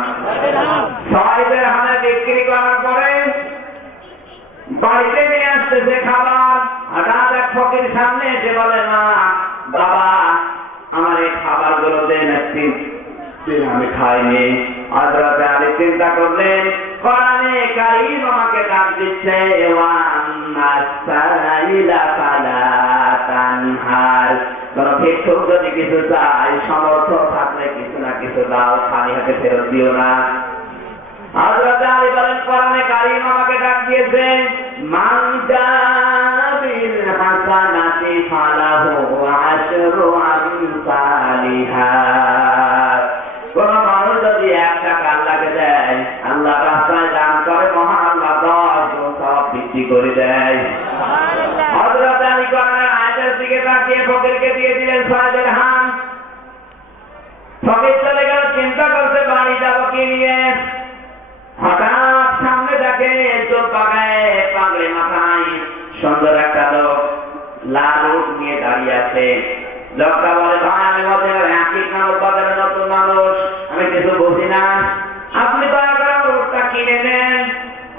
6 দিরহামে বিক্রি করার পরে বাড়িতে নিয়ে আসতেছে খাবার। হঠাৎ এক ফকির সামনে এসে বলে, মা বাবা আমার এই খাবার গুলো দেন, আমি খাইনি। হযরত আলী চিন্তা করলেন, কোরআনে কারীম আমাকে ডাক দিচ্ছে, কোন ভিক্ষুক যদি কিছু চাই, সমর্থ থাকলে কিছু না কিছু দাও, খালি হাতে ফেরত দিও না। হযরত আলী বলেন, কোরআনে কারীম আমাকে ডাক দিয়েছে, মান জাবিল হাসানাতি ফালাহু আশরু আমসালিহা। কোন মানুষ যদি 1 টাকা আল্লাহকে দেয়, আল্লাহ রাস্তায় দান করে, মহান আল্লাহ 10 গুণ সওয়াব বৃদ্ধি করে দেয়। হযরত আলী কোরআনের আয়াতের দিকে তাকিয়ে ফকিরকে দিয়ে দিলেন 6 দিরহাম। ফকির চলে গেল, চিন্তা করতে বাড়ি যাবো কি নিয়ে। হঠাৎ সামনে দেখে চোখ পাকায়, পাগড়ি মাথায়, সুন্দর একটা লোক লাল উট নিয়ে দাঁড়িয়ে আছে। লোকটা বলে, ভাই আমি আকিক নামক বাজারে নতুন মানুষ, আমি কিছু বুঝি না, আপনি দয়া করে আমার উটটা কিনে নেন।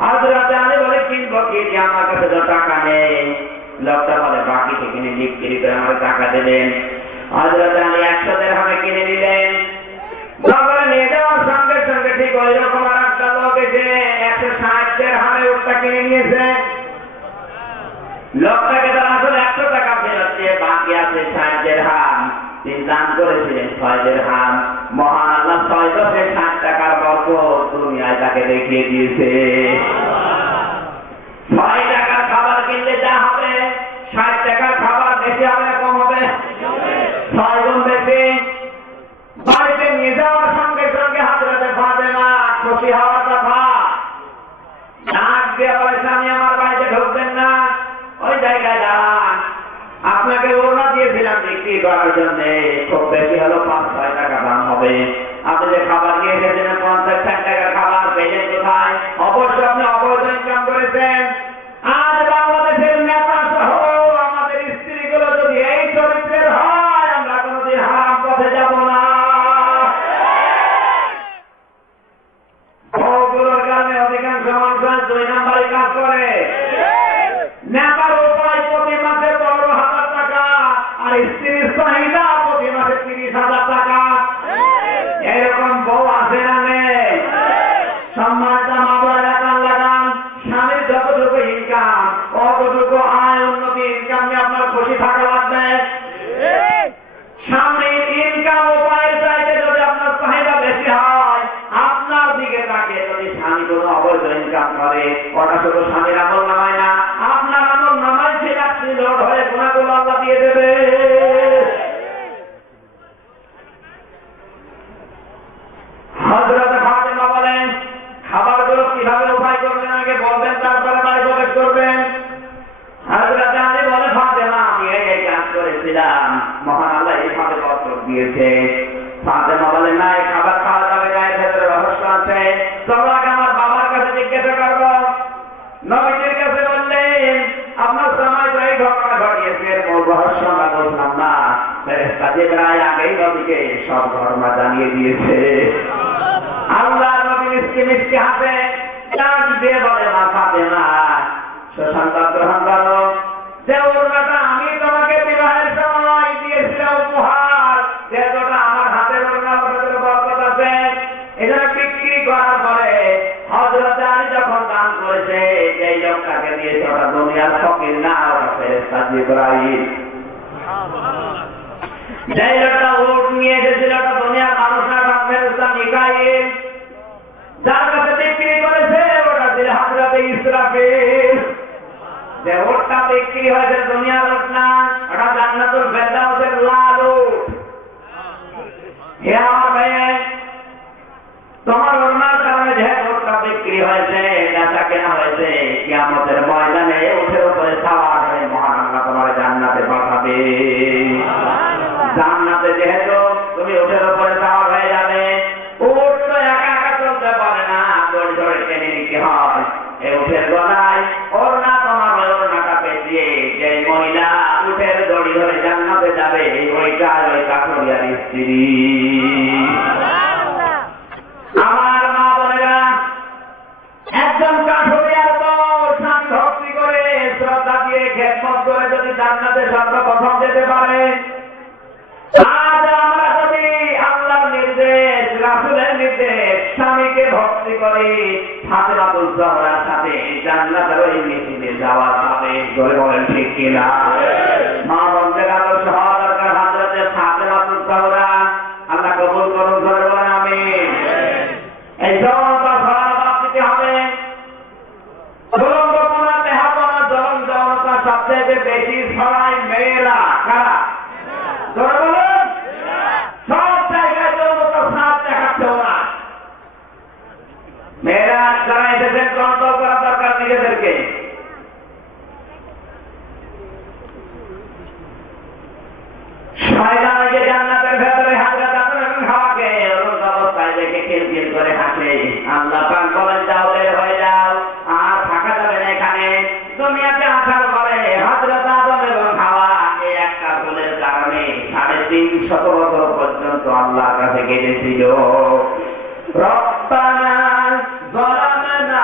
হযরত আলী বলে, কিনবো কি, আমার কাছে তো টাকা নেই। লোকটা বলে, বাকিতে কিনে বিক্রি করে আমাকে টাকা দেবেন। হযরত আলী 100 দিরহামে কিনে নিলেন। বাজারে নিয়ে যাওয়ার সঙ্গে সঙ্গে ঠিক ওই রকম আর একটা লোক এসে 160 দিরহামে উটটা কিনে নিয়েছে। লোকটাকে তারা আসলে 100 টাকা ফেরত দিয়ে বাকি আছে 60 দিরহাম। তিনি দান করেছিলেন 6 দিরহাম। মহান আল্লাহ 6 দশে 60 টাকার বরকত দুনিয়ায় তাকে দেখিয়ে দিয়েছে। 6 টাকার খাবার কিনলে যা হবে, 60 টাকার খাবার বেশি হবে না কম হবে? 6 গুণ বেশি। বাড়িতে নিয়ে যাওয়ার সঙ্গে সঙ্গে হযরত ফাতেমা খুশি হওয়ার কথা, ডাক দিয়ে বলে, স্বামী আমার বাড়িতে ঢুকবেন না, ওই জায়গায় দাঁড়ান, আপনাকে ওড়না দিয়েছিলাম বিক্রি করার জন্য, খুব বেশি হলো 5-6 টাকা দাম হবে। আপনি যে খাবার নিয়ে এসেছিলেন 50-60 টাকার খাবার পেলেন কোথায়? অবশ্য আপনি অবৈধ ইনকাম করেছেন। আজ বাংলাদেশের নেতা সহ আমাদের স্ত্রীগুলো যদি এই চরিত্রের হয়, আমরা কোনোদিন হারাম পথে যাব না। বউগুলোর কারণে অধিকাংশ মানুষ 2 নম্বরে কাজ করে। নেতার উপায় প্রতি মাসে 15,000 টাকা, আর স্ত্রীর চাহিদা প্রতি মাসে 30,000 টাকা। এরকম বউ আছে না নেই? সম্মানিত মা বোনেরা, কান লাগান, স্বামীর যতটুকু ইনকাম অতটুকু আয় উন্নতি ইনকাম নিয়ে আপনার খুশি থাকা লাগবে। স্বামীর ইনকাম উপায়ের চাইতে যদি আপনার চাহিদা বেশি হয়, আপনার দিকে তাকিয়ে যদি স্বামী কোনো অবৈধ ইনকাম করে, ওটা শুধু স্বামীর আমল নামায় না, আপনার আমল নামায় সে রাত্রি লোড হয়ে গুণাগুলো আল্লাহ দিয়ে দেবে। হযরত দিয়েছে। ফাতেমা বলে না, এই খাবার খাওয়া যাবে না, এর ভেতরে রহস্য আছে, চলো আগে আমার বাবার কাছে জিজ্ঞাসা করবো। নবীজির কাছে বললেন, আপনার জামাই তো এই ঘটনা ঘটিয়েছে, এর মূল রহস্য আমরা বুঝলাম না। ফেরেশতা জিবরাইল আগেই নবীকে সব ঘটনা জানিয়ে দিয়েছে। আল্লাহ নবী মিষ্টি মিষ্টি হাসে ডাক দিয়ে বলে, মা ফাতেমা, সুসংবাদ গ্রহণ করো, যে ওড়নাটা আমি তোমাকে বিবাহের সময় দিয়েছিলাম উপহার, যেটা আমার হাতের ওড়না, ওটার বরকত আছে। এটা বিক্রি করার পরে হযরত আলী যখন দান করেছে, এই লোকটাকে দিয়েছে, ওটা দুনিয়ার ফকির না, ওটা ফেরেশতা জিবরাইল। যে লোকটা উট নিয়ে এসেছিল, ওটা দুনিয়ার মানুষ না, ওটা ফেরেশতা মিকাইল। যার কাছে বিক্রি করেছে, ওটা ছিল হযরত ইসরাফিল। যে ওটটা বিক্রি হয়েছে দুনিয়ার ওট না, ওটা জান্নাতুল ফেরদাউসের লাল উট। হে আমার ভাই, তোমার ওড়নার কারণে যে ওটটা বিক্রি হয়েছে, বেচা কেনা হয়েছে, কিয়ামতের ময়দানে উঠের উপরে সাওয়ার হয়ে মহান আল্লাহ তোমার জান্নাতে পাঠাবে। জান্নাতে যেহেতু তুমি উঠের উপরে সাওয়ার হয়ে যাবে, উট তো একা একা চলতে পারে না, দড়ি ধরে টেনে নিতে হয়। এই উঠের গলায় ওড়না, তোমার ওড়নাটা পেঁচিয়ে যে মহিলা উঠের দড়ি ধরে জান্নাতে যাবে, ওইটা ওই কাঠুরিয়ার স্ত্রী। আমার মা বোনেরা, একজন কাঠুরিয়ার বউ স্বামী ভক্তি করে, শ্রদ্ধা দিয়ে, খেদমত করে যদি জান্নাতে সর্বপ্রথম যেতে পারে, আজ আমরা যদি আল্লাহর নির্দেশ, রাসূলের নির্দেশ, স্বামীকে ভক্তি করি, ফাতেমাতুজ জহরার সাথে জান্নাতের ওই মিছিলে যাওয়া যাবে। জোরে বলেন ঠিক কিনা? মা বলতে আদর্শ হওয়া দরকার হযরত ফাতেমাতুজ জহরা। আল্লাহ কবুল করুন, জোরে বলেন আমিন। এই জনতা ছড়ানো বাদ দিতে হবে। জলঙ্গপনা, দেহাপনা, জনতা সবচেয়ে বেশি ছড়ায় মেয়েরা। কারা? জোরে বলুন। সব জায়গায় জনতা সাপ দেখাচ্ছে ওরা। মেয়েরা যারা এসেছেন, কন্ট্রোল করা দরকার নিজেদেরকে। শয়তান যে জান্নাতের ভেতরে হযরত আদম এবং হাওয়াকে অরুণ অবস্থায় দেখে খিলখিল করে হাসে। আল্লাহ পাক বলেন, যাও বের হয়ে যাও, আর থাকা যাবে না এখানে। দুনিয়াতে আসার পরে হযরত আদম এবং হাওয়া এই একটা ভুলের কারণে 350 বছর পর্যন্ত আল্লাহর কাছে কেঁদেছিল। রব্বানা যালামনা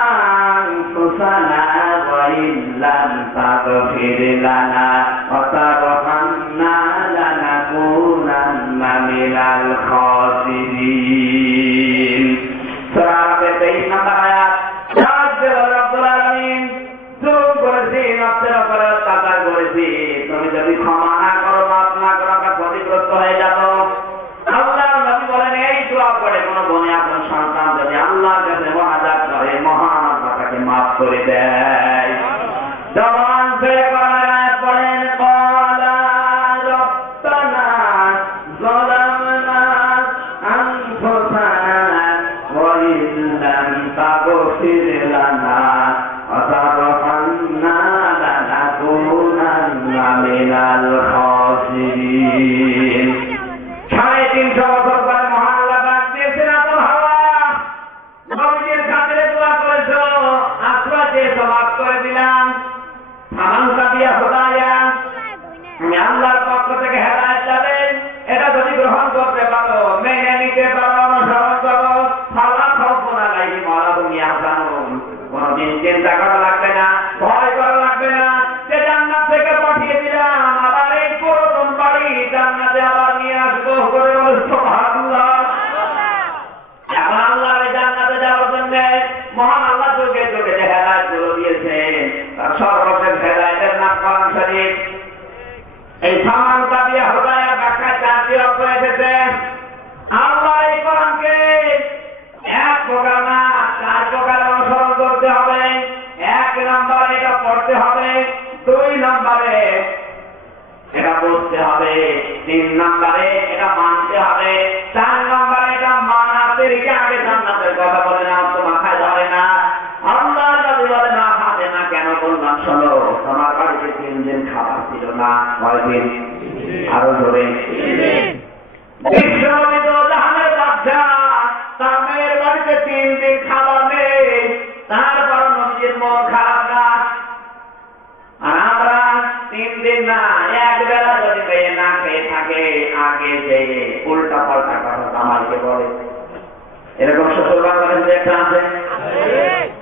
আনফুসানা ওয়া ইল্লাম তাগফির লানা ওয়া তারহামনা লানাকুনান্না মিনাল খাসিরিন। সূরা আল-23 নম্বর আয়াত। রব্বুল আলামিন জুলুম করেছি, নফসের উপরে অত্যাচার করেছি, তুমি যদি ক্ষমা না করো, মাফ না করো, আমরা ক্ষতিগ্রস্ত হয়ে যাব। আল্লাহ নবী বলেন, এই দোয়া করে কোন বনে আপন সন্তান যদি আল্লাহর কাছে মুনাজাত করে, মহান আল্লাহ তাকে মাফ করে দেয়। জবান ছেড়ে কোরআনের আয়াত পড়েন, ক্বালা রব্বানা যালামনা আনফুসানা ওয়া ইল্লাম তাগফির লানা ওয়া তারহামনা লানাকুনান্না মিনাল খাসিরিন। 350 বছর পরে মহান আল্লাহ ডাক দিয়েছেন, আদম হাওয়া নবীর খাতিরে দোয়া করেছো, আশ্রয় দিয়ে মাফ করে দিলাম। ফামানসা দিয়া হুদায়া, আমি আল্লাহর পক্ষ থেকে হেদায়েত যাবে, এটা যদি গ্রহণ করতে পারো, মেনে নিতে পারো, অনুসরণ করো, ফালা খাউফুন আলাইহিম ওয়া লা হুম ইয়াহজানুন, কোনদিন চিন্তা করা লাগবে না, ভয় করা লাগবে না, যে জান্নাত থেকে পাঠিয়ে দিলাম, আবার এই পুরাতন বাড়ি জান্নাতে আবার নিয়ে আসবো। করে বলে সুবহানাল্লাহ। এখন আল্লাহর জান্নাতে যাওয়ার জন্য মহান আল্লাহ যুগে যুগে যে হেদায়েত গুলো দিয়েছেন, তার সর্বশেষ হেদায়েতের নাম কোরআন শরীফ। এই সামান তাবিয়া হুদায়া ব্যাখ্যা 4টি অর্থ এসেছে। আল্লাহ এই কোরআনকে এক প্রকার না, 4 প্রকার অনুসরণ করতে হবে। 1 নম্বরে এটা পড়তে হবে, 2 নম্বরে এটা বুঝতে হবে, 3 নম্বরে এটা মানতে হবে, 4 নম্বরে এটা মানাতে রেখে আগে জান্নাতের কথা বলে না, তো মাথায় ধরে না। আল্লাহ যদি বলে না হাতে না, কেন বললাম শোনো, তোমার বাড়িতে 3 দিন খাবার ছিল না, 9 দিন, আরো ধরে বিশ্বমিত জাহানের বাদশা, তার মেয়ের বাড়িতে 3 দিন খাবার নেই, তারপর নদীর মন খারাপ না। আর আমরা 3 দিন না, এক বেলা যদি মেয়ে না খেয়ে থাকে, আগে যে উল্টা পাল্টা কথা আমাকে বলে। এরকম শ্বশুর বাংলাদেশে একটা আছে।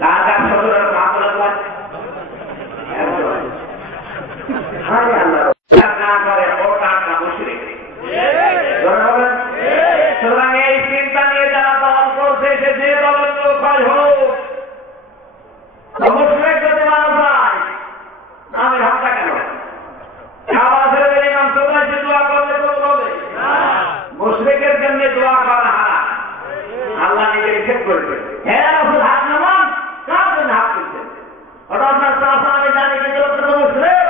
কার কার শ্বশুরের বাংলা না করে ওটা একটা মুশরিক। সুতরাং এই চিন্তা নিয়ে যারা দল করছে, সে যে দলের লোক হয় হোক, মুশরিক যদি মানুষ হয়, আমি হাতটা কেন খাবারের ইমাম সবাইকে দোয়া করলে কোনো হবে? মুশরিকের জন্য দোয়া করা হারাম। আল্লাহ নিজে নিষেধ করেছে। হ্যাঁ রাসূল হাত নামান, কার জন্য হাত তুলছেন? ওটা আপনার চাষা, আমি জানি কিন্তু ওটা তো মুশরিক।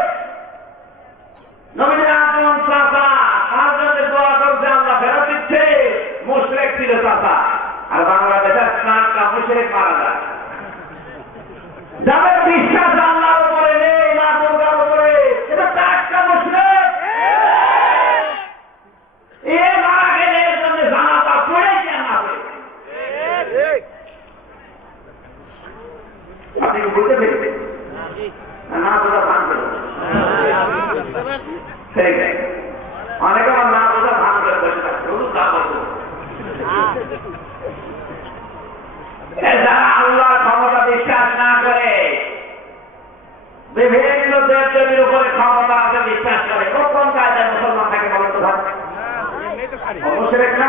নবীর আগমন চাষা, কার জন্য দোয়া করছে আল্লাহ ফেরত দিচ্ছে? মুশরিক ছিল চাষা। আর বাংলাদেশের 4টা মুশরিক মারা যায়। যাদের বিশ্বাস আল্লাহর উপরে নেই, মা দুর্গার উপরে, এটা 4টা মুশরিক। এ মারা গেলে এর জন্য জানাজা পড়ে কেন হবে? আপনি কি বুঝতে পেরেছেন? না বোঝা ভান করে অনেকে আমার না বোঝা ভান করে বসে থাকছে। যারা আল্লাহর ক্ষমতা বিশ্বাস না করে, বিভিন্ন দেব দেবীর উপরে ক্ষমতা আছে বিশ্বাস করে, কোন কায়দায় মুসলমান থাকে বলেন তো ভাই? মুশরিক না?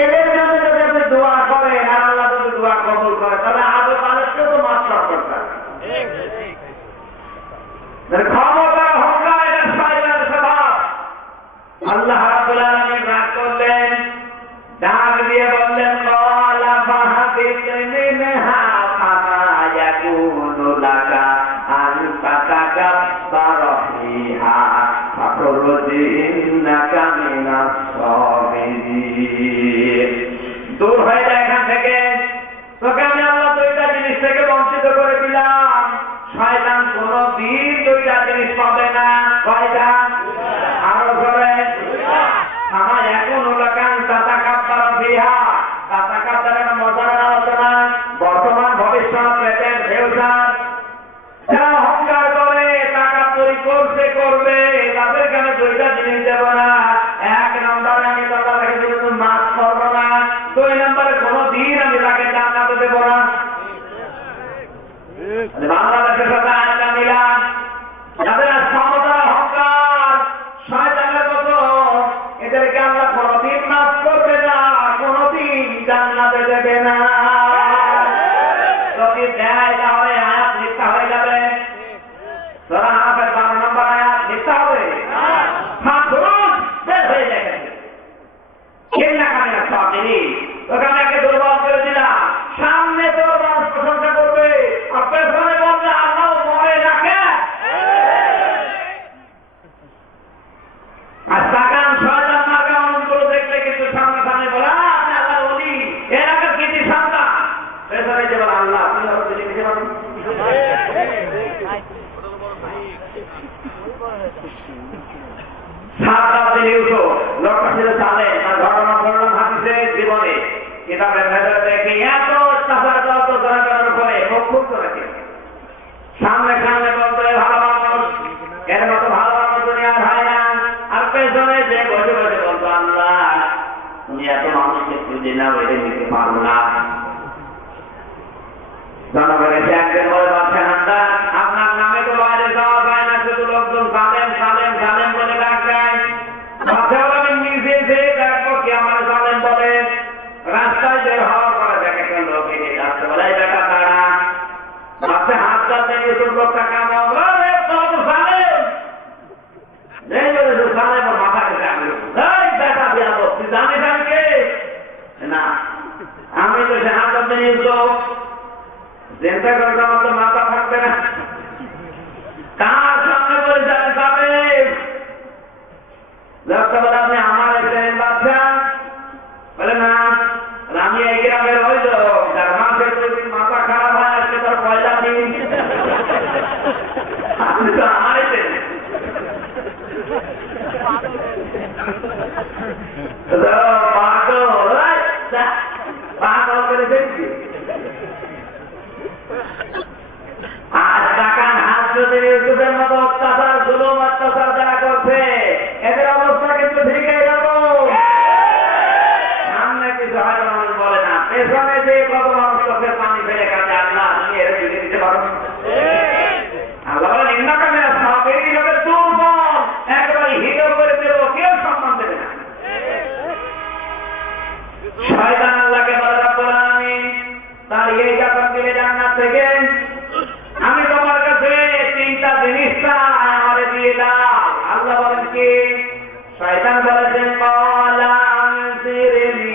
এদের জন্য যদি আপনি দোয়া করেন আর আল্লাহ যদি দোয়া কবুল করে, তাহলে আগে মানুষকে তো মাত্রা করতে হবে। ক্ষমতা অহংকার, এটা শয়তানের স্বভাব। আল্লাহ রাব্বুল আলামিন রাগ করলেন, ডাক দিয়ে বললেন, ক্বালা ফাহাবিত মিনহা ফামা ইয়াকুনু লাকা আন তাতাকাব্বারা ফিহা ফাখরুজ ইন্নাকা মিনাস সাবিরিন। দূর হয়ে যায় এখান থেকে। তোকে আমি আল্লাহ 2টা জিনিস থেকে বঞ্চিত করে দিলাম। শয়তান কোনদিন 2টা জিনিস পাবে না। কয়টা? আরো করে আমার এখন ওলাকান তাতাকাব্বারা ফিহা। তাতাকাব্বারের মজার আলোচনা, বর্তমান ভবিষ্যৎ প্রেজেন্ট ফিউচার। যারা অহংকার করে, তাকাব্বুরি করছে করবে, তাদেরকে আমি 2টা জিনিস দেব না। 1 নম্বরে আমি তাদেরকে শুধু মাফ করবো না। 2 নম্বরে কোনদিন আমি তাকে জান্নাতে দেব না। বাংলাদেশের সাথে আরেকটা মিলান, যাদের ক্ষমতা অহংকার শয়তানের মতো, এদেরকে আমরা কোনদিন মাফ করবে না, কোনদিন জান্নাতে দেবে না। যদি দেয় তাহলে আয়াত মিথ্যা হয়ে যাবে। সূরা আরাফের 12 নম্বর আয়াত মিথ্যা হবে। বের হয়ে যাবে। ইন্নাকা মিনাস সাবিরিন। ওখানে একে দুর্বল করে দিলাম, সামনে তোর মানুষ প্রশংসা করবে, আর পেছনে বলবে আল্লাহ মরে রাখে। আর তাকান শয়তান মার্কা মানুষগুলো দেখলে কিন্তু সামনে সামনে বলে আপনি আল্লাহর ওলি, এর আগে কিছু সন্তান, পেছনে যে বলে আল্লাহ আপনি আরো দিলে কিছু পাবেন। 7টা দিনে উঠো লোকটা ছিল সালে, তার ঘটনা বললাম হাদিসে জীবনে, কিতাবের ভেতরে দেখি এত অত্যাচার করতো জনগণের উপরে, মুখ খুঁজতো নাকি সামনে সামনে বলতো ভালো মানুষ, এর মতো ভালো মানুষ দুনিয়ার হয় না। আর পেছনে যে বসে বসে বলতো আল্লাহ তুমি এত মানুষকে খুঁজে না বেড়ে নিতে পারবো না। জনগণের একদিন বলে বাচ্চা হান্ডা আপনার নামে তো বাইরে যাওয়া যায় না, শুধু লোকজন সালেম সালেম সালেম বলে ডাক দেয়। বাচ্চা বলে নিজে যে দেখবো কি আমার সালেম বলে, রাস্তায় বের হওয়ার পরে দেখে কেন লোক এগিয়ে যাচ্ছে, বলে এই বেটা তারা বাচ্চা হাত যাচ্ছে ইউসুফ লোকটা কেমন সালেম নেই বলে সালেম ওর মাথা কেটে আমি বেটা দিয়া তুই জানিস আমি কে? না আমি তো সে হাত যাচ্ছে ইউসুফ। চিন্তা করলে আমার তো মাথা থাকবে না। কার সামনে বলে যাবে যাবে লোকটা বলে আপনি আমার একজন বাচ্চা বলে না আমি এই গ্রামের হইল যার মাসের 2 দিন মাথা খারাপ হয় আজকে তোর পয়লা দিন, আপনি তো আমারই পাগল করে দেখছি আর টাকার হাত যদি ইউসুফের মতো অত্যাচার জুলুম অত্যাচার যারা করছে এদের অবস্থা কিন্তু ঠিক এরকম। সামনে কিছু হয়তো মানুষ বলে না, পেছনে যে কত মানুষ চোখের পানি ফেলে কাছে আল্লাহ তুমি এর ফিরে দিতে পারো। আল্লাহ বলেন ইন্নাকামে সাবেরি হবে দুর্বল, একেবারে হিরো করে দেবো, কেউ সম্মান দেবে না। শয়তান আল্লাহকে বলে রব্বুল আলামিন তার এই জাপান দিলে জান্নাত থেকে আমি তোমার কাছে তিনটা জিনিস চাই, আমারে দিয়ে দাও। আল্লাহ বলেন কি? শয়তান বলেছেন ক্বালা আনজিরনি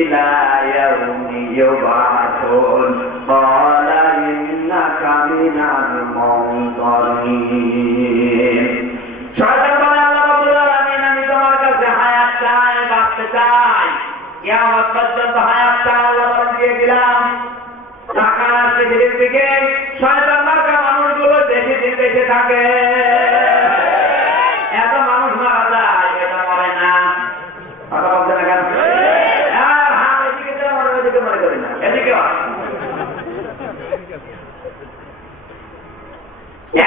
ইলা ইয়াউমি ইউবাসুন ক্বালা ইন্নাকা মিনাল মুনযারিন। শয়তান বলে আল্লাহ রাব্বুল আলামিন আমি তোমার কাছে হায়াত চাই, বাঁচতে চাই, কিয়ামত পর্যন্ত হায়াত চাই। আল্লাহ দিয়ে দিলাম। টাকা আসছে ধীরে থেকে শয়তান মার্কা মানুষগুলো বেশি দিন বেঁচে থাকে, এত মানুষ মারা যায়, এটা মরে না। কথা বলতে না কেন? আর হাত এদিকে মরে, ওদিকে মনে করি না, এদিকে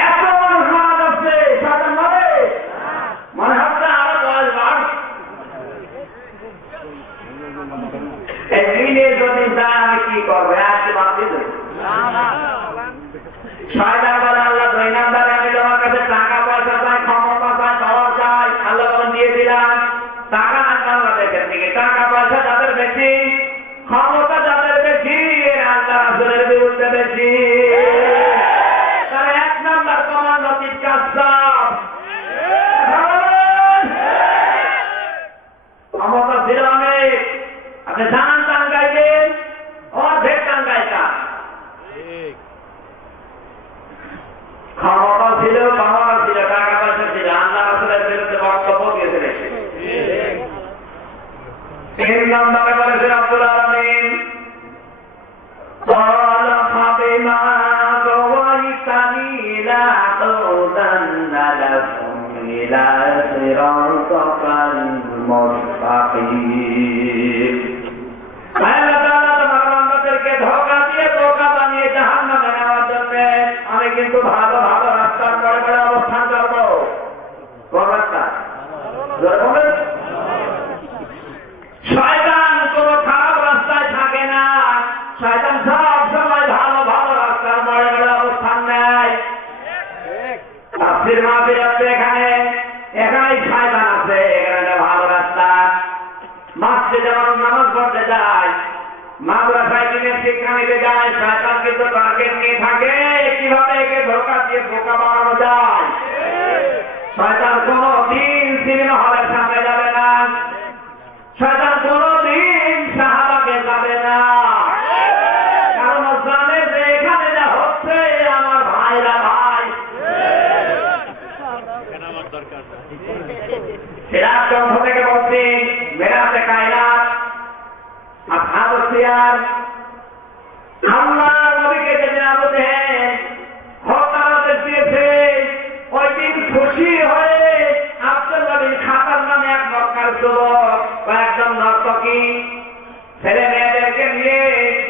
এত মানুষ মারা যাচ্ছে, শয়তান মরে, মনে হচ্ছে আরো 10 বার। এই মিলে যদি যায় আমি কি করবো? আজকে বাঁধতে দেবো। শয়তান বলে আল্লাহ 2 নম্বরে আমি তোমার কাছে টাকা পয়সা চাই, ক্ষমতা চাই, পাওয়ার চাই। আল্লাহ বলেন দিয়ে দিলাম। টাকা আল্লাহ দেখেন দিকে, টাকা পয়সা যাদের বেশি, ক্ষমতা যাদের বেশি, আল্লাহ রাসূলের বিরুদ্ধে বেশি, তারা 1 নম্বর কমান্ডার কাজ। ক্ষমতা ছিল অনেক, আপনি জানান টাঙ্গাইলেন, অর্ধেক টাঙ্গাইটা ক্ষমতা ছিল, পাওয়ার ছিল, টাকা পয়সা ছিল, আল্লাহ রাসূলের বিরুদ্ধে বক্তব্য দিয়েছিলেন। 3 নম্বরে বলেছে রব্বুল আলামিন ক্বালা ফাবিমা গাওয়াইতানি লা তুদান্না লাকুম ইলা সিরাতাল মুস্তাকিম। আল্লাহ তাআলা তোমার বান্দাদেরকে ধোঁকা দিয়ে বোকা বানিয়ে জাহান্নামে নেওয়ার জন্য আমি কিন্তু ভালো ভালো রাস্তার পরে পরে অবস্থান করবো। কোন রাস্তা? শয়তান কোন খারাপ রাস্তায় থাকে না, শয়তান সব সময় ভালো ভালো রাস্তার পরে পরে অবস্থান নেয়। তাফসীর মাহফিল আছে এখানে, এখানেই শয়তান আছে, এখানে ভালো রাস্তা। মসজিদে মানুষ নামাজ পড়তে যায়, মাদ্রাসায় দিনের শিক্ষা নিতে যায়, শয়তান কিন্তু টার্গেট নিয়ে থাকে কিভাবে একে ধোঁকা দিয়ে বোকা বানানো যায়। শয়তান কোনদিন সিনেমা হলের সামনে যাবে না, শয়তান কোনদিন সাহাবাকে যাবে না, কারণ জানে যে এখানে যা হচ্ছে আমার ভাইরা ভাই। সিরাত গ্রন্থ থেকে বলছি, মেরাজে কায়নাত আসহাবুস সিয়ার আল্লাহ নবীকে যেদিন আবু জেহেল হত্যার আদেশ দিয়েছে, ওই দিন খুশি হয়ে আব্দুল্লাহ বিন খাতাব নামে এক মক্কার যুবক, কয়েকজন নর্তকী ছেলে মেয়েদেরকে নিয়ে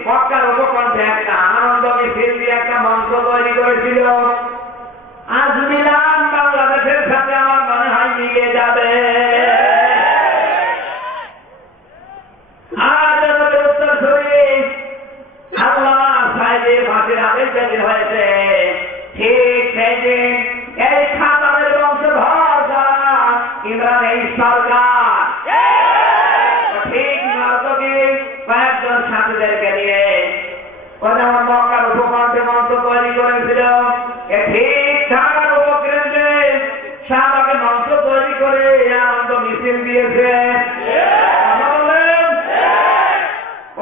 মক্কার উপকণ্ঠে একটা আনন্দ মিছিল দিয়ে একটা মঞ্চ তৈরি করেছিল। আজ মিলান বাংলাদেশের সাথে আমার মনে হয় মিলিয়ে যাবে। হয়েছে ঠিক সেই দিন এই খাতাবের বংশধর যারা ইমরান এই সরকার ঠিক নর্তকী কয়েকজন সাথীদেরকে নিয়ে যেমন মক্কার উপকণ্ঠে মঞ্চ তৈরি করেছিল, ঠিক ঢাকার উপকেন্দ্রে শাহবাগে মঞ্চ তৈরি করে আনন্দ মিছিল দিয়েছে।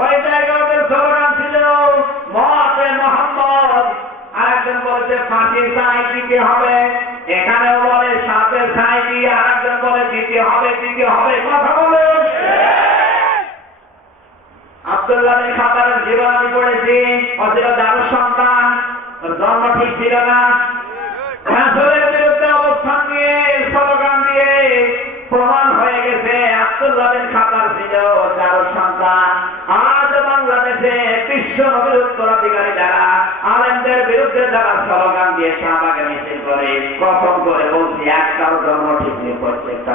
ওই জায়গাতে স্লোগান ছিল মতে মোহাম্মদ, আরেকজন বলেছে ফাঁসির ছাই দিতে হবে, এখানেও বলে সাপের ছাই দিয়ে, আরেকজন বলে দিতে হবে দিতে হবে। কথা বলে আব্দুল্লাহ বিন খাতাবের জীবন আমি পড়েছি, ও ছিল দারুর সন্তান, জন্ম ঠিক ছিল না, রাসূলের বিরুদ্ধে অবস্থান নিয়ে স্লোগান দিয়ে প্রমাণ হয়ে গেছে। আব্দুল্লাহ সালাদিন খাতার ছিল 4 সন্তান। আজ বাংলাদেশে বিশ্ব নবীর উত্তরাধিকারী যারা আলেমদের বিরুদ্ধে যারা স্লোগান দিয়ে শাহবাগে মিছিল করে, কসম করে বলছি একটাও জন্ম ঠিক নেই প্রত্যেকটা।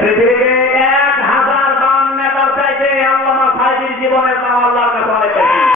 পৃথিবীকে